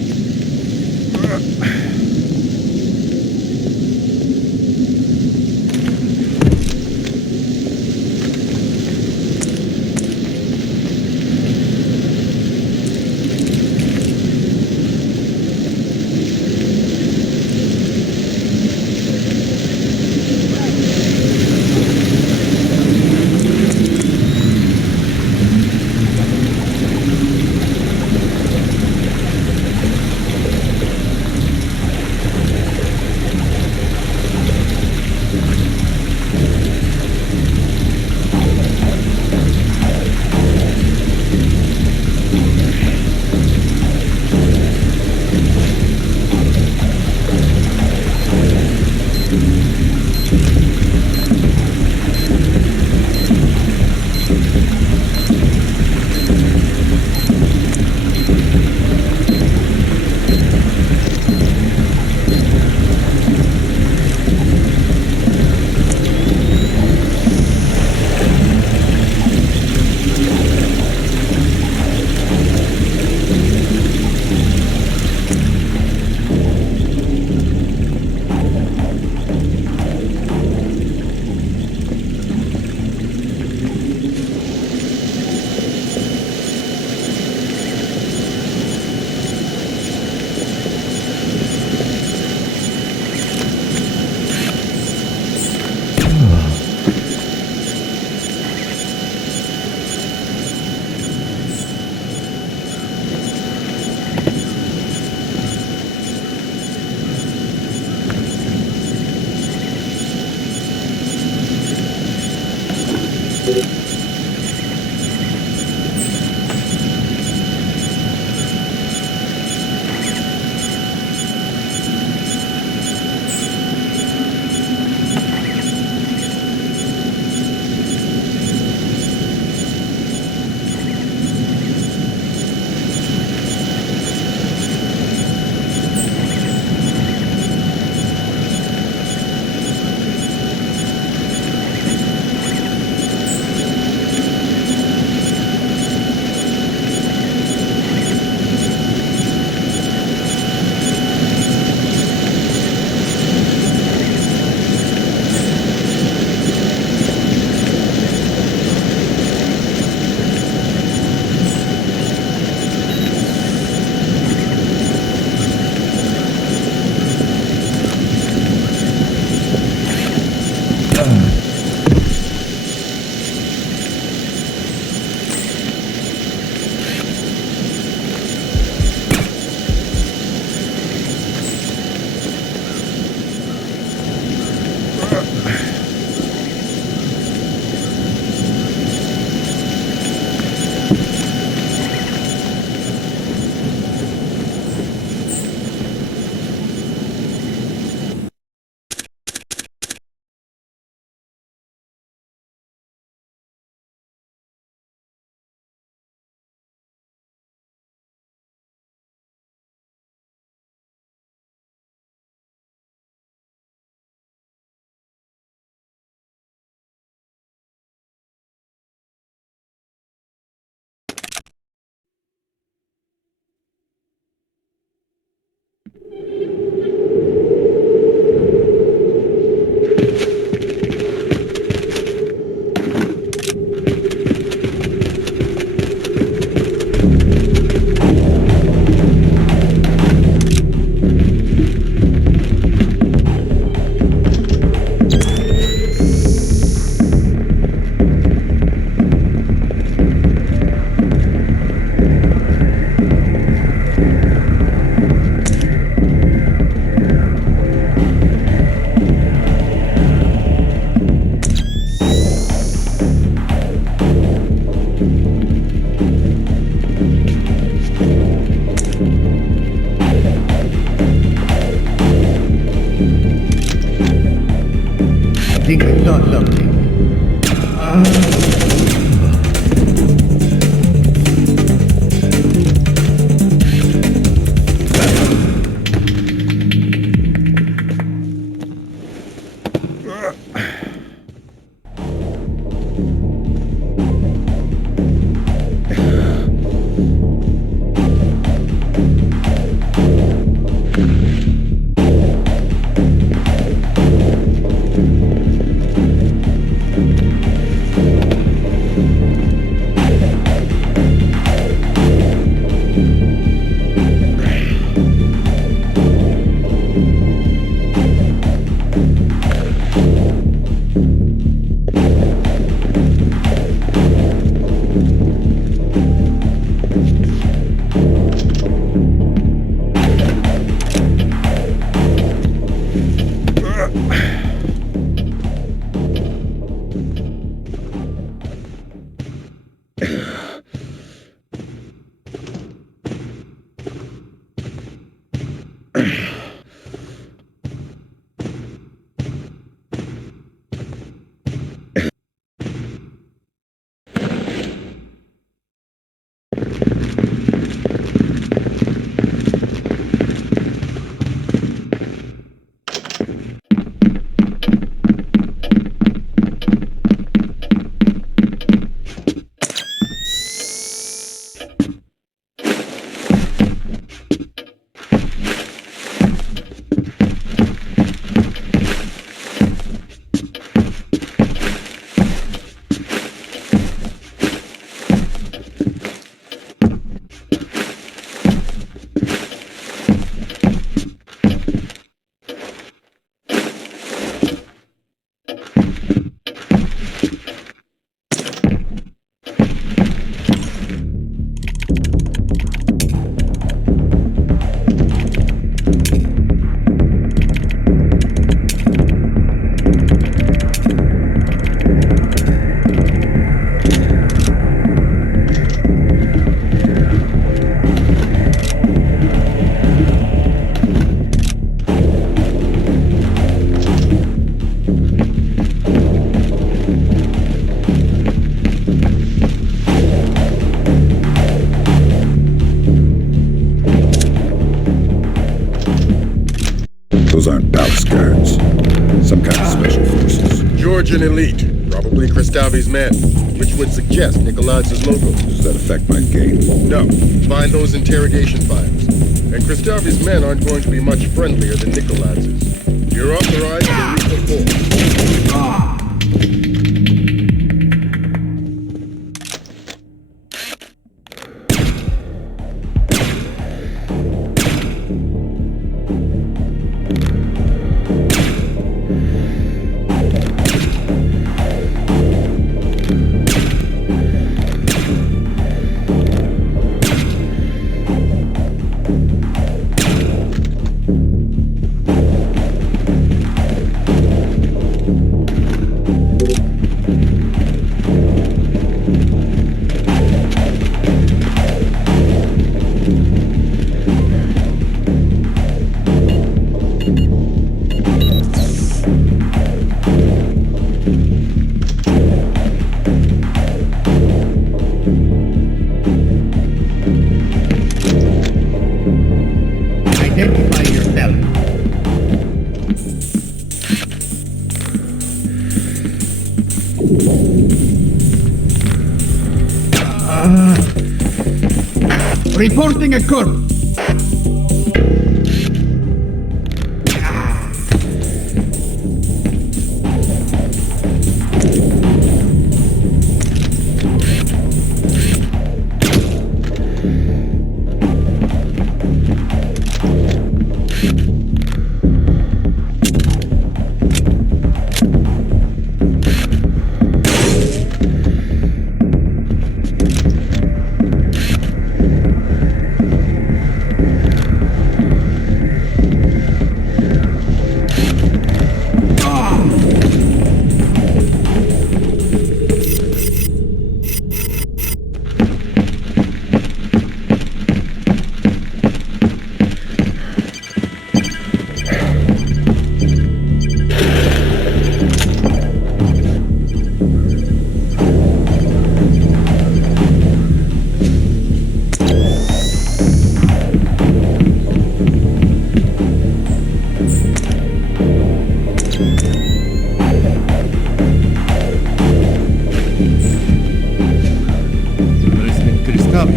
House guards. Some kind of special forces. Georgian elite. Probably Kristavi's men, which would suggest Nikolai's logo. Does that affect my game? No. Find those interrogation files. And Kristavi's men aren't going to be much friendlier than Nikolai's. You're authorized to leave the force. Reporting a curve.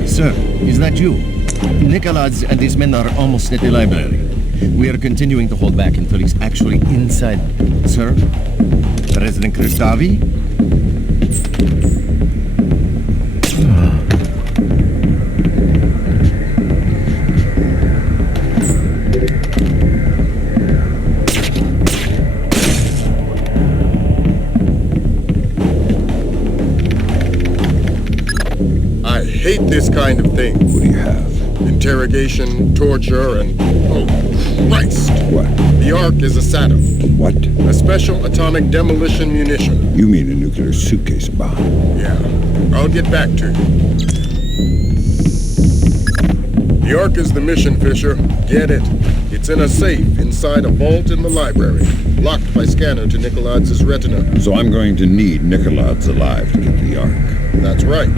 Sir, is that you? Nikolai and his men are almost at the library. We are continuing to hold back until he's actually inside. Sir? President Kristavi? I hate this kind of thing. What do you have? Interrogation, torture, and... oh, Christ! What? The Ark is a SATM. What? A special atomic demolition munition. You mean a nuclear suitcase bomb? Yeah. I'll get back to you. The Ark is the mission, Fisher. Get it. It's in a safe inside a vault in the library, locked by scanner to Nikolai's retina. So I'm going to need Nikolai's alive to get to the Ark. That's right.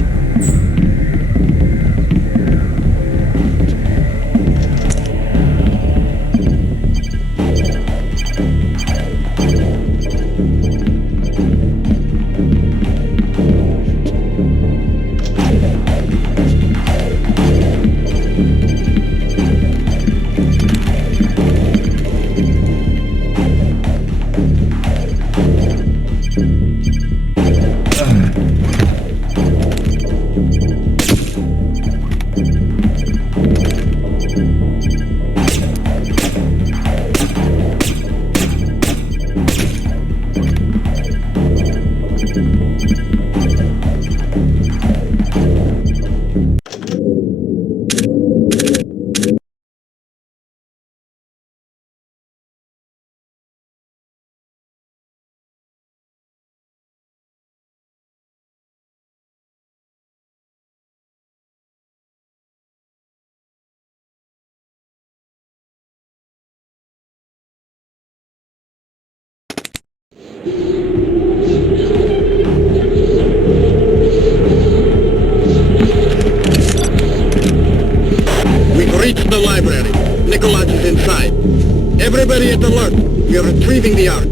We are retrieving the Ark.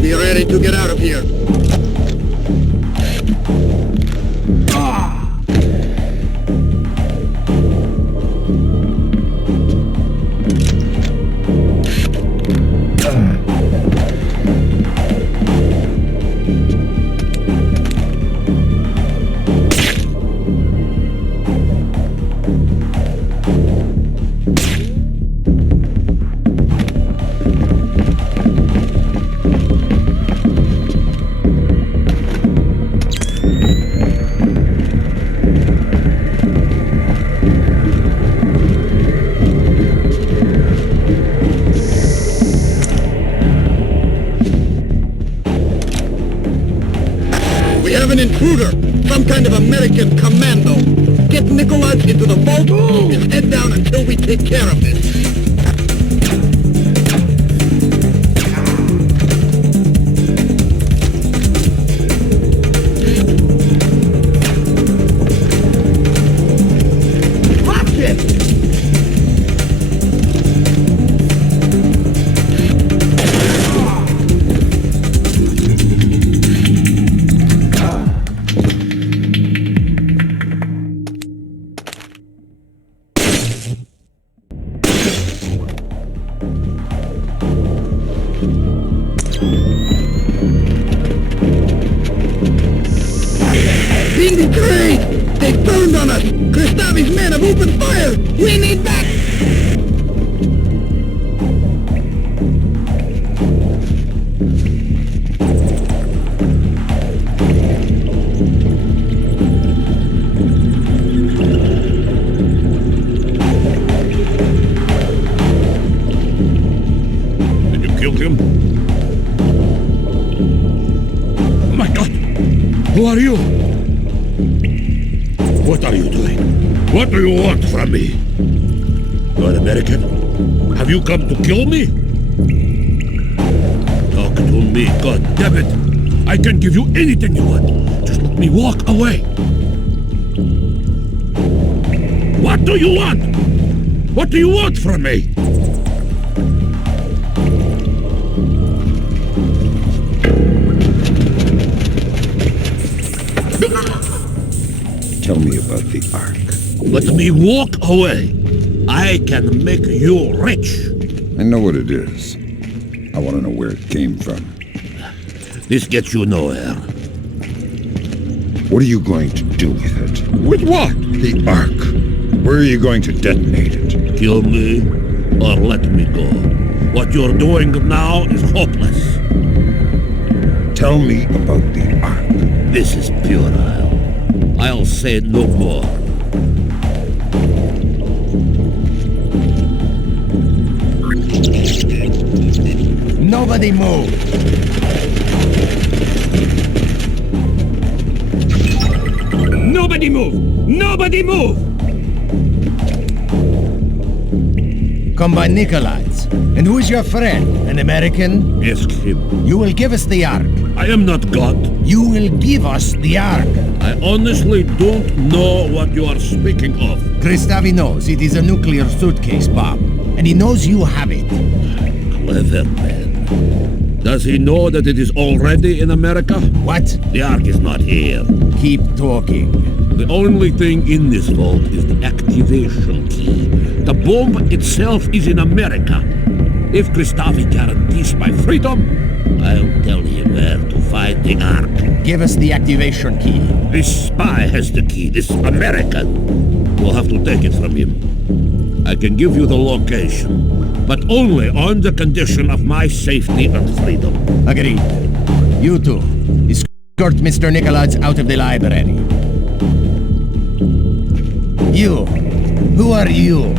Be ready to get out of here. An intruder! Some kind of American commando! Get Nicholas into the vault and head down until we take care of this! Watch it! Open fire! We need back! Did you kill him? Oh my God! Who are you? What are you doing? What do you want from me? You're an American? Have you come to kill me? Talk to me, God damn it! I can give you anything you want. Just let me walk away. What do you want? What do you want from me? Tell me about the Ark. Let me walk away. I can make you rich. I know what it is. I want to know where it came from. This gets you nowhere. What are you going to do with it? With what? The Ark. Where are you going to detonate it? Kill me or let me go. What you're doing now is hopeless. Tell me about the Ark. This is puerile. I'll say no more. Nobody move! Nobody move! Nobody move! Come by Nikolai's. And who is your friend? An American? Ask him. You will give us the Ark. I am not God. You will give us the Ark. I honestly don't know what you are speaking of. Kristavi knows it is a nuclear suitcase bomb, and he knows you have it. Clever man. Does he know that it is already in America? What? The Ark is not here. Keep talking. The only thing in this vault is the activation key. The bomb itself is in America. If Kristavi guarantees my freedom, I'll tell him where to find the Ark. Give us the activation key. This spy has the key, this American. You'll have to take it from him. I can give you the location, but only on the condition of my safety and freedom. Agreed. You two, escort Mr. Nicholas out of the library. You, who are you?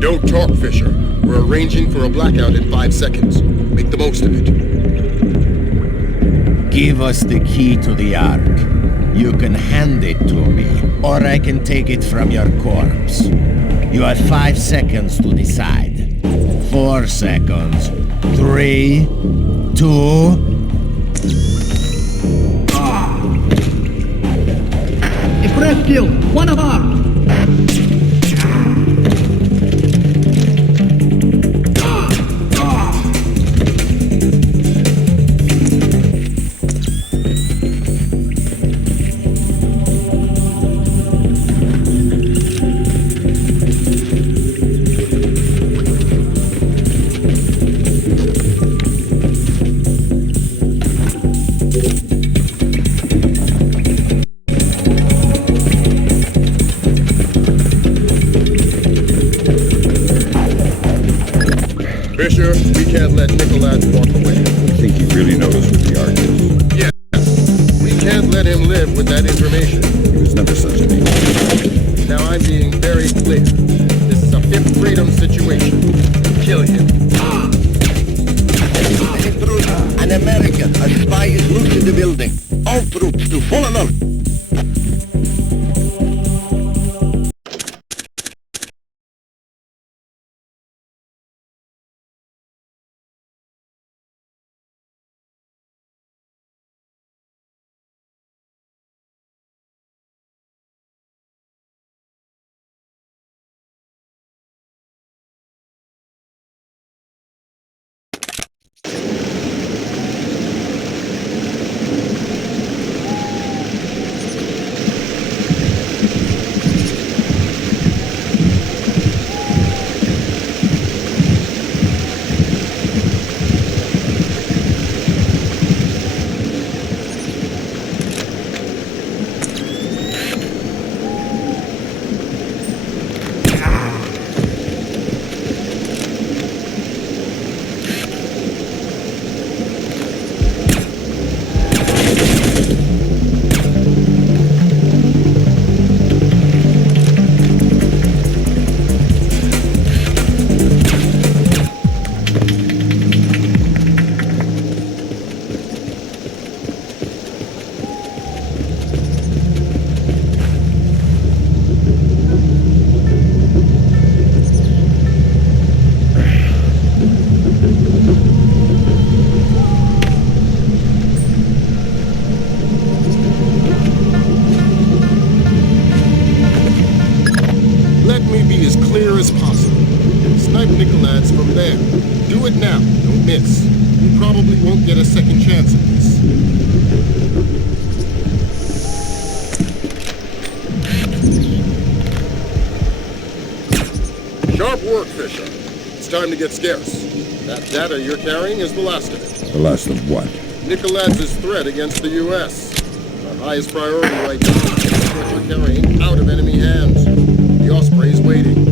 Don't talk, Fisher. We're arranging for a blackout in 5 seconds. Make the most of it. Give us the key to the Ark. You can hand it to me, or I can take it from your corpse. You have 5 seconds to decide. 4 seconds. 3, 2... A press kill. One of ours. can't let Nikolaj walk away. I think he really knows what the Ark is. Yeah. We can't let him live with that information. He was never such an agent. Now I'm being very clear. This is a Fifth Freedom situation. Kill him. Intruder, an American. A spy is loose in the building. All troops to full alert. Do it now. Don't miss. You probably won't get a second chance at this. Sharp work, Fisher. It's time to get scarce. That data you're carrying is the last of it. The last of what? Nikolaj's threat against the U.S. Our highest priority right now is to get what you're carrying out of enemy hands. The Osprey's waiting.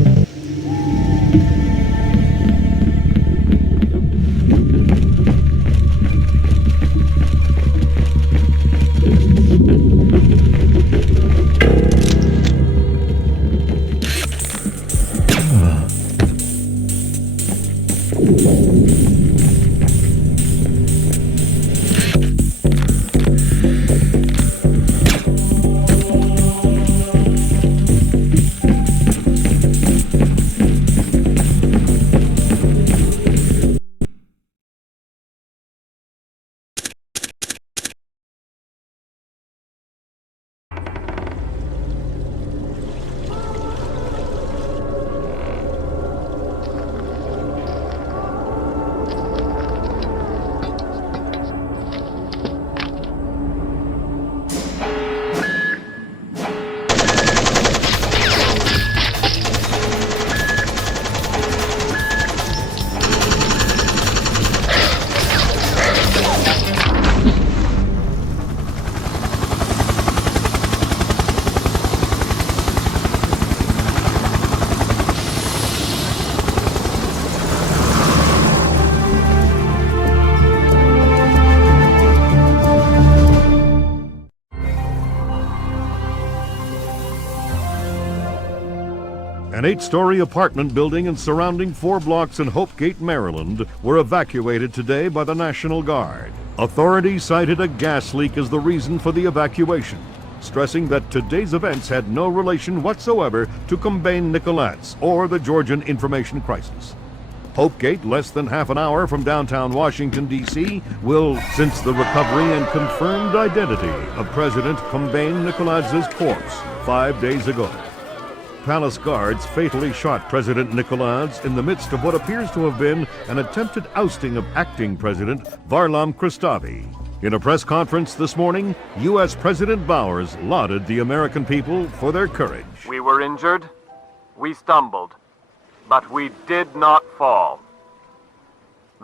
An 8-story apartment building and surrounding 4 blocks in Hopegate, Maryland, were evacuated today by the National Guard. Authorities cited a gas leak as the reason for the evacuation, stressing that today's events had no relation whatsoever to Combain Nikolaj or the Georgian information crisis. Hopegate, less than half an hour from downtown Washington, D.C., will, since the recovery and confirmed identity of President Combain Nikolaj's corpse 5 days ago. Palace guards fatally shot President Nikolaj in the midst of what appears to have been an attempted ousting of acting President Varlam Kristavi. In a press conference this morning, U.S. President Bowers lauded the American people for their courage. We were injured, we stumbled, but we did not fall.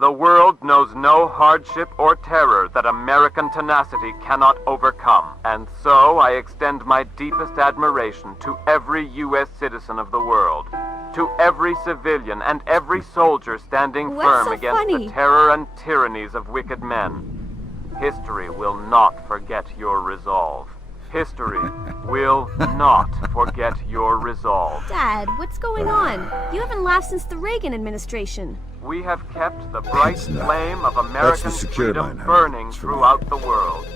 The world knows no hardship or terror that American tenacity cannot overcome, and so I extend my deepest admiration to every U.S. citizen of the world, To every civilian and every soldier standing What's firm so against funny? the terror and tyrannies of wicked men, history will not forget your resolve. History will not forget your resolve. Dad, what's going on? You haven't laughed since the Reagan administration. We have kept the bright It's not. flame of That's American the secure freedom line, huh? burning It's for throughout the world.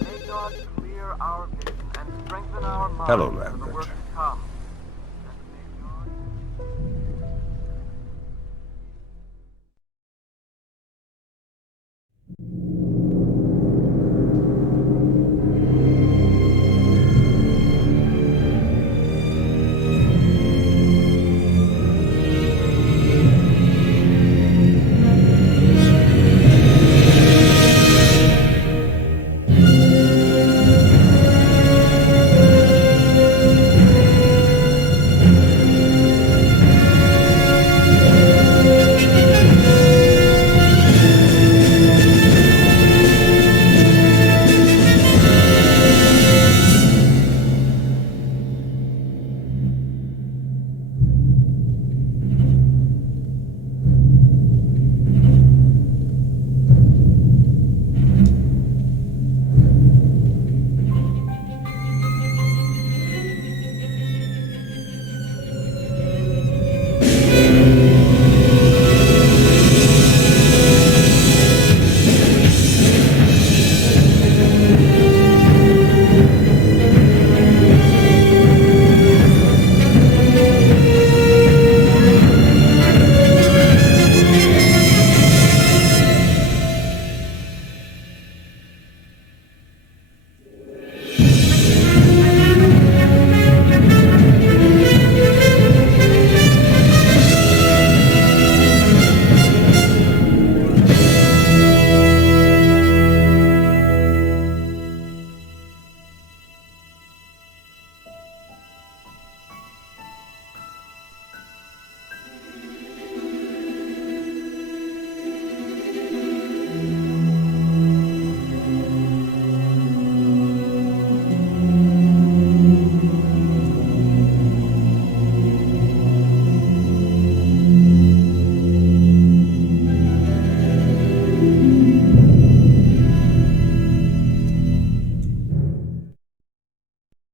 May God clear our vision and strengthen our minds Hello, for the Lambert. work to come.